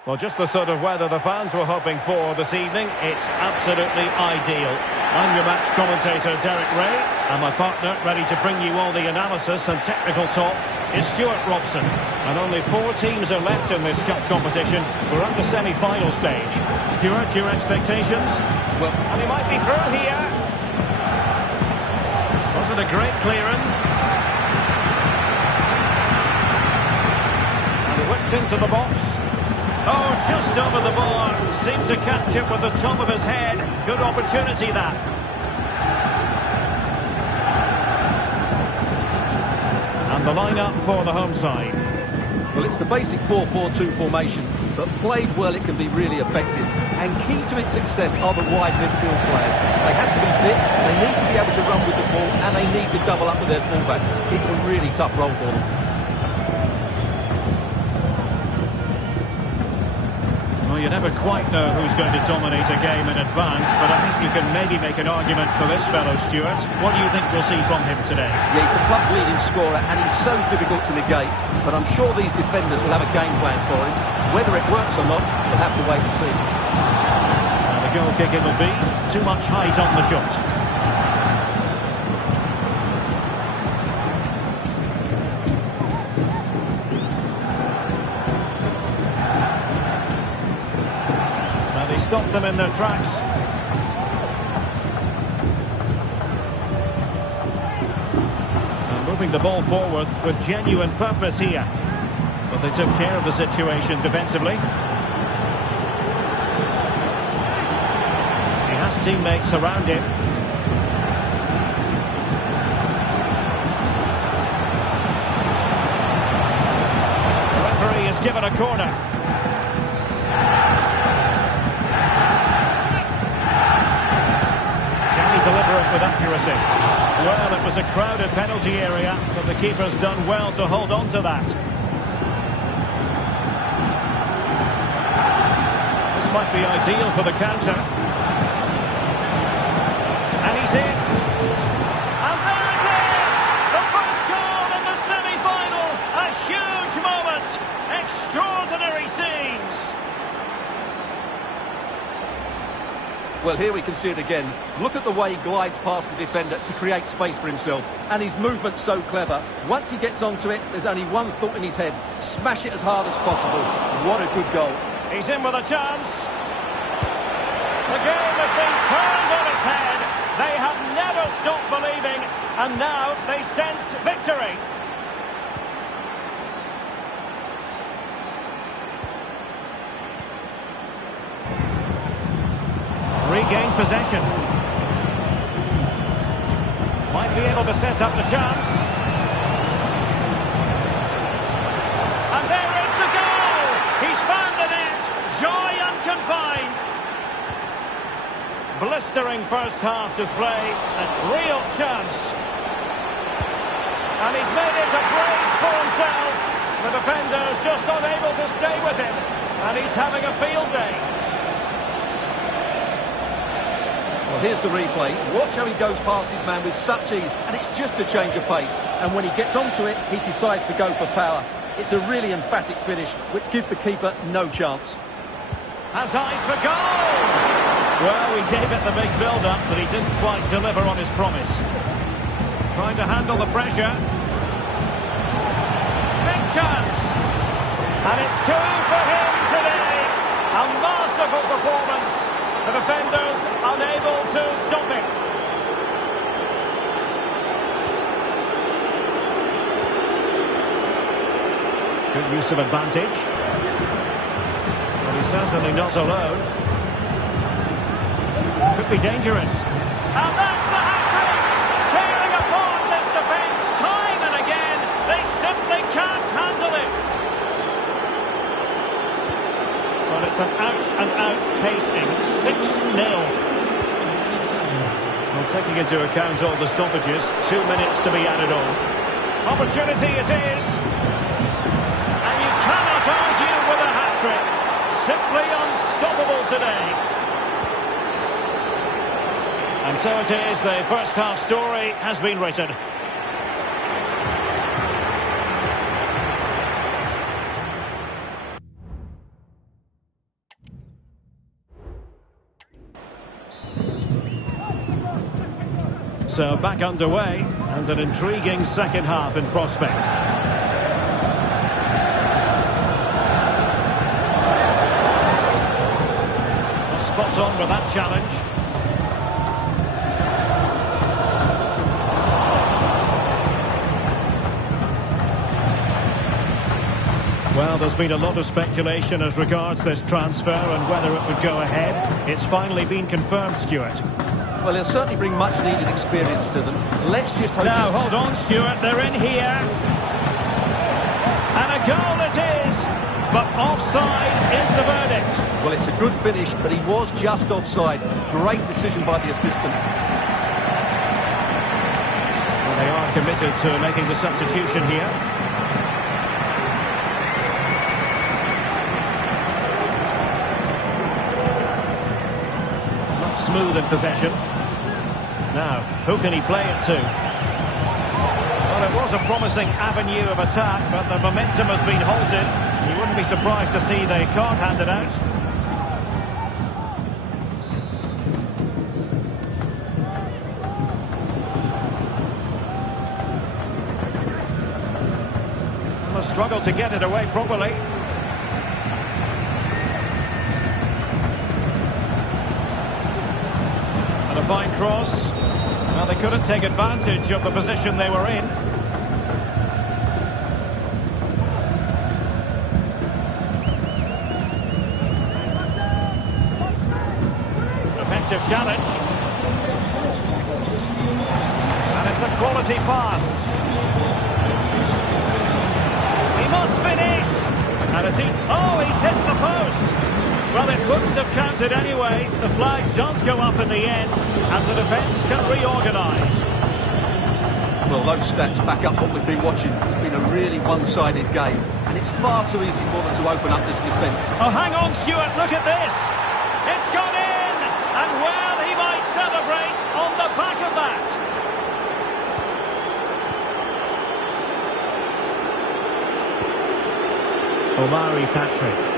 Well, just the sort of weather the fans were hoping for this evening. It's absolutely ideal. I'm your match commentator, Derek Ray, and my partner, ready to bring you all the analysis and technical talk, is Stuart Robson. And only 4 teams are left in this cup competition. We're at the semi-final stage. Stuart, your expectations? Well, and he might be through here. Was it a great clearance? And whipped into the box. Oh, just over the bar. Seemed to catch it with the top of his head. Good opportunity, that. And the line-up for the home side. Well, it's the basic 4-4-2 formation, but played well it can be really effective. And key to its success are the wide midfield players. They have to be fit, they need to be able to run with the ball, and they need to double up with their fullbacks. It's a really tough role for them. You never quite know who's going to dominate a game in advance, but I think you can maybe make an argument for this fellow, Stuart. What do you think we'll see from him today? Yeah, he's the club's leading scorer, and he's so difficult to negate. But I'm sure these defenders will have a game plan for him. Whether it works or not, we'll have to wait and see. And the goal kick it'll be. Too much height on the shot. Stop them in their tracks. And moving the ball forward with genuine purpose here. But they took care of the situation defensively. He has teammates around him. The referee has given a corner. Deliver it with accuracy. Well, it was a crowded penalty area, but the keeper's done well to hold on to that. This might be ideal for the counter. And he's in. And there it is! The first goal in the semi-final! A huge moment! Extraordinary scenes! Well, here we can see it again. Look at the way he glides past the defender to create space for himself. And his movement's so clever. Once he gets onto it, there's only one thought in his head. Smash it as hard as possible. What a good goal. He's in with a chance. The game has been turned on its head. They have never stopped believing, and now they sense victory. Regain possession. Might be able to set up the chance. And there is the goal! He's found the net! Joy unconfined! Blistering first half display, a real chance. And he's made it a brace for himself. The defender's just unable to stay with him. And he's having a field day. Well, here's the replay. Watch how he goes past his man with such ease, and it's just a change of pace. And when he gets onto it, he decides to go for power. It's a really emphatic finish, which gives the keeper no chance. Has eyes for goal! Well, he gave it the big build-up, but he didn't quite deliver on his promise. Trying to handle the pressure. Big chance! And it's 2 for him today. A masterful performance. The defenders unable to stop him. Good use of advantage. Well, he's certainly not alone. Could be dangerous. And that's the hat-trick! Tearing apart this defence time and again. They simply can't handle it. Well, it's an out-and-out pasting. 6-0. Well, taking into account all the stoppages, 2 minutes to be added on. Opportunity it is. And you cannot argue with a hat-trick. Simply unstoppable today. And so it is, the first half story has been written. So back underway, and an intriguing second half in prospect. Spot on with that challenge. Well, there's been a lot of speculation as regards this transfer and whether it would go ahead. It's finally been confirmed, Stuart. Well, he'll certainly bring much-needed experience to them. Let's just hope... Now, hold on, Stuart. They're in here. And a goal it is. But offside is the verdict. Well, it's a good finish, but he was just offside. Great decision by the assistant. Well, they are committed to making the substitution here. Not smooth in possession. Now, who can he play it to? Well, it was a promising avenue of attack, but the momentum has been halted. You wouldn't be surprised to see the card handed out. Well, struggled to get it away properly. And a fine cross. Well, they couldn't take advantage of the position they were in. Effective challenge. And it's a quality pass. He must finish. And he's hit the post. Well, it wouldn't have counted anyway. The flag does go up in the end, and the defence can reorganise. Well, those stats back up what we've been watching. It's been a really one-sided game, and it's far too easy for them to open up this defence. Oh, hang on, Stuart, look at this. It's gone in, and well, he might celebrate on the back of that. Omari Patrick.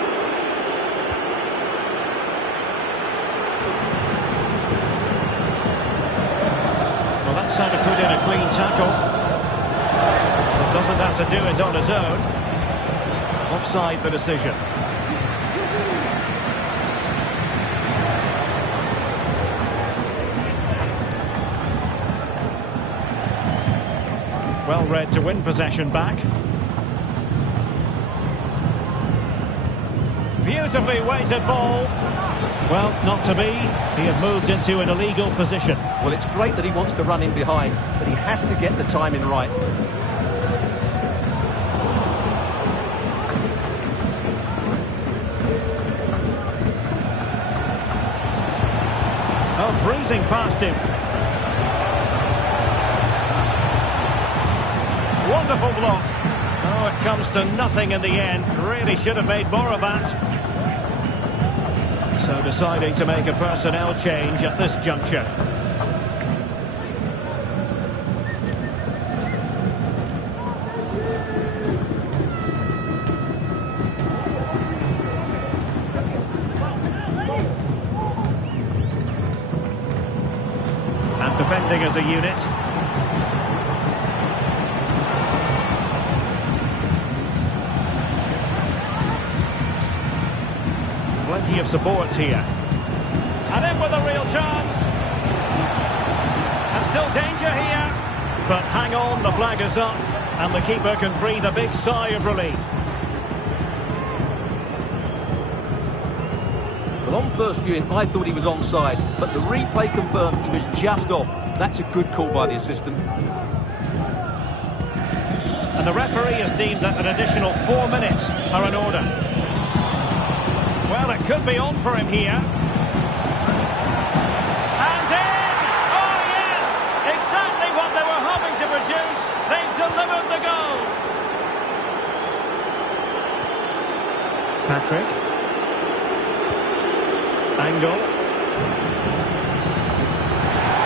That's how to put in a clean tackle. Doesn't have to do it on his own. Offside the decision. Well read to win possession back. Beautifully weighted ball. Well, not to be. He had moved into an illegal position. Well, it's great that he wants to run in behind, but he has to get the timing right. Oh, breezing past him. Wonderful block. Oh, it comes to nothing in the end. Really should have made more of that. So deciding to make a personnel change at this juncture. And defending as a unit. Plenty of support here. And in with a real chance. And still danger here. But hang on, the flag is up. And the keeper can breathe a big sigh of relief. Well, on first viewing, I thought he was onside. But the replay confirms he was just off. That's a good call by the assistant. And the referee has deemed that an additional 4 minutes are in order. Well, it could be on for him here. And in! Oh, yes! Exactly what they were hoping to produce. They've delivered the angle.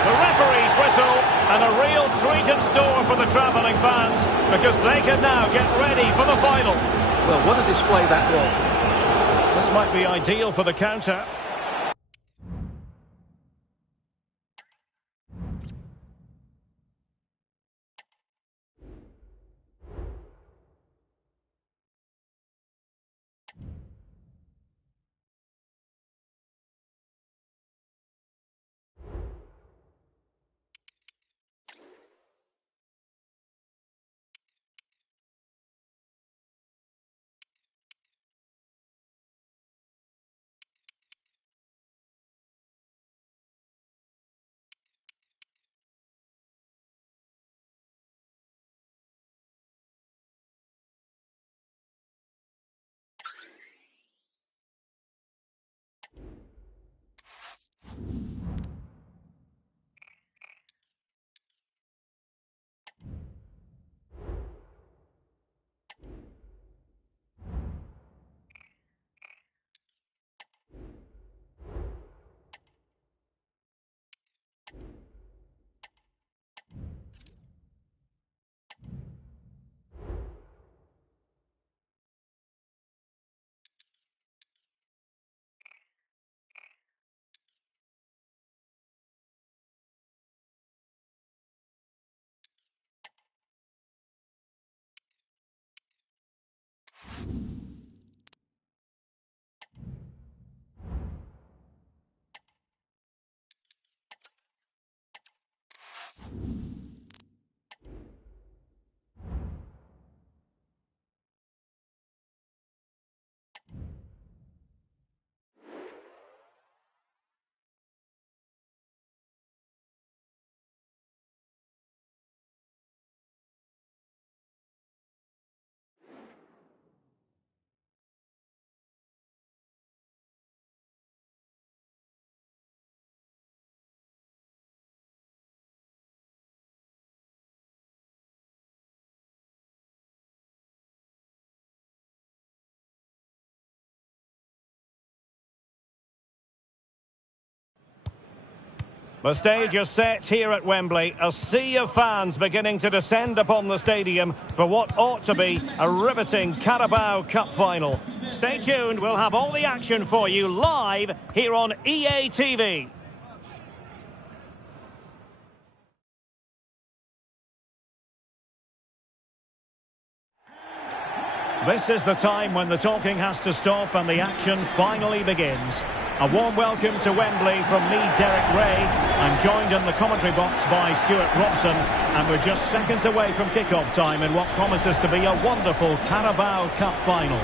The referee's whistle, and a real treat in store for the travelling fans, because they can now get ready for the final. Well, what a display that was. This might be ideal for the counter. The stage is set here at Wembley. A sea of fans beginning to descend upon the stadium for what ought to be a riveting Carabao Cup final. Stay tuned, we'll have all the action for you live here on EA TV. This is the time when the talking has to stop and the action finally begins. A warm welcome to Wembley from me, Derek Ray. I'm joined in the commentary box by Stuart Robson, and we're just seconds away from kick-off time in what promises to be a wonderful Carabao Cup final.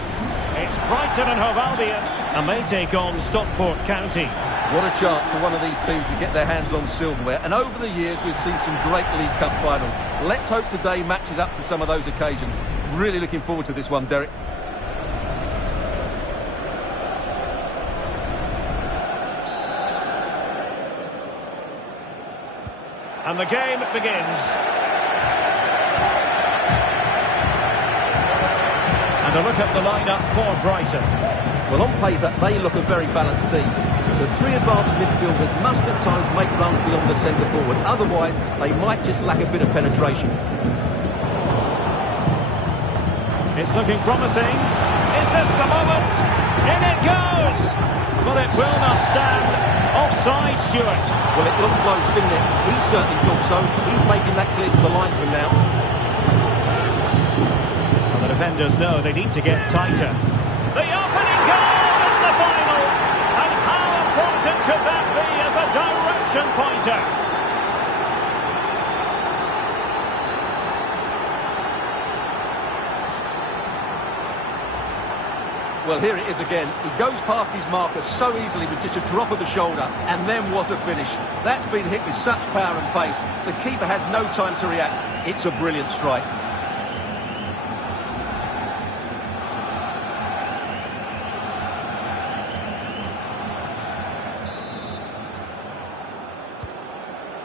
It's Brighton and Hove Albion, and they take on Stockport County. What a chance for one of these teams to get their hands on silverware. And over the years, we've seen some great League Cup finals. Let's hope today matches up to some of those occasions. Really looking forward to this one, Derek. And the game begins. And a look at the lineup for Brighton. Well, on paper, they look a very balanced team. The three advanced midfielders must at times make runs beyond the centre forward. Otherwise, they might just lack a bit of penetration. It's looking promising. Is this the moment? In it goes! But it will not stand. Offside, Stuart. Well, it looked close, didn't it? He certainly thought so. He's making that clear to the linesman now. Well, the defenders know they need to get tighter. The opening goal in the final! And how important could that be as a direction pointer? Well, here it is again. He goes past his marker so easily with just a drop of the shoulder, and then what a finish. That's been hit with such power and pace. The keeper has no time to react. It's a brilliant strike.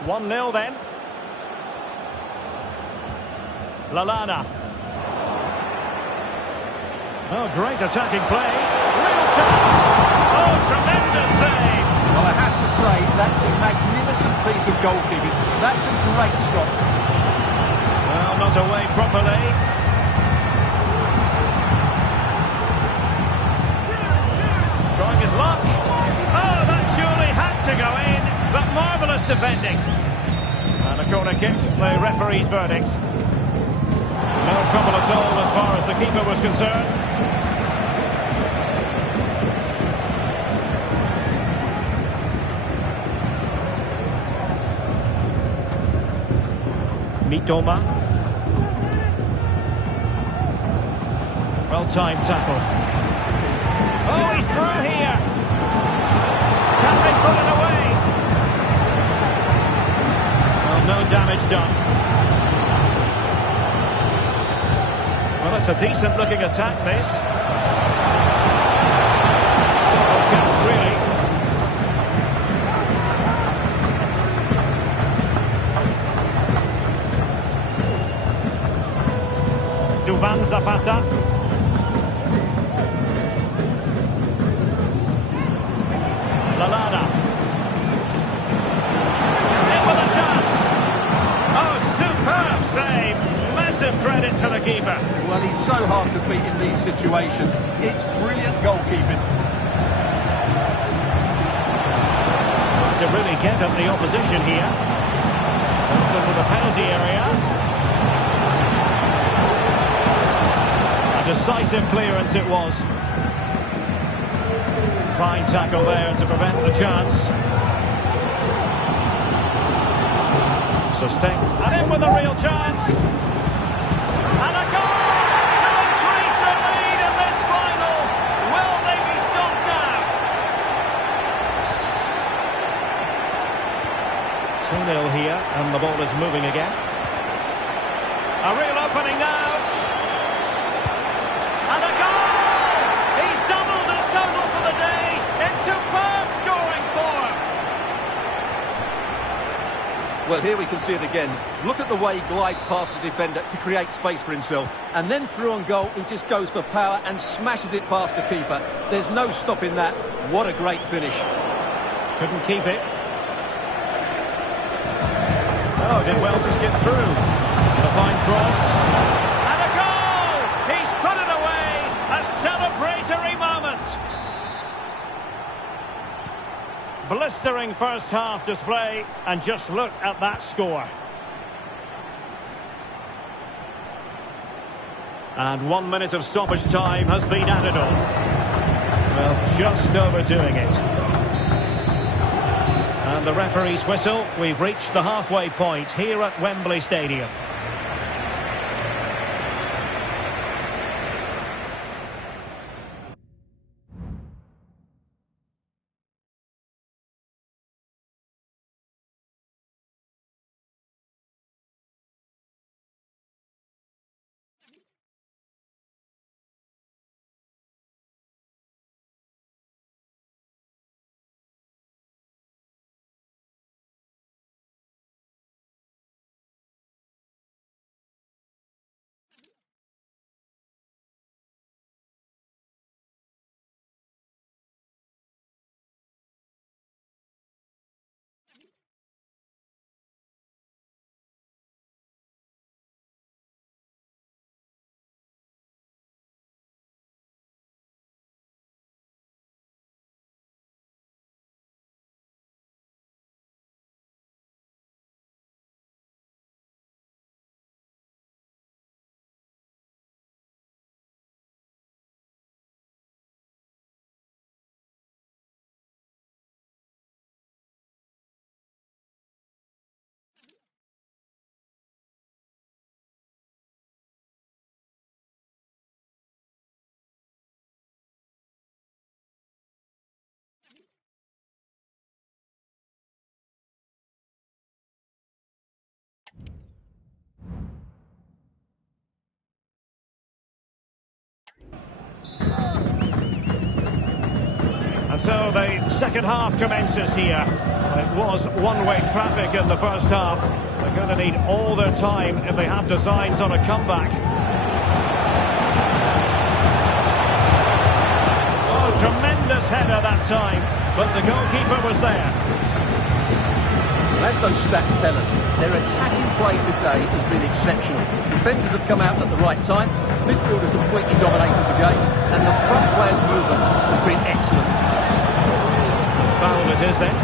One 0 then. Lallana. Oh, great attacking play. Real chance. Oh, tremendous save. Well, I have to say, that's a magnificent piece of goalkeeping. That's a great stop. Well, not away properly. Trying his luck. Oh, that surely had to go in, but marvellous defending. And a corner kick, the referee's verdict. No trouble at all as far as the keeper was concerned. Mitoma. Well-timed tackle. Oh, he's through here. Can they put it away? Well, no damage done. Well, it's a decent-looking attack, this. Simple catch, really. Duvan Zapata. Lalana. In with a chance. Oh, superb save. Massive credit to the keeper. Well, he's so hard to beat in these situations. It's brilliant goalkeeping. To really get at the opposition here. Just into the penalty area. Decisive clearance it was. Fine tackle there to prevent the chance. Sustain. And in with a real chance. And a goal to increase the lead in this final. Will they be stopped now? 2-0 here, and the ball is moving again. A real opening now. And a goal! He's doubled his total for the day in superb scoring form. Well, here we can see it again. Look at the way he glides past the defender to create space for himself. And then through on goal, he just goes for power and smashes it past the keeper. There's no stopping that. What a great finish. Couldn't keep it. Oh, did well to skip through. A fine cross. And a goal! He's put it away. A celebratory moment. Blistering first half display, and just look at that score. And 1 minute of stoppage time has been added on. Well, just overdoing it. And the referee's whistle. We've reached the halfway point here at Wembley Stadium. And so the second half commences here. It was one-way traffic in the first half. They're going to need all their time if they have designs on a comeback. Oh, tremendous header that time. but the goalkeeper was there. Well, as those stats tell us, their attacking play today has been exceptional. Defenders have come out at the right time, midfield have completely dominated the game, and the front players' movement has been excellent. Foul it is then.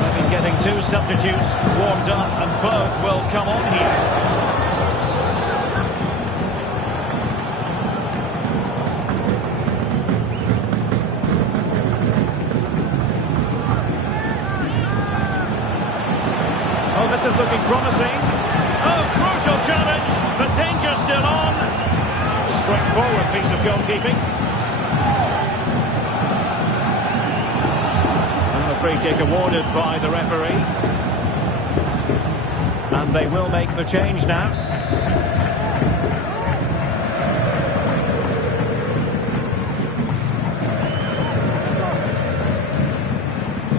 They've been getting two substitutes warmed up, and both will come on here. Oh, this is looking promising. Oh, crucial challenge, but danger still on. Straightforward piece of goalkeeping. And the free kick awarded by the referee. And they will make the change now.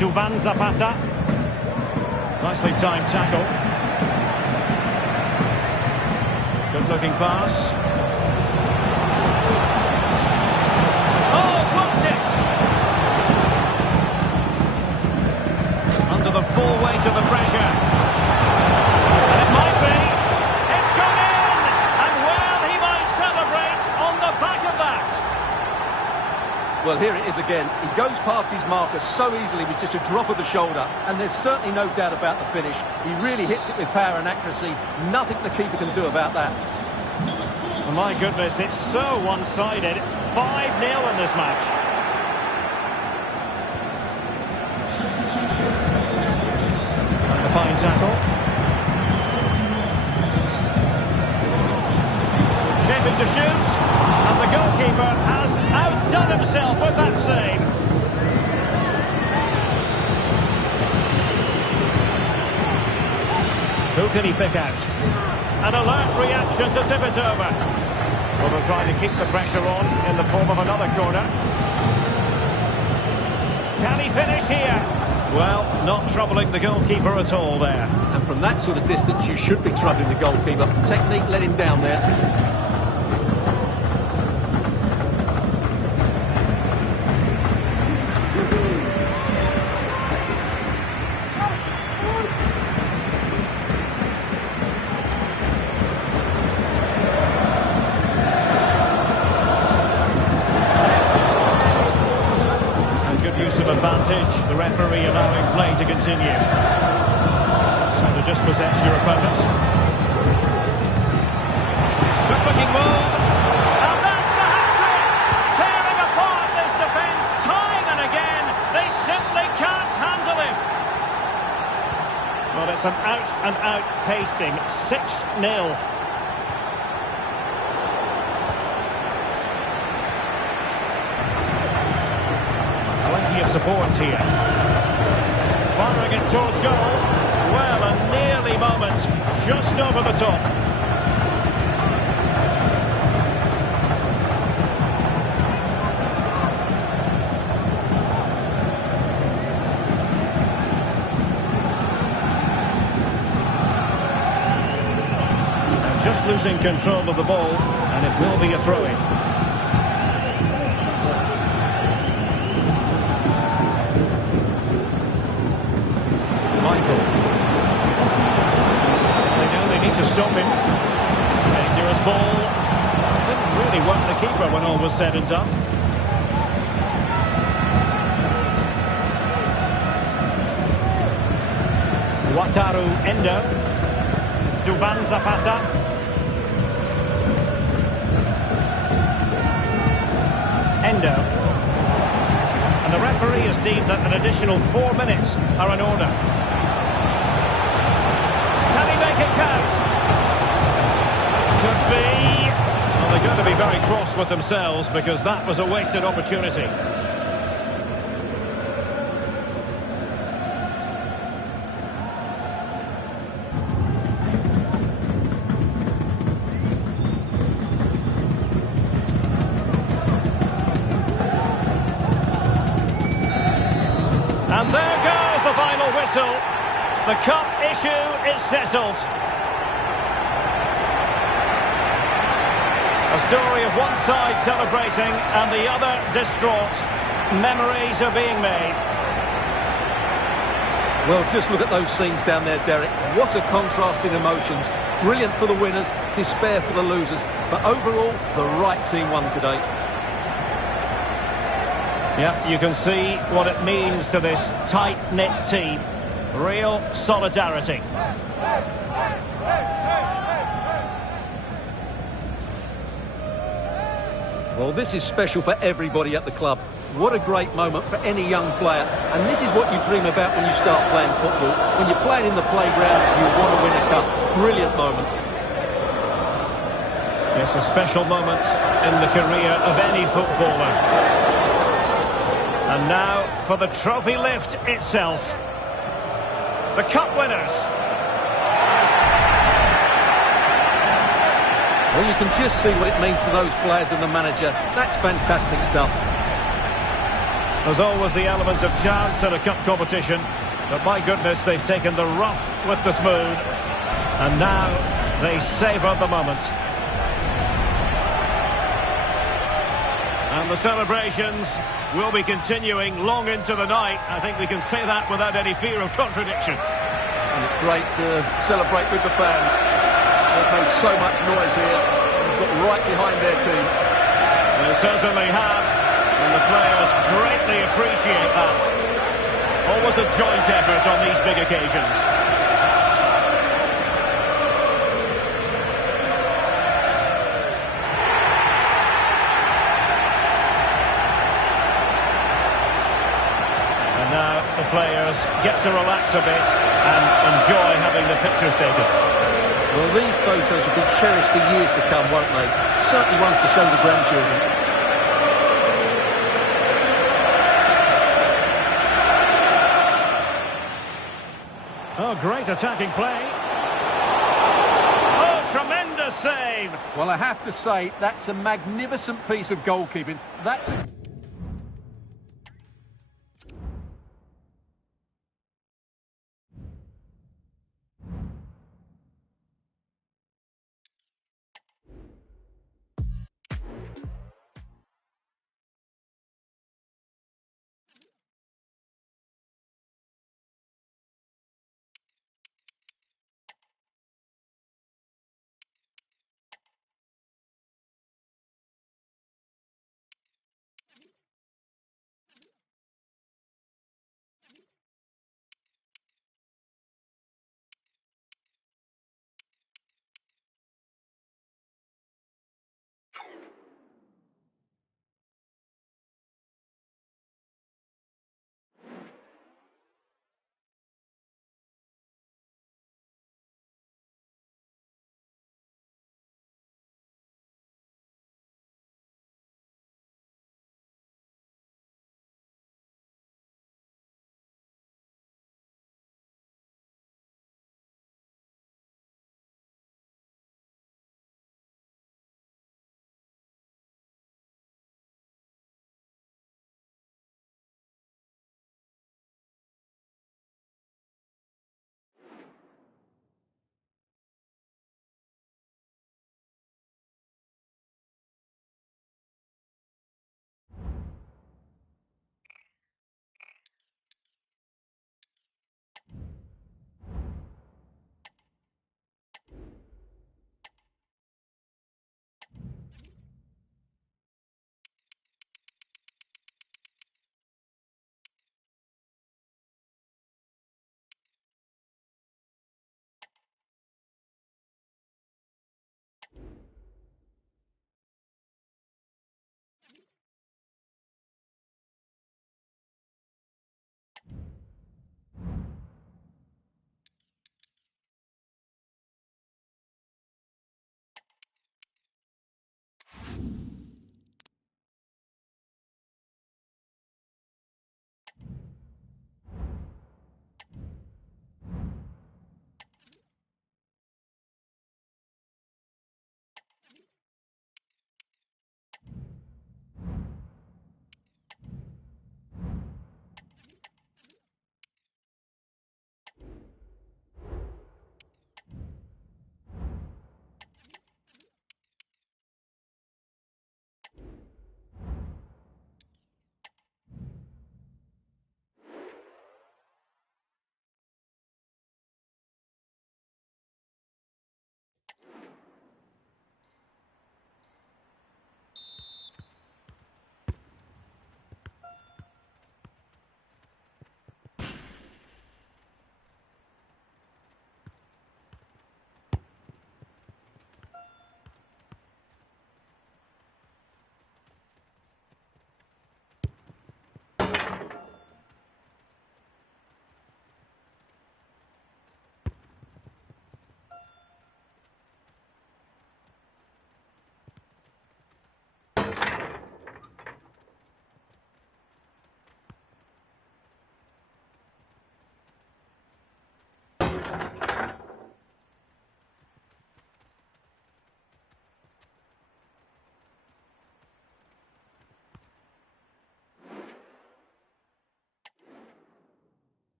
Duvan Zapata. Nicely timed tackle. Good looking pass. Oh, blocked it! Under the full weight of the pressure. And it might be. It's gone in! And well, he might celebrate on the back of that. Well, here it is again. He goes past his marker so easily with just a drop of the shoulder, and there's certainly no doubt about the finish. He really hits it with power and accuracy. Nothing the keeper can do about that. Oh, my goodness, it's so one-sided. 5-0 in this match. And a fine tackle. Shaping to shoot. And the goalkeeper has outdone himself with that save. Who can he pick out? An alert reaction to tip it over. Well, they'll try to keep the pressure on in the form of another corner. Can he finish here? Well, not troubling the goalkeeper at all there. And from that sort of distance, you should be troubling the goalkeeper. Technique let him down there. Advantage, the referee allowing play to continue. So to dispossess your opponent. Good looking move, and that's the hat-trick! Tearing apart this defence time and again. They simply can't handle him. Well, it's an out-and-out pasting, 6-0. Of support here. Firing it towards goal. Well, a nearly moment. Just over the top. And just losing control of the ball, and it will be a throw-in. Stop him. Dangerous ball. Didn't really work the keeper when all was said and done. Wataru Endo. Duvan Zapata. Endo. And the referee has deemed that an additional 4 minutes are in order. Can he make it count? Could be. Well, they're going to be very cross with themselves because that was a wasted opportunity. And there goes the final whistle. The cup issue is settled. A story of one side celebrating and the other distraught. memories are being made. Well, just look at those scenes down there, Derek. What a contrast in emotions. Brilliant for the winners, despair for the losers. But overall, the right team won today. Yeah, you can see what it means to this tight-knit team. Real solidarity. Well, this is special for everybody at the club. What a great moment for any young player. And this is what you dream about when you start playing football. When you're playing in the playground, you want to win a cup. Brilliant moment. It's a special moment in the career of any footballer. And now for the trophy lift itself. The cup winners. Well, you can just see what it means to those players and the manager. That's fantastic stuff. There's always the element of chance in a cup competition, but my goodness, they've taken the rough with the smooth, and now they savour the moment. And the celebrations will be continuing long into the night. I think we can say that without any fear of contradiction. And it's great to celebrate with the fans. They've made so much noise here, and they've got right behind their team. They certainly have. And the players greatly appreciate that. Always a joint effort on these big occasions. And now the players get to relax a bit and enjoy having the pictures taken. Well, these photos will be cherished for years to come, won't they? Certainly ones to show the grandchildren. Oh, great attacking play. Oh, tremendous save. Well, I have to say, that's a magnificent piece of goalkeeping. That's a...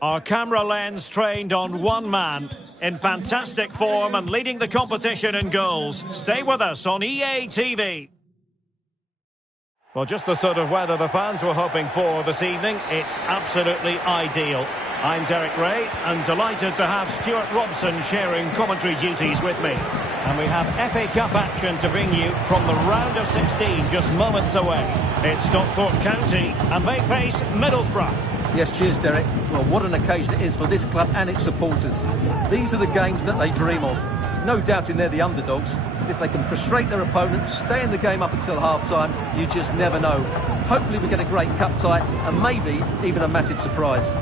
Our camera lens trained on one man, in fantastic form and leading the competition in goals. Stay with us on EA TV. Well, just the sort of weather the fans were hoping for this evening. It's absolutely ideal. I'm Derek Ray, and delighted to have Stuart Robson sharing commentary duties with me. And we have FA Cup action to bring you from the round of 16, just moments away. It's Stockport County, and they face Middlesbrough. Yes, cheers, Derek. Well, what an occasion it is for this club and its supporters. These are the games that they dream of. No doubting they're the underdogs. If they can frustrate their opponents, stay in the game up until half-time, you just never know. Hopefully we get a great cup tie and maybe even a massive surprise.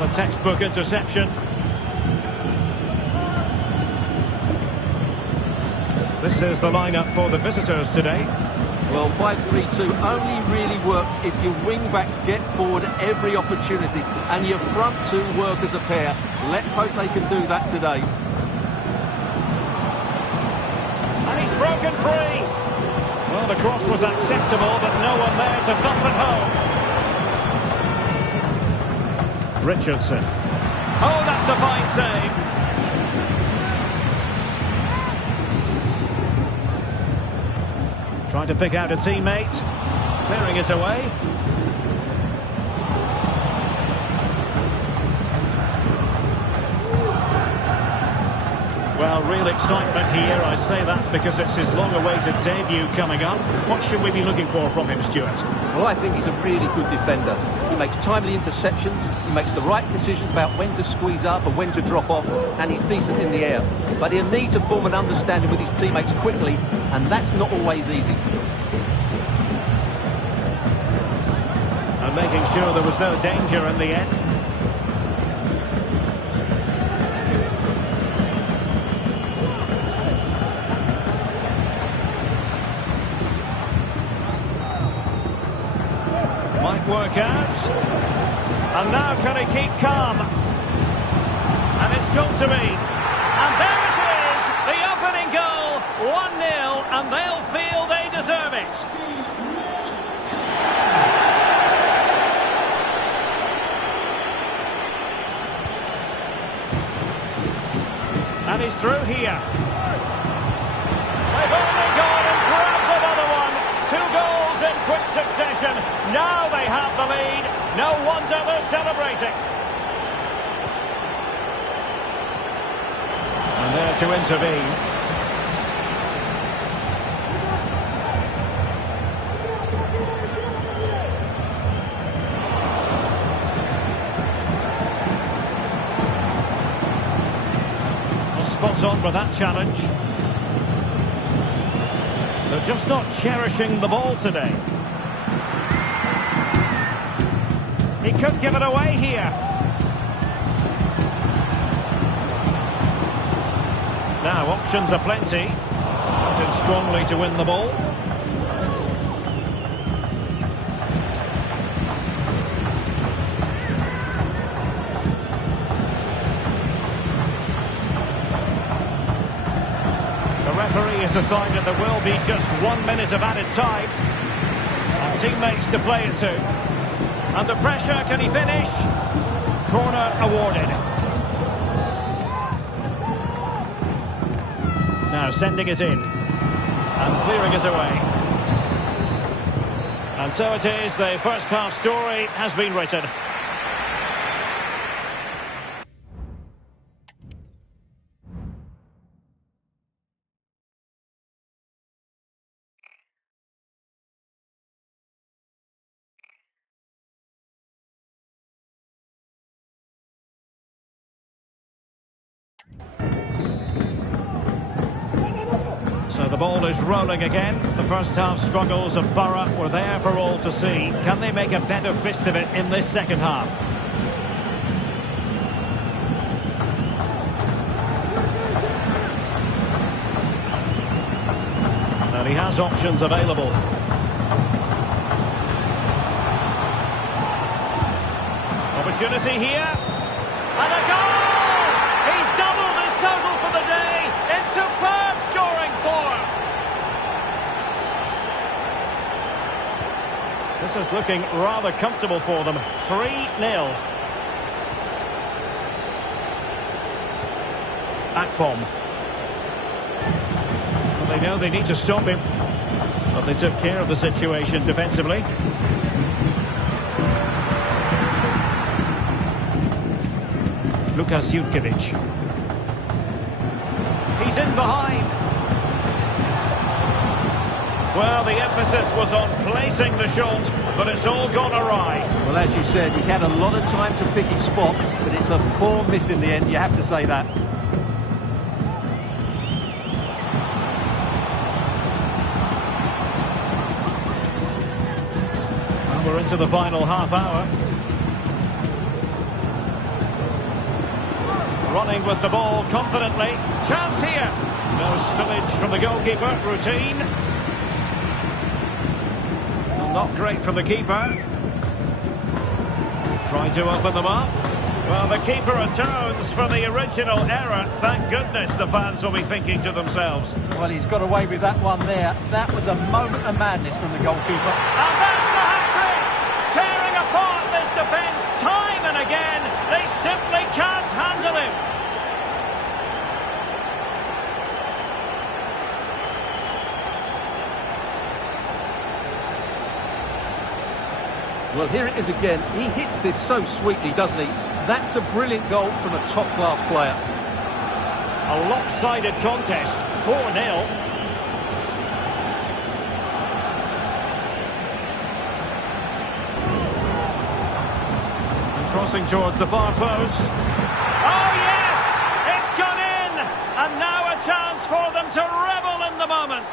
The textbook interception. This is the lineup for the visitors today. Well, 5-3-2 only really works if your wing-backs get forward at every opportunity and your front two work as a pair. Let's hope they can do that today. And he's broken free. Well, the cross was acceptable, but no one there to thump it home. Richardson. Oh, that's a fine save. Trying to pick out a teammate, clearing it away. Well, real excitement here. I say that because it's his long-awaited debut coming up. What should we be looking for from him, Stuart? Well, I think he's a really good defender. He makes timely interceptions, he makes the right decisions about when to squeeze up and when to drop off, and he's decent in the air. But he'll need to form an understanding with his teammates quickly, and that's not always easy. And making sure there was no danger in the end. Might work out. And now can he keep calm? And it's got to be. And there it is, the opening goal, 1-0, and they'll feel they deserve it. And he's through here. They've only gone and grabbed another one. 2 goals in quick succession. Now they have the lead. No wonder they're celebrating. And there to intervene. Well, spot on with that challenge. They're just not cherishing the ball today. He could give it away here. Now, options are plenty. Out in strongly to win the ball. The referee has decided there will be just 1 minute of added time. And teammates to play it to. Under pressure, can he finish? Corner awarded. Now sending it in. And clearing it away. And so it is, the first half story has been written. So the ball is rolling again. The first half struggles of Borough were there for all to see. Can they make a better fist of it in this second half? And he has options available. Opportunity here. And a goal! He's doubled his total for the day in superb scoring form. This this is looking rather comfortable for them. 3-0. Akpom. Well, they know they need to stop him. But they took care of the situation defensively. Lukas Jutkiewicz. He's in behind. Well, the emphasis was on placing the shot, but it's all gone awry. Well, as you said, he had a lot of time to pick his spot, but it's a poor miss in the end, you have to say that. Well, we're into the final half hour. Running with the ball confidently. Chance here. No spillage from the goalkeeper. Routine. Well, not great from the keeper. Trying to open them up. Well, the keeper atones for the original error. Thank goodness the fans will be thinking to themselves. Well, he's got away with that one there. That was a moment of madness from the goalkeeper. And that's the hat-trick! Tearing apart this defence time and again. They simply can't handle him. Well, here it is again. He hits this so sweetly, doesn't he? That's a brilliant goal from a top-class player. A lopsided contest. 4-0. Crossing towards the far post. Oh, yes! It's gone in! And now a chance for them to revel in the moment.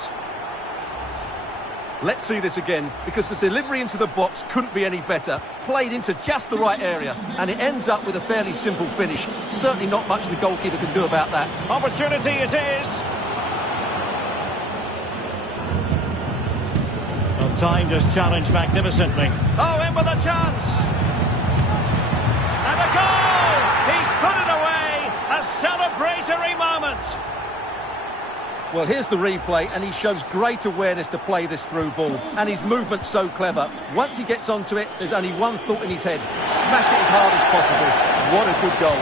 Let's see this again, because the delivery into the box couldn't be any better. Played into just the right area, and it ends up with a fairly simple finish. Certainly not much the goalkeeper can do about that. Opportunity it is. Well, time just challenged magnificently. Oh, in with a chance. And a goal! He's put it away! A celebratory moment! Well, here's the replay, and he shows great awareness to play this through ball. And his movement's so clever. Once he gets onto it, there's only one thought in his head. Smash it as hard as possible. What a good goal.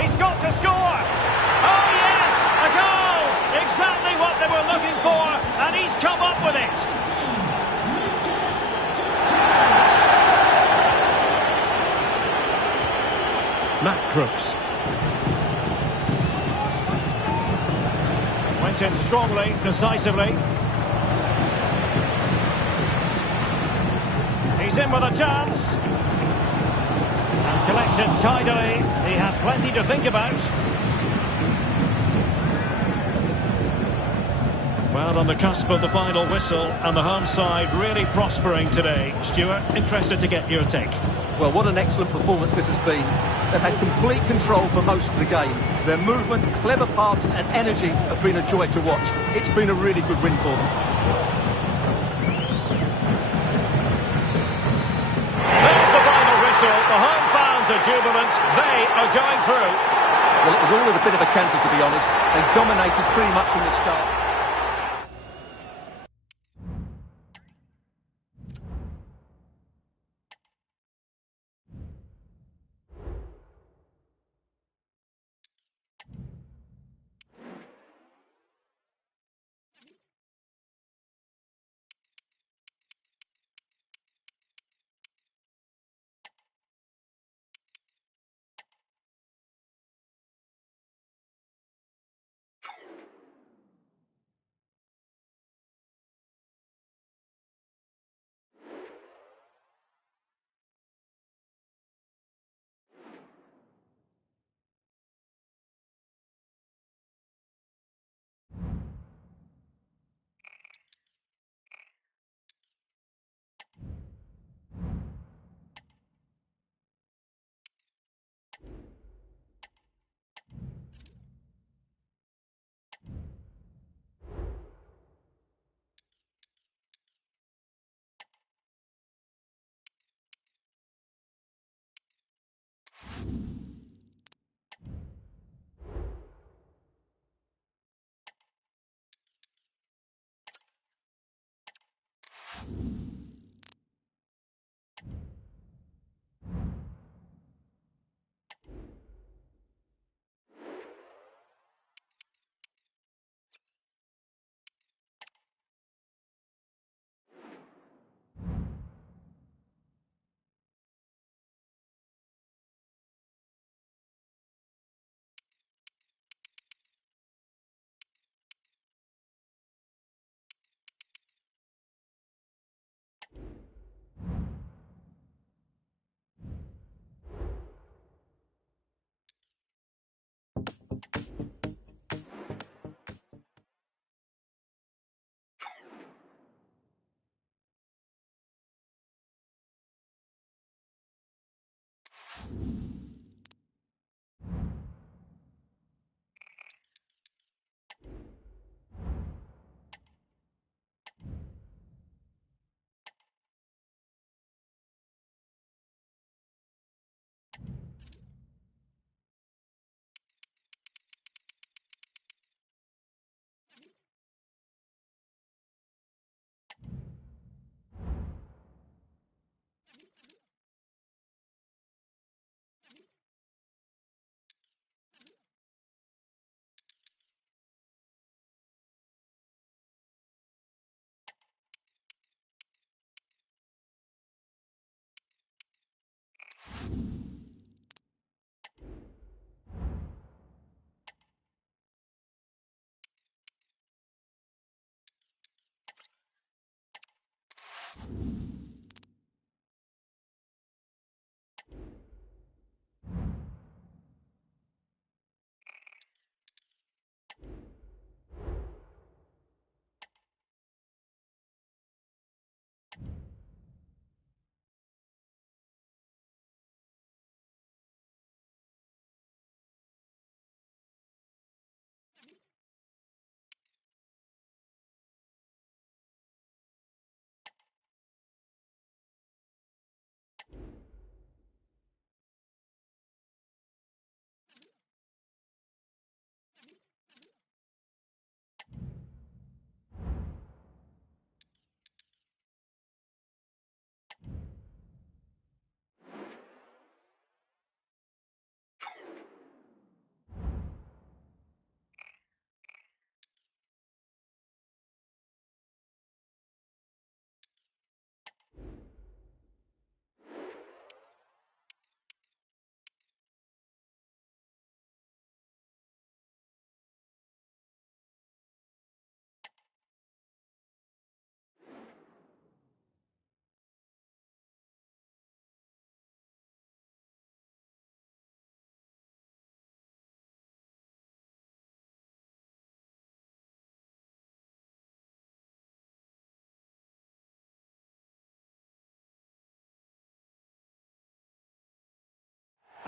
He's got to score! Oh, yes! A goal! Exactly what they were looking for, and he's come up with it! Matt Crooks. Went in strongly, decisively. He's in with a chance. And collected tidily. He had plenty to think about. Well, on the cusp of the final whistle, and the home side really prospering today. Stuart, interested to get your take. Well, what an excellent performance this has been. They've had complete control for most of the game. Their movement, clever passing and energy have been a joy to watch. It's been a really good win for them. There's the final whistle. The home fans are jubilant. They are going through. Well, it was all at a bit of a canter, to be honest. They dominated pretty much from the start.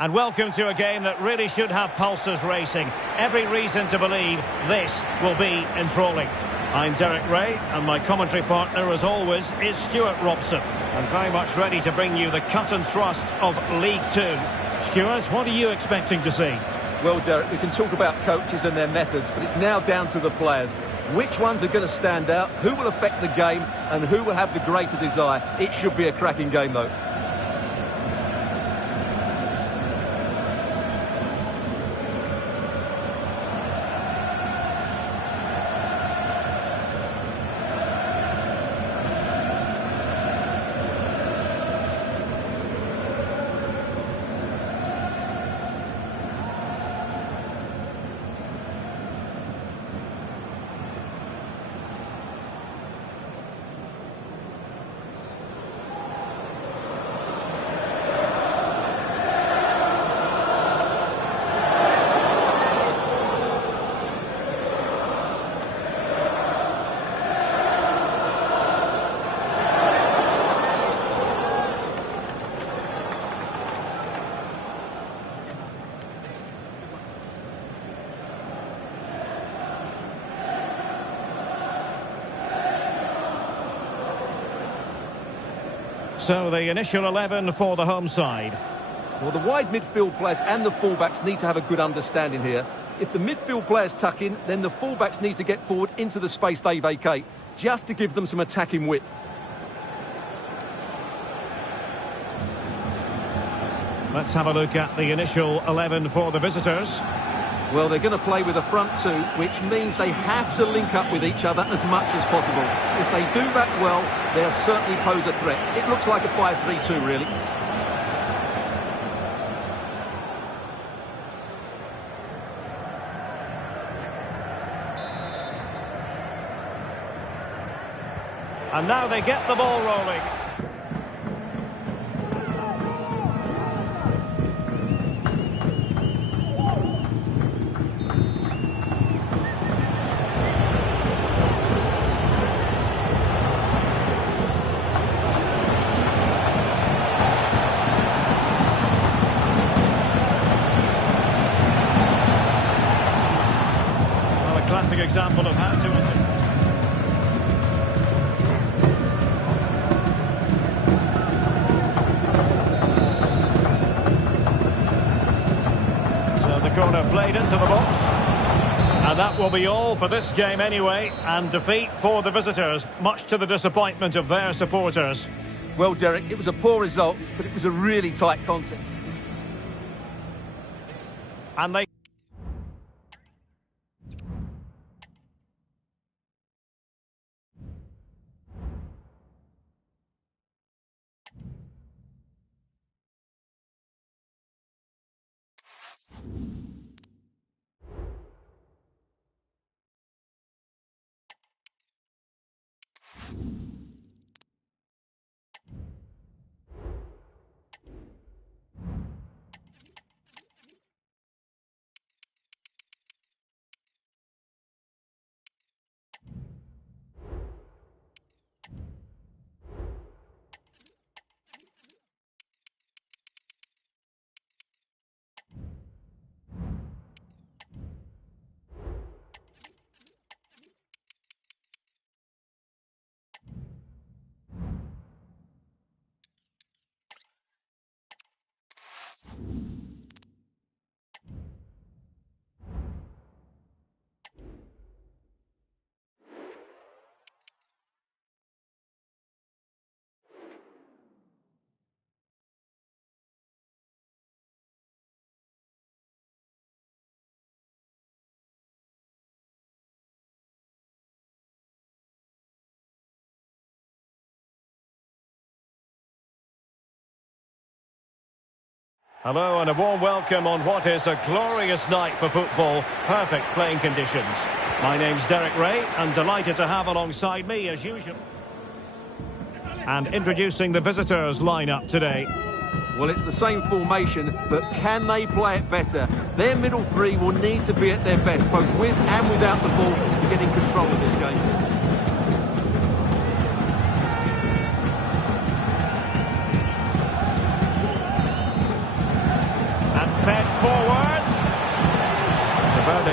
And welcome to a game that really should have pulses racing. Every reason to believe this will be enthralling. I'm Derek Ray, and my commentary partner, as always, is Stuart Robson. I'm very much ready to bring you the cut and thrust of League Two. Stuart, what are you expecting to see? Well, Derek, we can talk about coaches and their methods, but it's now down to the players. Which ones are going to stand out, who will affect the game, and who will have the greater desire? It should be a cracking game, though. So the initial 11 for the home side. Well, the wide midfield players and the fullbacks need to have a good understanding here. If the midfield players tuck in, then the fullbacks need to get forward into the space they vacate, just to give them some attacking width. Let's have a look at the initial 11 for the visitors. Well, they're going to play with a front two, which means they have to link up with each other as much as possible. If they do that well, they'll certainly pose a threat. It looks like a 5-3-2, really. And now they get the ball rolling. Classic example of how to enter. So the corner played into the box. And that will be all for this game anyway. And defeat for the visitors, much to the disappointment of their supporters. Well, Derek, it was a poor result, but it was a really tight contest. And they... Hello and a warm welcome on what is a glorious night for football. Perfect playing conditions. My name's Derek Ray and delighted to have alongside me as usual. And introducing the visitors lineup today. Well, it's the same formation, but can they play it better? Their middle three will need to be at their best, both with and without the ball, to get in control of this game.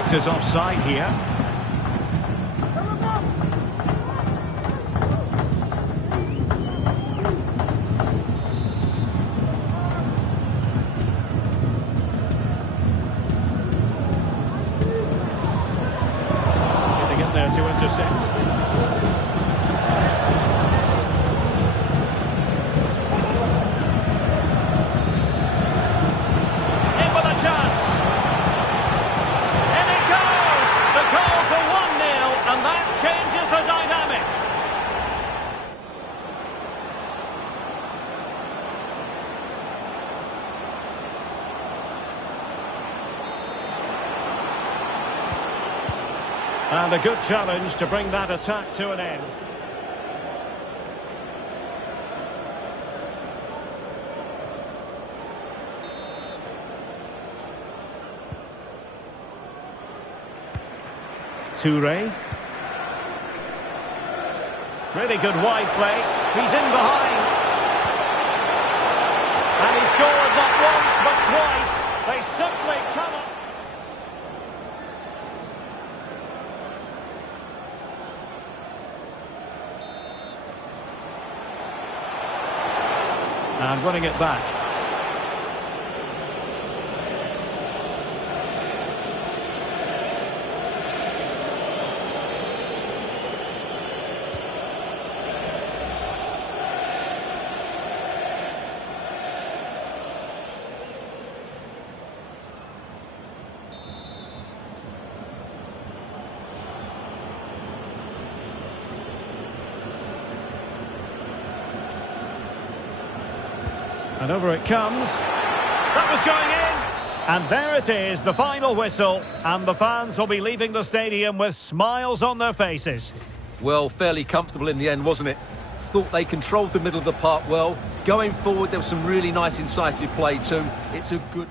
booked as offside here. Getting in there to intercept. Changes the dynamic. And a good challenge to bring that attack to an end. Toure. Really good wide play. He's in behind. And he scored not once but twice. They simply cannot. And winning it back. And over it comes. That was going in. And there it is, the final whistle. And the fans will be leaving the stadium with smiles on their faces. Well, fairly comfortable in the end, wasn't it? Thought they controlled the middle of the park well. Going forward, there was some really nice incisive play too. It's a good...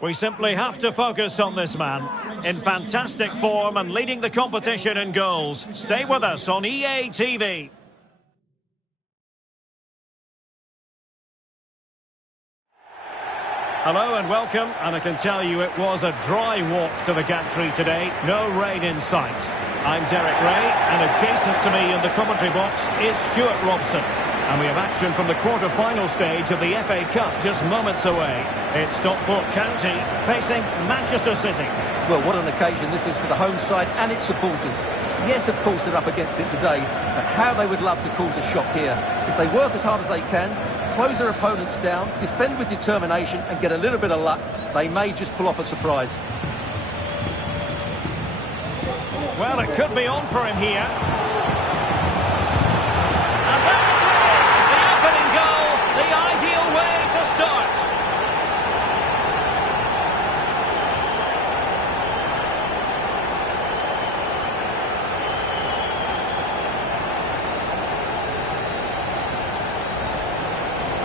We simply have to focus on this man. In fantastic form and leading the competition in goals. Stay with us on EA TV. Hello and welcome, and I can tell you it was a dry walk to the gantry today. No rain in sight. I'm Derek Ray, and adjacent to me in the commentary box is Stuart Robson. And we have action from the quarter-final stage of the FA Cup just moments away. It's Stockport County facing Manchester City. Well, what an occasion this is for the home side and its supporters. Yes, of course, they're up against it today, but how they would love to cause a shock here. If they work as hard as they can, close their opponents down, defend with determination and get a little bit of luck, they may just pull off a surprise. Well, it could be on for him here. And there it is! The opening goal, the ideal way to start.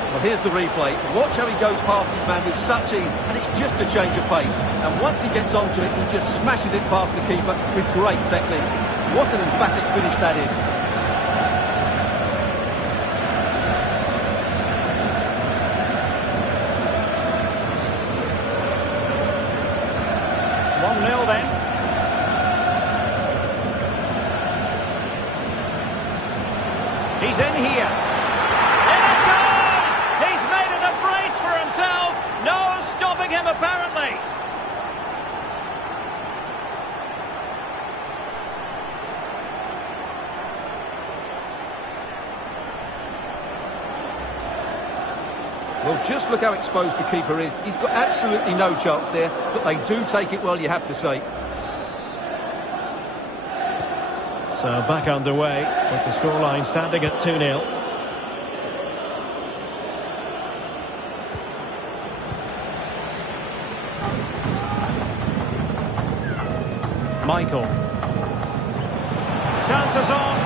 Well, here's the replay. Watch how he goes past his man with such ease, and it's just a change of pace. And once he gets onto it, he just smashes it past the keeper with great technique. What an emphatic finish that is. Then. He's in here. In it goes! He's made it a brace for himself. No stopping him, apparently. Well, just look how exposed the keeper is. He's got absolutely no chance there, but they do take it well, you have to say. So back underway with the scoreline standing at 2-0. Michael. Chances on.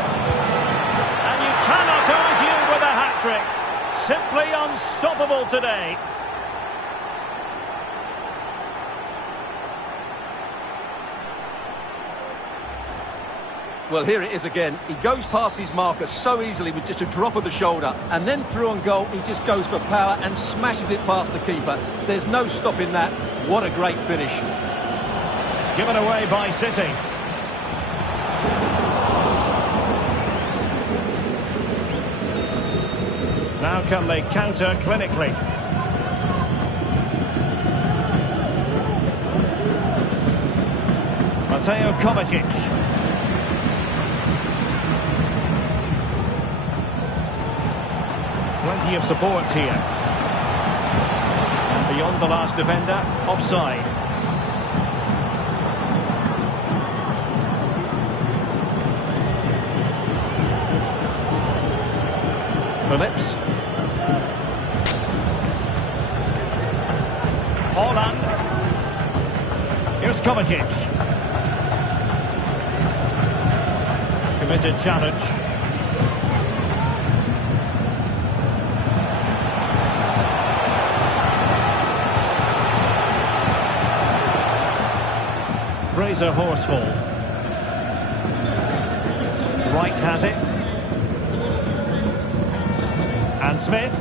And you cannot argue with a hat-trick. Simply unstoppable today. Well, here it is again. He goes past his marker so easily with just a drop of the shoulder. And then through on goal, he just goes for power and smashes it past the keeper. There's no stopping that. What a great finish. Given away by City. Now can they counter clinically? Mateo Kovacic. Plenty of support here. And beyond the last defender, offside. Phillips. Holland. Here's Kovacic. Committed challenge. Fraser Horsfall. Wright has it. And Smith.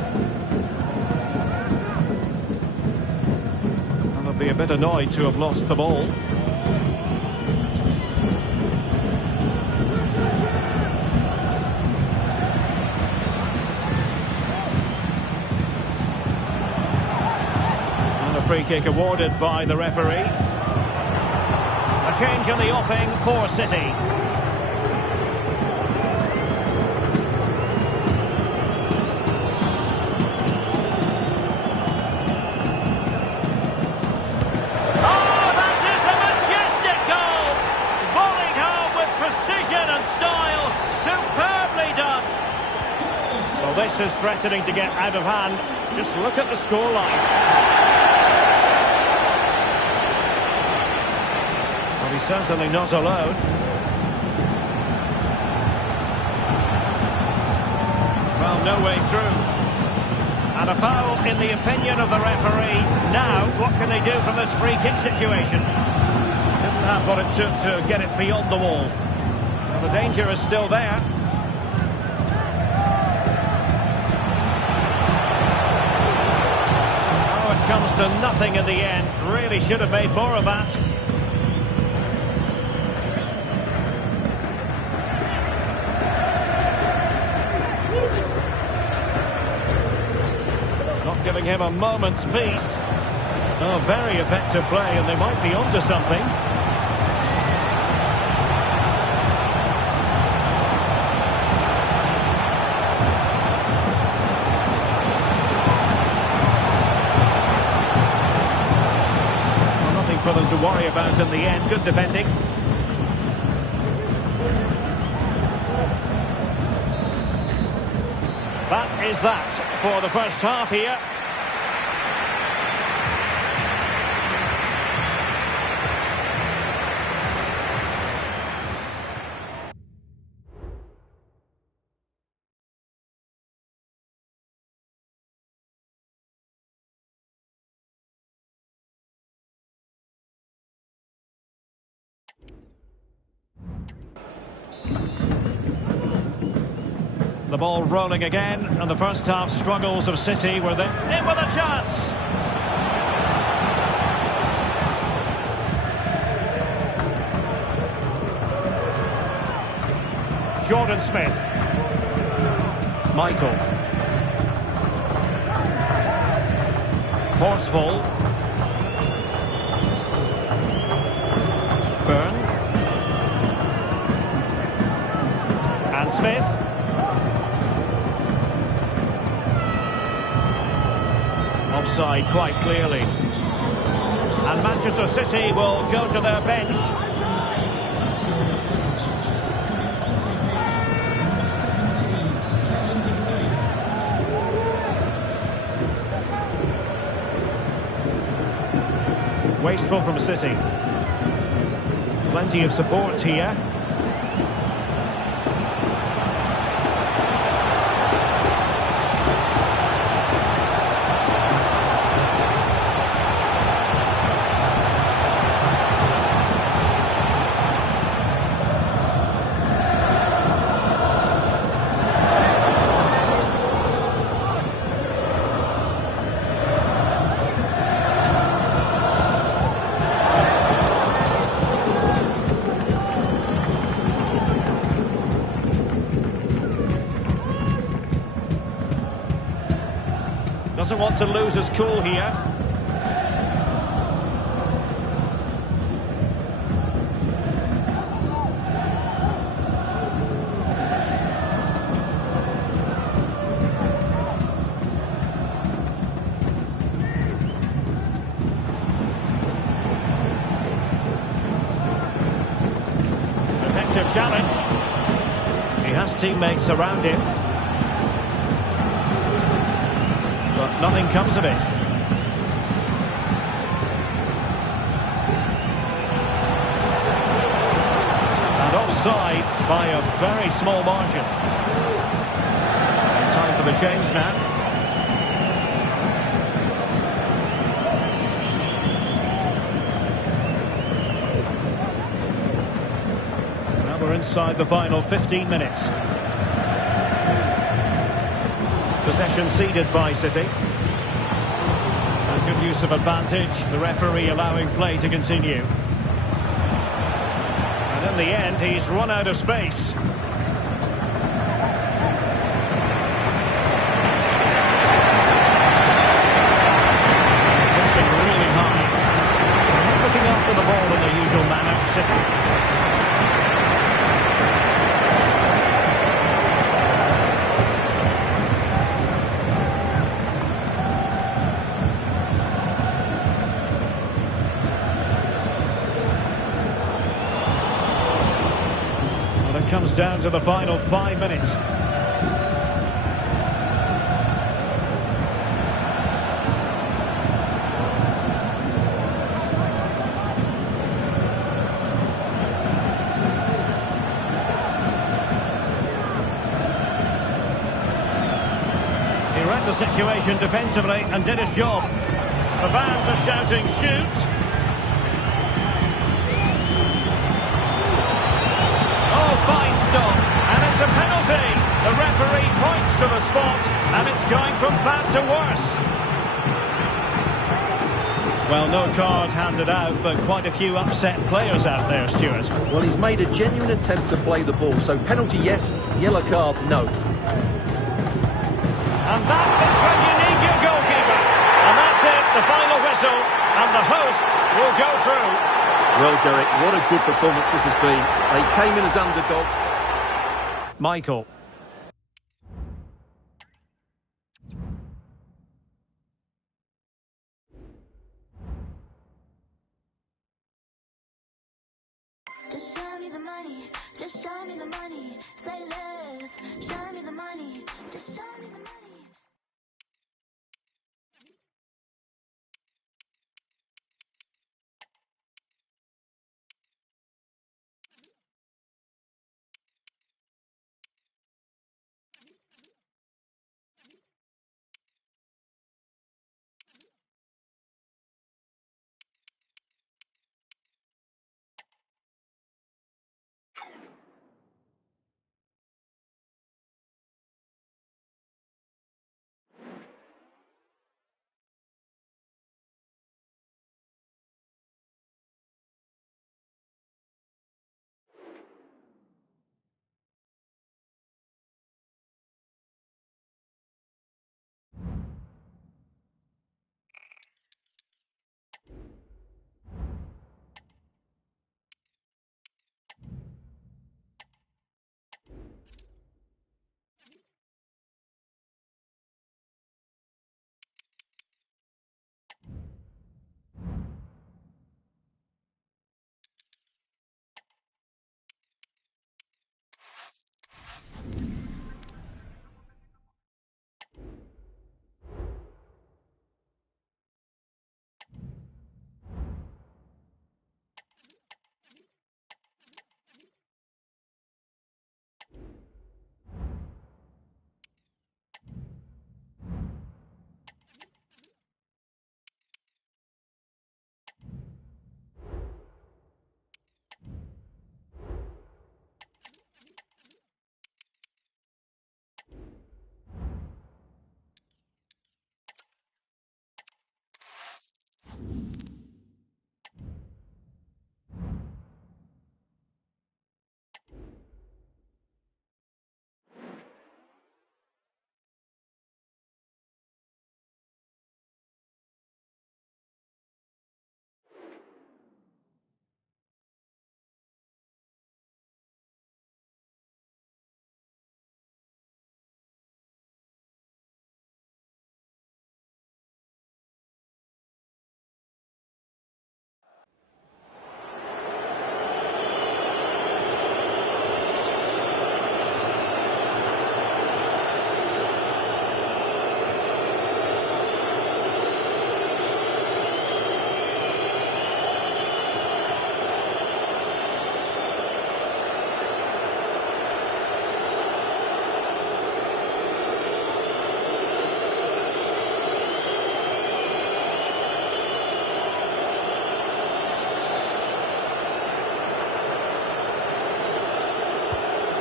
And they'll be a bit annoyed to have lost the ball. And a free kick awarded by the referee. A change in the offing for City. Oh, that is a majestic goal! Volleyed home with precision and style. Superbly done. Well, this is threatening to get out of hand. Just look at the scoreline. He's certainly not alone. Well, no way through. And a foul in the opinion of the referee. Now, what can they do from this free kick situation? Didn't have what it took to get it beyond the wall. Well, the danger is still there. Oh, it comes to nothing in the end. Really should have made more of that. Giving him a moment's peace. Oh, very effective play, and they might be onto something. for them to worry about in the end. Good defending. That is that for the first half here. The ball rolling again, and the first half struggles of City were then in with a chance. Jordan Smith. Michael. Horsfall. Byrne. And Smith. Offside quite clearly. And Manchester City will go to their bench. Wasteful from City. Plenty of support here. Doesn't want to lose his cool here. Effective challenge. He has teammates around him. But nothing comes of it. And offside by a very small margin. And time for the change now. Now we're inside the final 15 minutes. Possession ceded by City. And good use of advantage. The referee allowing play to continue. And in the end, he's run out of space. Pushing really high. Not looking after the ball in the usual manner, City. Comes down to the final 5 minutes. He read the situation defensively and did his job. The fans are shouting, shoot! Fine stop, and it's a penalty. The referee points to the spot, and it's going from bad to worse. Well, no card handed out, but quite a few upset players out there, Stuart. Well, he's made a genuine attempt to play the ball, so penalty yes, yellow card no. And that is when you need your goalkeeper. And that's it, the final whistle, and the hosts will go through. Well, Derek, what a good performance this has been. They came in as underdog. Michael. Just show me the money, just show me the money. Say less, show me the money, just show me the money.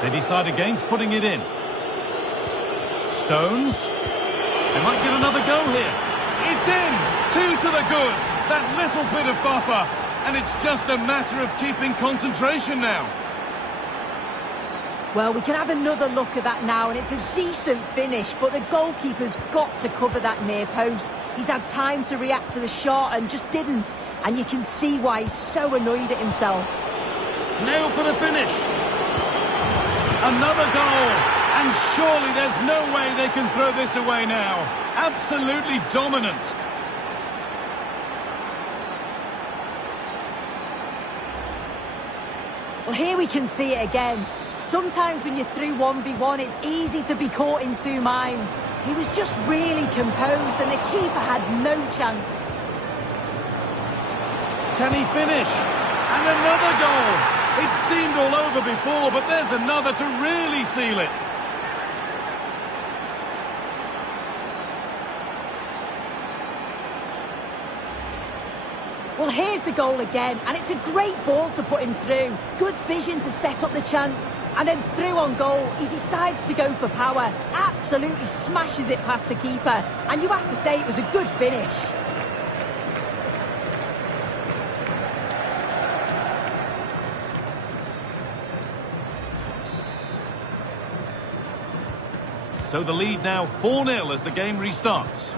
They decide against putting it in. Stones. They might get another go here. It's in! 2 to the good. That little bit of buffer. And it's just a matter of keeping concentration now. Well, we can have another look at that now, and it's a decent finish, but the goalkeeper's got to cover that near post. He's had time to react to the shot and just didn't. And you can see why he's so annoyed at himself. Nail for the finish. Another goal, and surely there's no way they can throw this away now. Absolutely dominant. Well, here we can see it again. Sometimes when you're through 1v1, it's easy to be caught in two minds. He was just really composed, and the keeper had no chance. Can he finish? And another goal. It seemed all over before, but there's another to really seal it. Well, here's the goal again, and it's a great ball to put him through. Good vision to set up the chance, and then through on goal, he decides to go for power. Absolutely smashes it past the keeper, and you have to say it was a good finish. So the lead now 4-0 as the game restarts.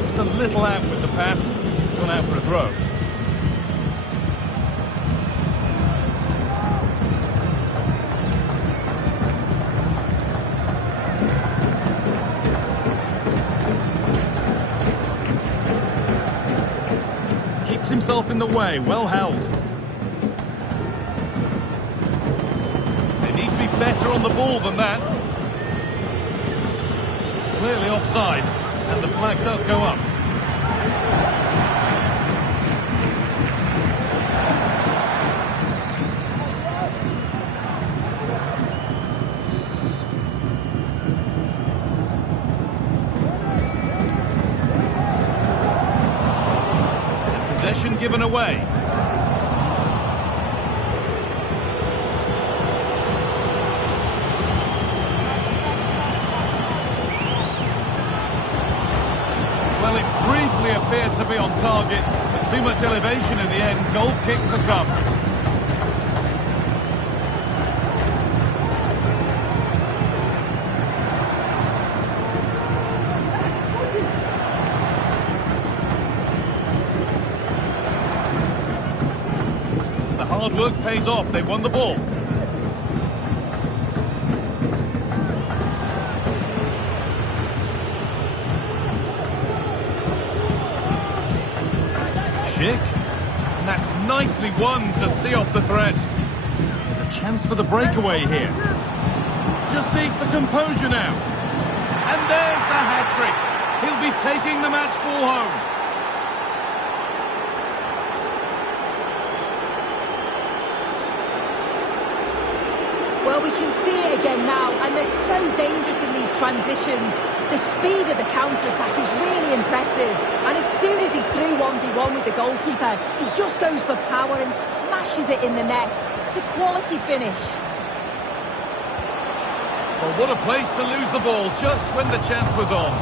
Just a little out with the pass. It's gone out for a throw. himself in the way. Well held. They need to be better on the ball than that. Clearly offside, and the flag does go up. Possession given away. Well, it briefly appeared to be on target, but too much elevation in the end. Goal kick to come. The hard work pays off. They won the ball. And that's nicely won to see off the threat. There's a chance for the breakaway here. Just needs the composure now. And there's the hat-trick. He'll be taking the match ball home. Well, we can see it again now, and they're so dangerous in these transitions. The speed of the counter-attack is really impressive. And as soon as he's through 1v1 with the goalkeeper, he just goes for power and smashes it in the net. It's a quality finish. Well, what a place to lose the ball just when the chance was on.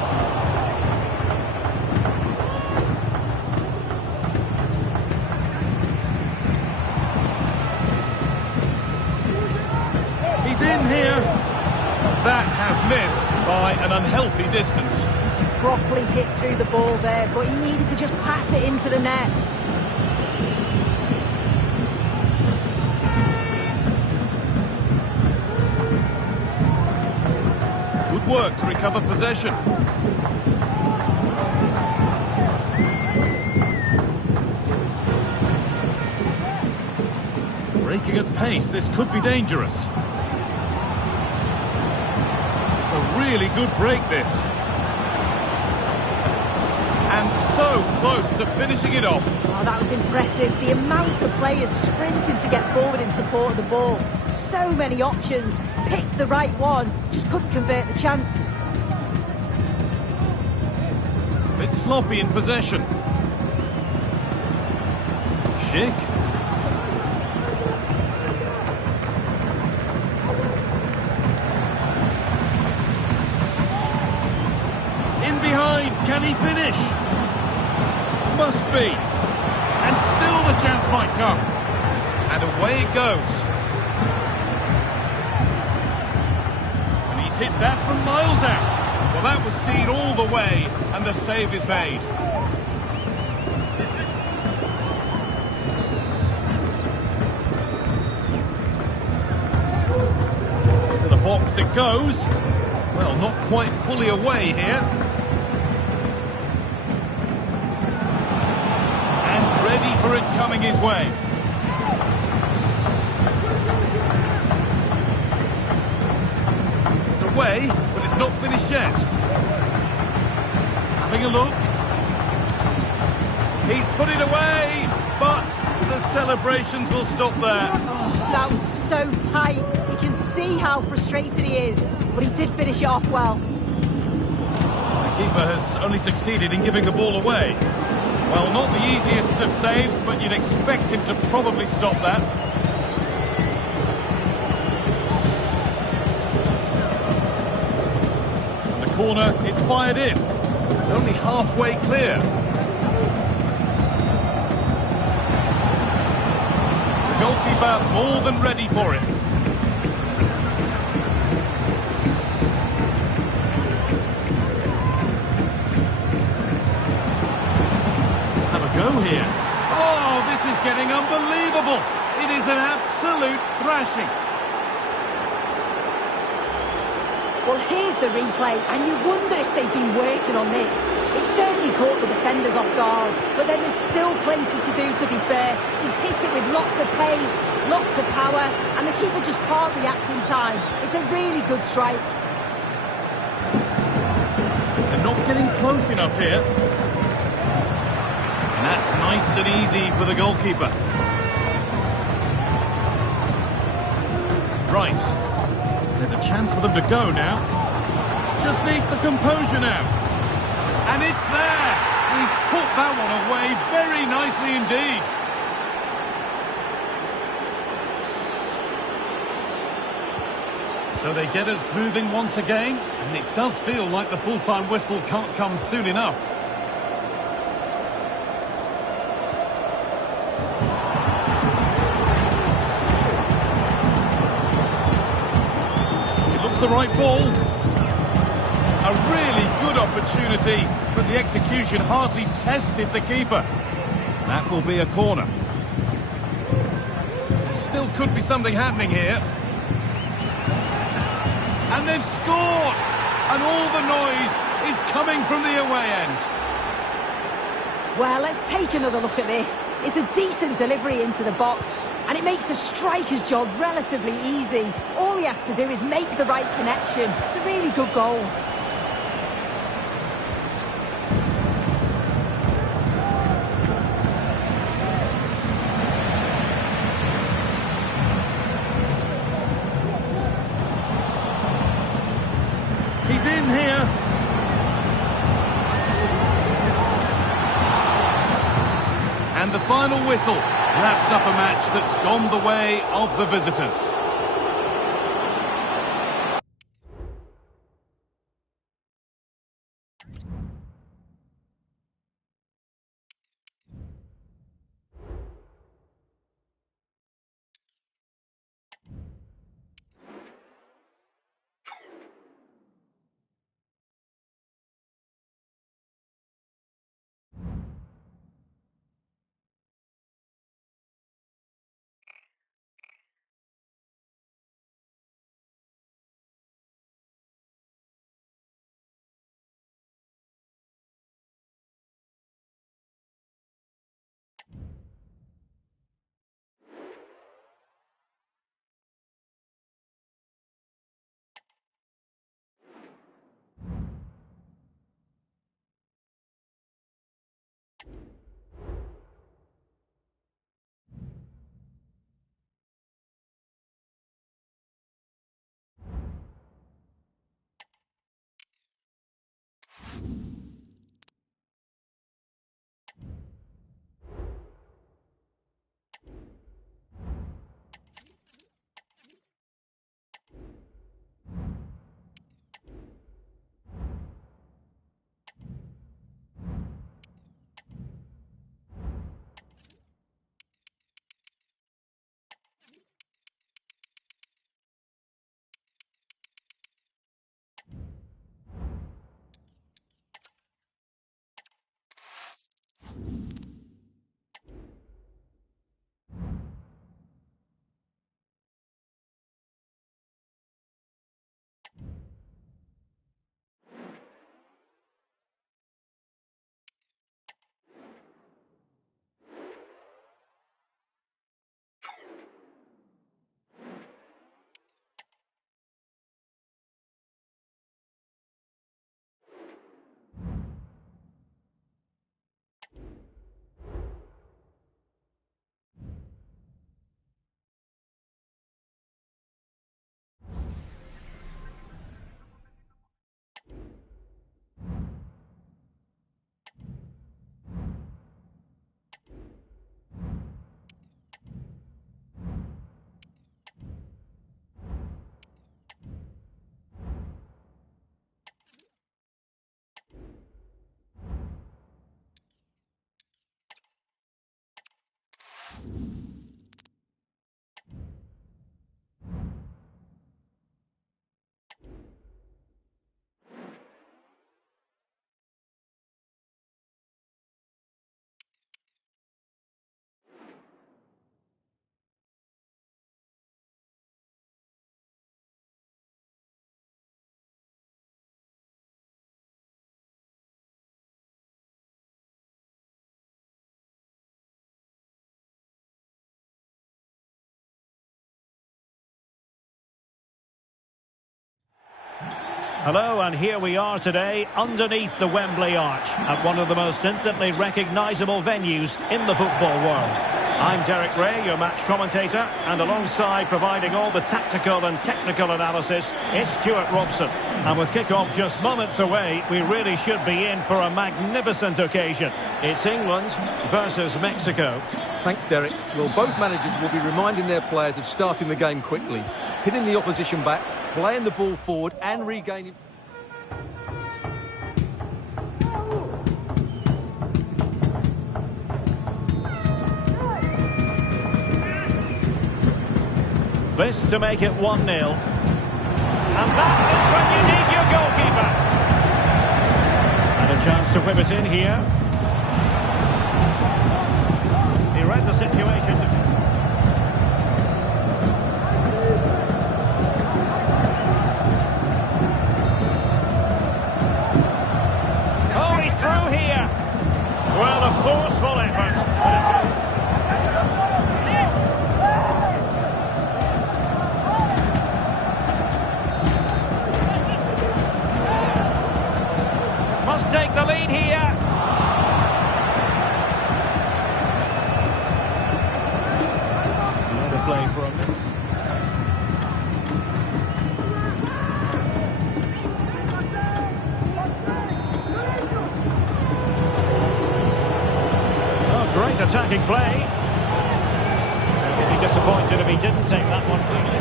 He's in here. That has missed by an unhealthy distance. He's properly hit through the ball there, but he needed to just pass it into the net. Good work to recover possession. Breaking at pace, this could be dangerous. Really good break, this. And so close to finishing it off. Oh, that was impressive. The amount of players sprinting to get forward in support of the ball. So many options. Picked the right one. Just couldn't convert the chance. A bit sloppy in possession. Schick. Can he finish? Must be. And still the chance might come. And away it goes. And he's hit that from miles out. Well, that was seen all the way, and the save is made. To the box it goes. Well, not quite fully away here. Ready for it coming his way. It's away, but it's not finished yet. Having a look. He's put it away, but the celebrations will stop there. Oh, that was so tight. You can see how frustrated he is, but he did finish it off well. The keeper has only succeeded in giving the ball away. Well, not the easiest of saves, but you'd expect him to probably stop that. And the corner is fired in. It's only halfway clear. The goalkeeper more than ready for it. Go here. Oh, this is getting unbelievable. It is an absolute thrashing. Well, here's the replay, and you wonder if they've been working on this. It certainly caught the defenders off guard, but then there's still plenty to do, to be fair. He's hit it with lots of pace, lots of power, and the keeper just can't react in time. It's a really good strike. They're not getting close enough here. And that's nice and easy for the goalkeeper. Rice. There's a chance for them to go now. Just needs the composure now. And it's there. And he's put that one away very nicely indeed. So they get us moving once again. And it does feel like the full-time whistle can't come soon enough. The right ball. A really good opportunity, but the execution hardly tested the keeper. That will be a corner. There still could be something happening here. And they've scored! And all the noise is coming from the away end. Well, let's take another look at this. It's a decent delivery into the box, and it makes the striker's job relatively easy. All he has to do is make the right connection. It's a really good goal. He's in here. And the final whistle wraps up a match that's gone the way of the visitors. Hello, and here we are today underneath the Wembley Arch at one of the most instantly recognisable venues in the football world. I'm Derek Ray, your match commentator, and alongside providing all the tactical and technical analysis, it's Stuart Robson. And with kick-off just moments away, we really should be in for a magnificent occasion. It's England versus Mexico. Thanks, Derek. Well, both managers will be reminding their players of starting the game quickly, hitting the opposition back, playing the ball forward and regaining... This to make it 1-0. And that is when you need your goalkeeper. And a chance to whip it in here. He read the situation. Oh, he's through here. Well, a forceful effort. Must take the lead here. Let it play for a minute. Oh, great attacking play. He'd be disappointed if he didn't take that one cleanly.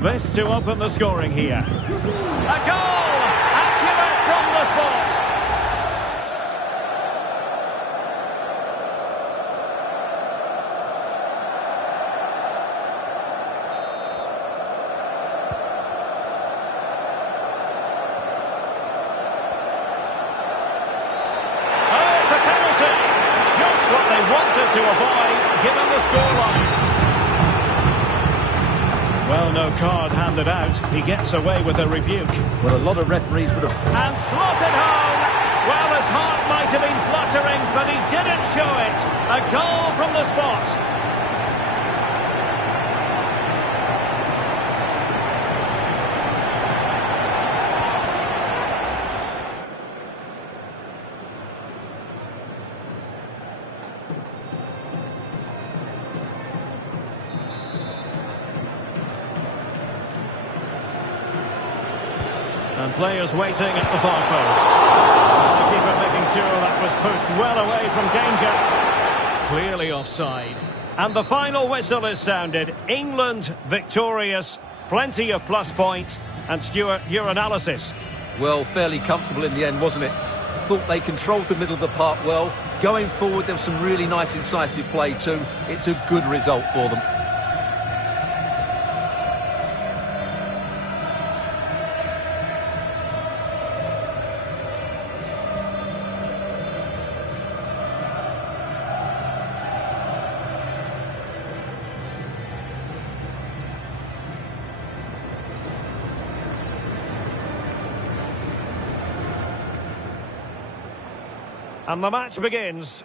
This to open the scoring here. A goal! Accurate from the spot. Oh, it's a penalty. Just what they wanted to avoid, given the scoreline. Well, no card handed out. He gets away with a rebuke. Well, a lot of referees would have... And slotted home! Well, his heart might have been fluttering, but he didn't show it. A goal from the spot. And players waiting at the far post. The keeper making sure that was pushed well away from danger. Clearly offside. And the final whistle is sounded. England victorious. Plenty of plus points. And Stuart, your analysis. Well, fairly comfortable in the end, wasn't it? Thought they controlled the middle of the park well. Going forward, there was some really nice incisive play too. It's a good result for them. And the match begins.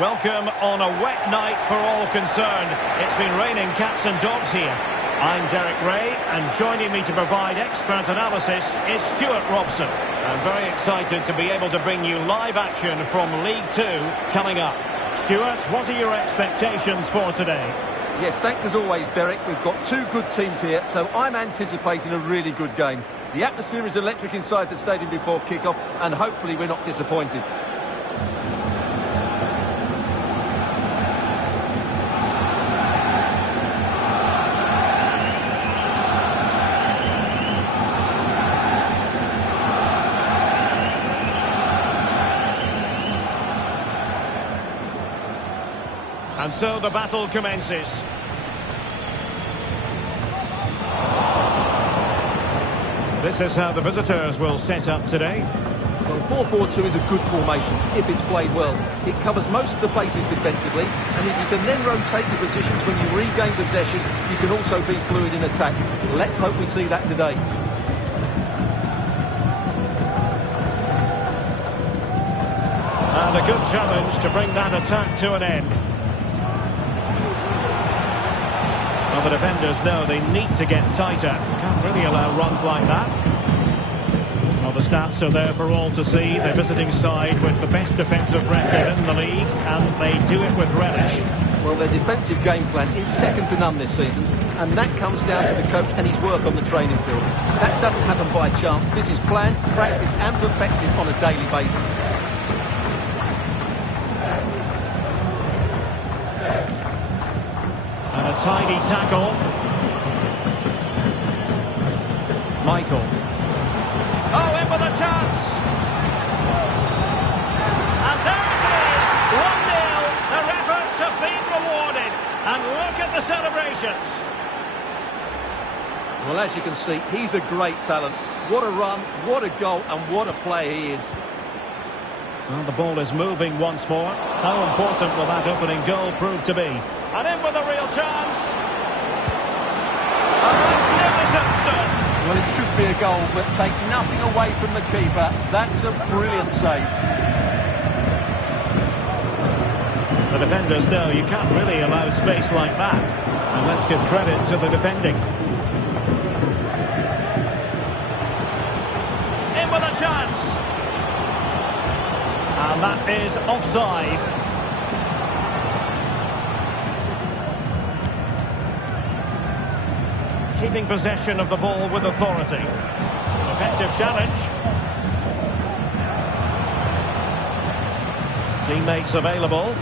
Welcome on a wet night for all concerned. It's been raining cats and dogs here. I'm Derek Ray, and joining me to provide expert analysis is Stuart Robson. I'm very excited to be able to bring you live action from League Two coming up. Stuart, what are your expectations for today? Yes, thanks as always, Derek. We've got two good teams here, so I'm anticipating a really good game. The atmosphere is electric inside the stadium before kick-off, and hopefully we're not disappointed. And so the battle commences. This is how the visitors will set up today. Well, 4-4-2 is a good formation if it's played well. It covers most of the places defensively, and if you can then rotate your positions when you regain possession, you can also be fluid in attack. Let's hope we see that today. And a good challenge to bring that attack to an end. Well, the defenders know they need to get tighter. Can't really allow runs like that. Well, the stats are there for all to see. The visiting side with the best defensive record in the league, and they do it with relish. Well, their defensive game plan is second to none this season, and that comes down to the coach and his work on the training field. That doesn't happen by chance. This is planned, practiced and perfected on a daily basis. And a tidy tackle. Michael. Oh, in with a chance. And there it is, 1-0. Their efforts have been rewarded. And look at the celebrations. Well, as you can see, he's a great talent. What a run, what a goal, and what a player he is. Well, the ball is moving once more. How important will that opening goal prove to be? And in with a real chance. A magnificent stop. Well, it should be a goal, but take nothing away from the keeper. That's a brilliant save. The defenders know you can't really allow space like that. And let's give credit to the defending. In with a chance. And that is offside. Keeping possession of the ball with authority. Effective challenge. Teammates available.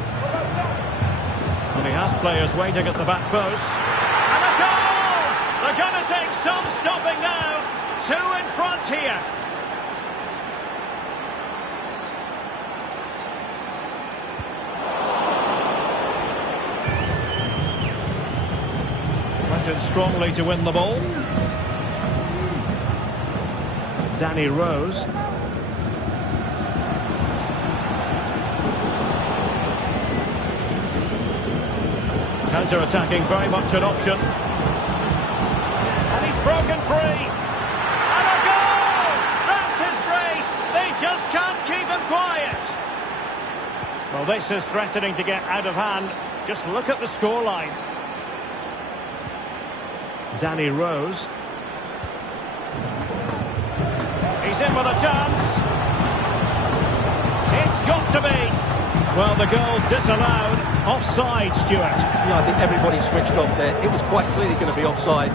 And he has players waiting at the back post. And a goal! They're going to take some stopping now. Two in front here. Went in strongly to win the ball. Danny Rose. Counter-attacking, very much an option. And he's broken free. And a goal! That's his brace. They just can't keep him quiet. Well, this is threatening to get out of hand. Just look at the scoreline. Danny Rose. He's in with a chance. It's got to be. Well, the goal disallowed. Offside, Stuart. Yeah, I think everybody switched off there. It was quite clearly going to be offside.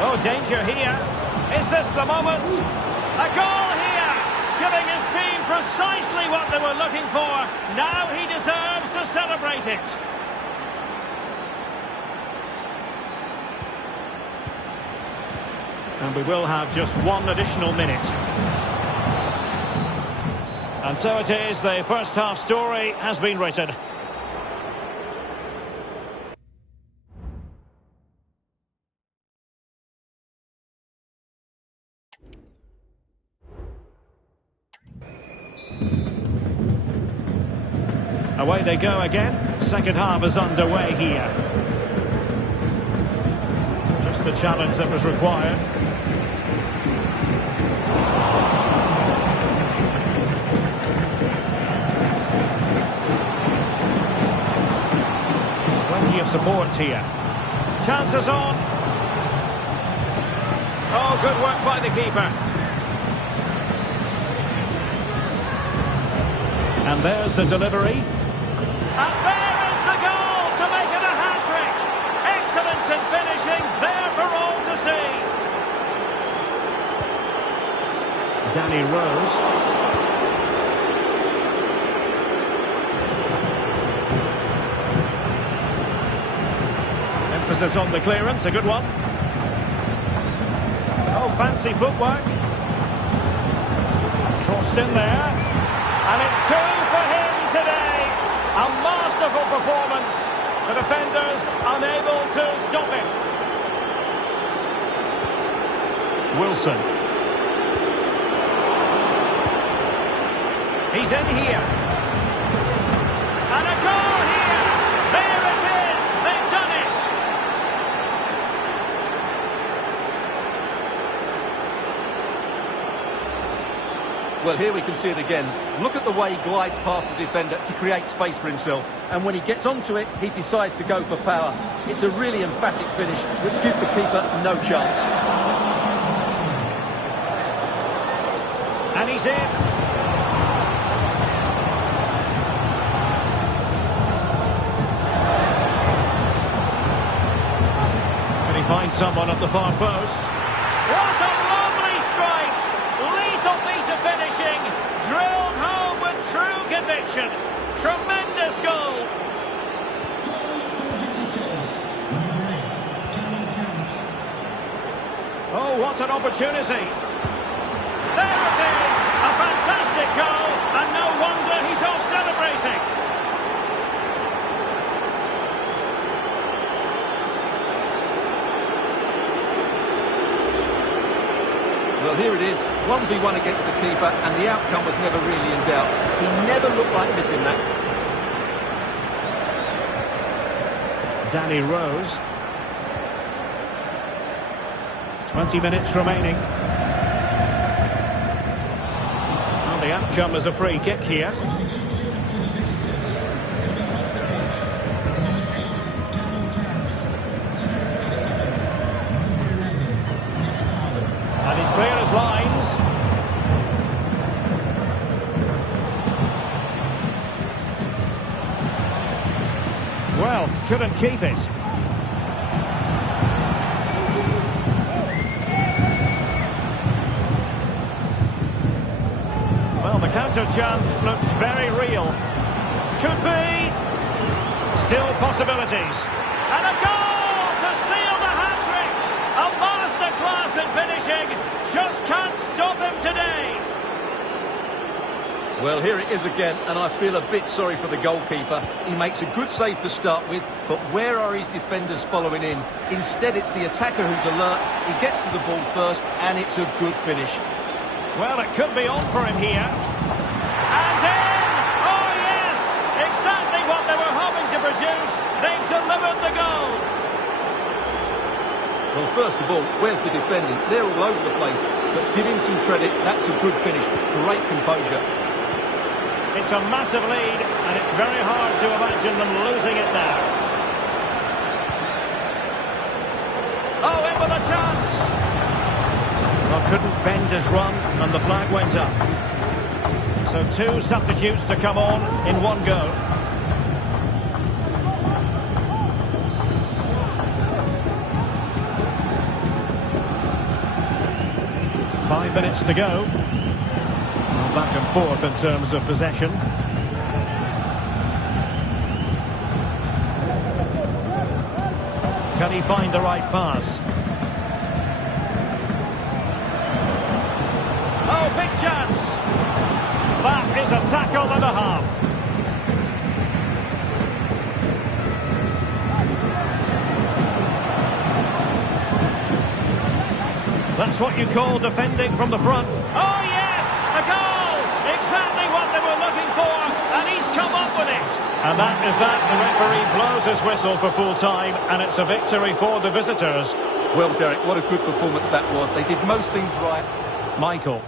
Oh, danger here. Is this the moment? A goal here, giving his team precisely what they were looking for. Now he deserves to celebrate it. And we will have just one additional minute. And so it is, the first half story has been written. Away they go again. Second half is underway here. the challenge that was required. Plenty of support here. Chances on. Oh, good work by the keeper. And there's the delivery. And there is the goal to make it a hat-trick. Excellence in finishing, there for all to see. Danny Rose. Emphasis on the clearance, a good one. Oh, fancy footwork. Crossed in there. And it's two for him today. A masterful performance. The defenders unable to stop him. Wilson. He's in here. And a goal here. There it is. They've done it. Well, here we can see it again. Look at the way he glides past the defender to create space for himself. And when he gets onto it, he decides to go for power. It's a really emphatic finish, which gives the keeper no chance. And he's in. Can he find someone at the far post? What a lovely strike! Lethal piece of finishing, drilled home with true conviction. Tremendous goal. Oh, what an opportunity. There it is, a fantastic goal, and no wonder he's off celebrating. Well, here it is, 1v1 against the keeper, and the outcome was never really in doubt. He never looked like missing that. Danny Rose. 20 minutes remaining. Well, the outcome is a free kick here. And he's clear as lines. Well, couldn't keep it. Well, the counter chance looks very real. Could be. Still possibilities. And a goal to seal the hat-trick. A masterclass in finishing. Just can't stop him today. Well, here it is again, and I feel a bit sorry for the goalkeeper. He makes a good save to start with, but where are his defenders following in? Instead, it's the attacker who's alert. He gets to the ball first, and it's a good finish. Well, it could be on for him here. And in! Oh, yes! Exactly what they were hoping to produce. They've delivered the goal. Well, first of all, where's the defending? They're all over the place, but give him some credit. That's a good finish. Great composure. It's a massive lead, and it's very hard to imagine them losing it now. Oh, in with a chance! Well, couldn't bend his run, and the flag went up. So two substitutes to come on in one go. Five minutes to go. Back and forth in terms of possession. Can he find the right pass? Oh, big chance! That is a tackle and a half. That's what you call defending from the front. Oh, yes! A goal! Exactly what they were looking for, and he's come up with it. And that is that. The referee blows his whistle for full time, and it's a victory for the visitors. Well, Derek, what a good performance that was. They did most things right. Michael.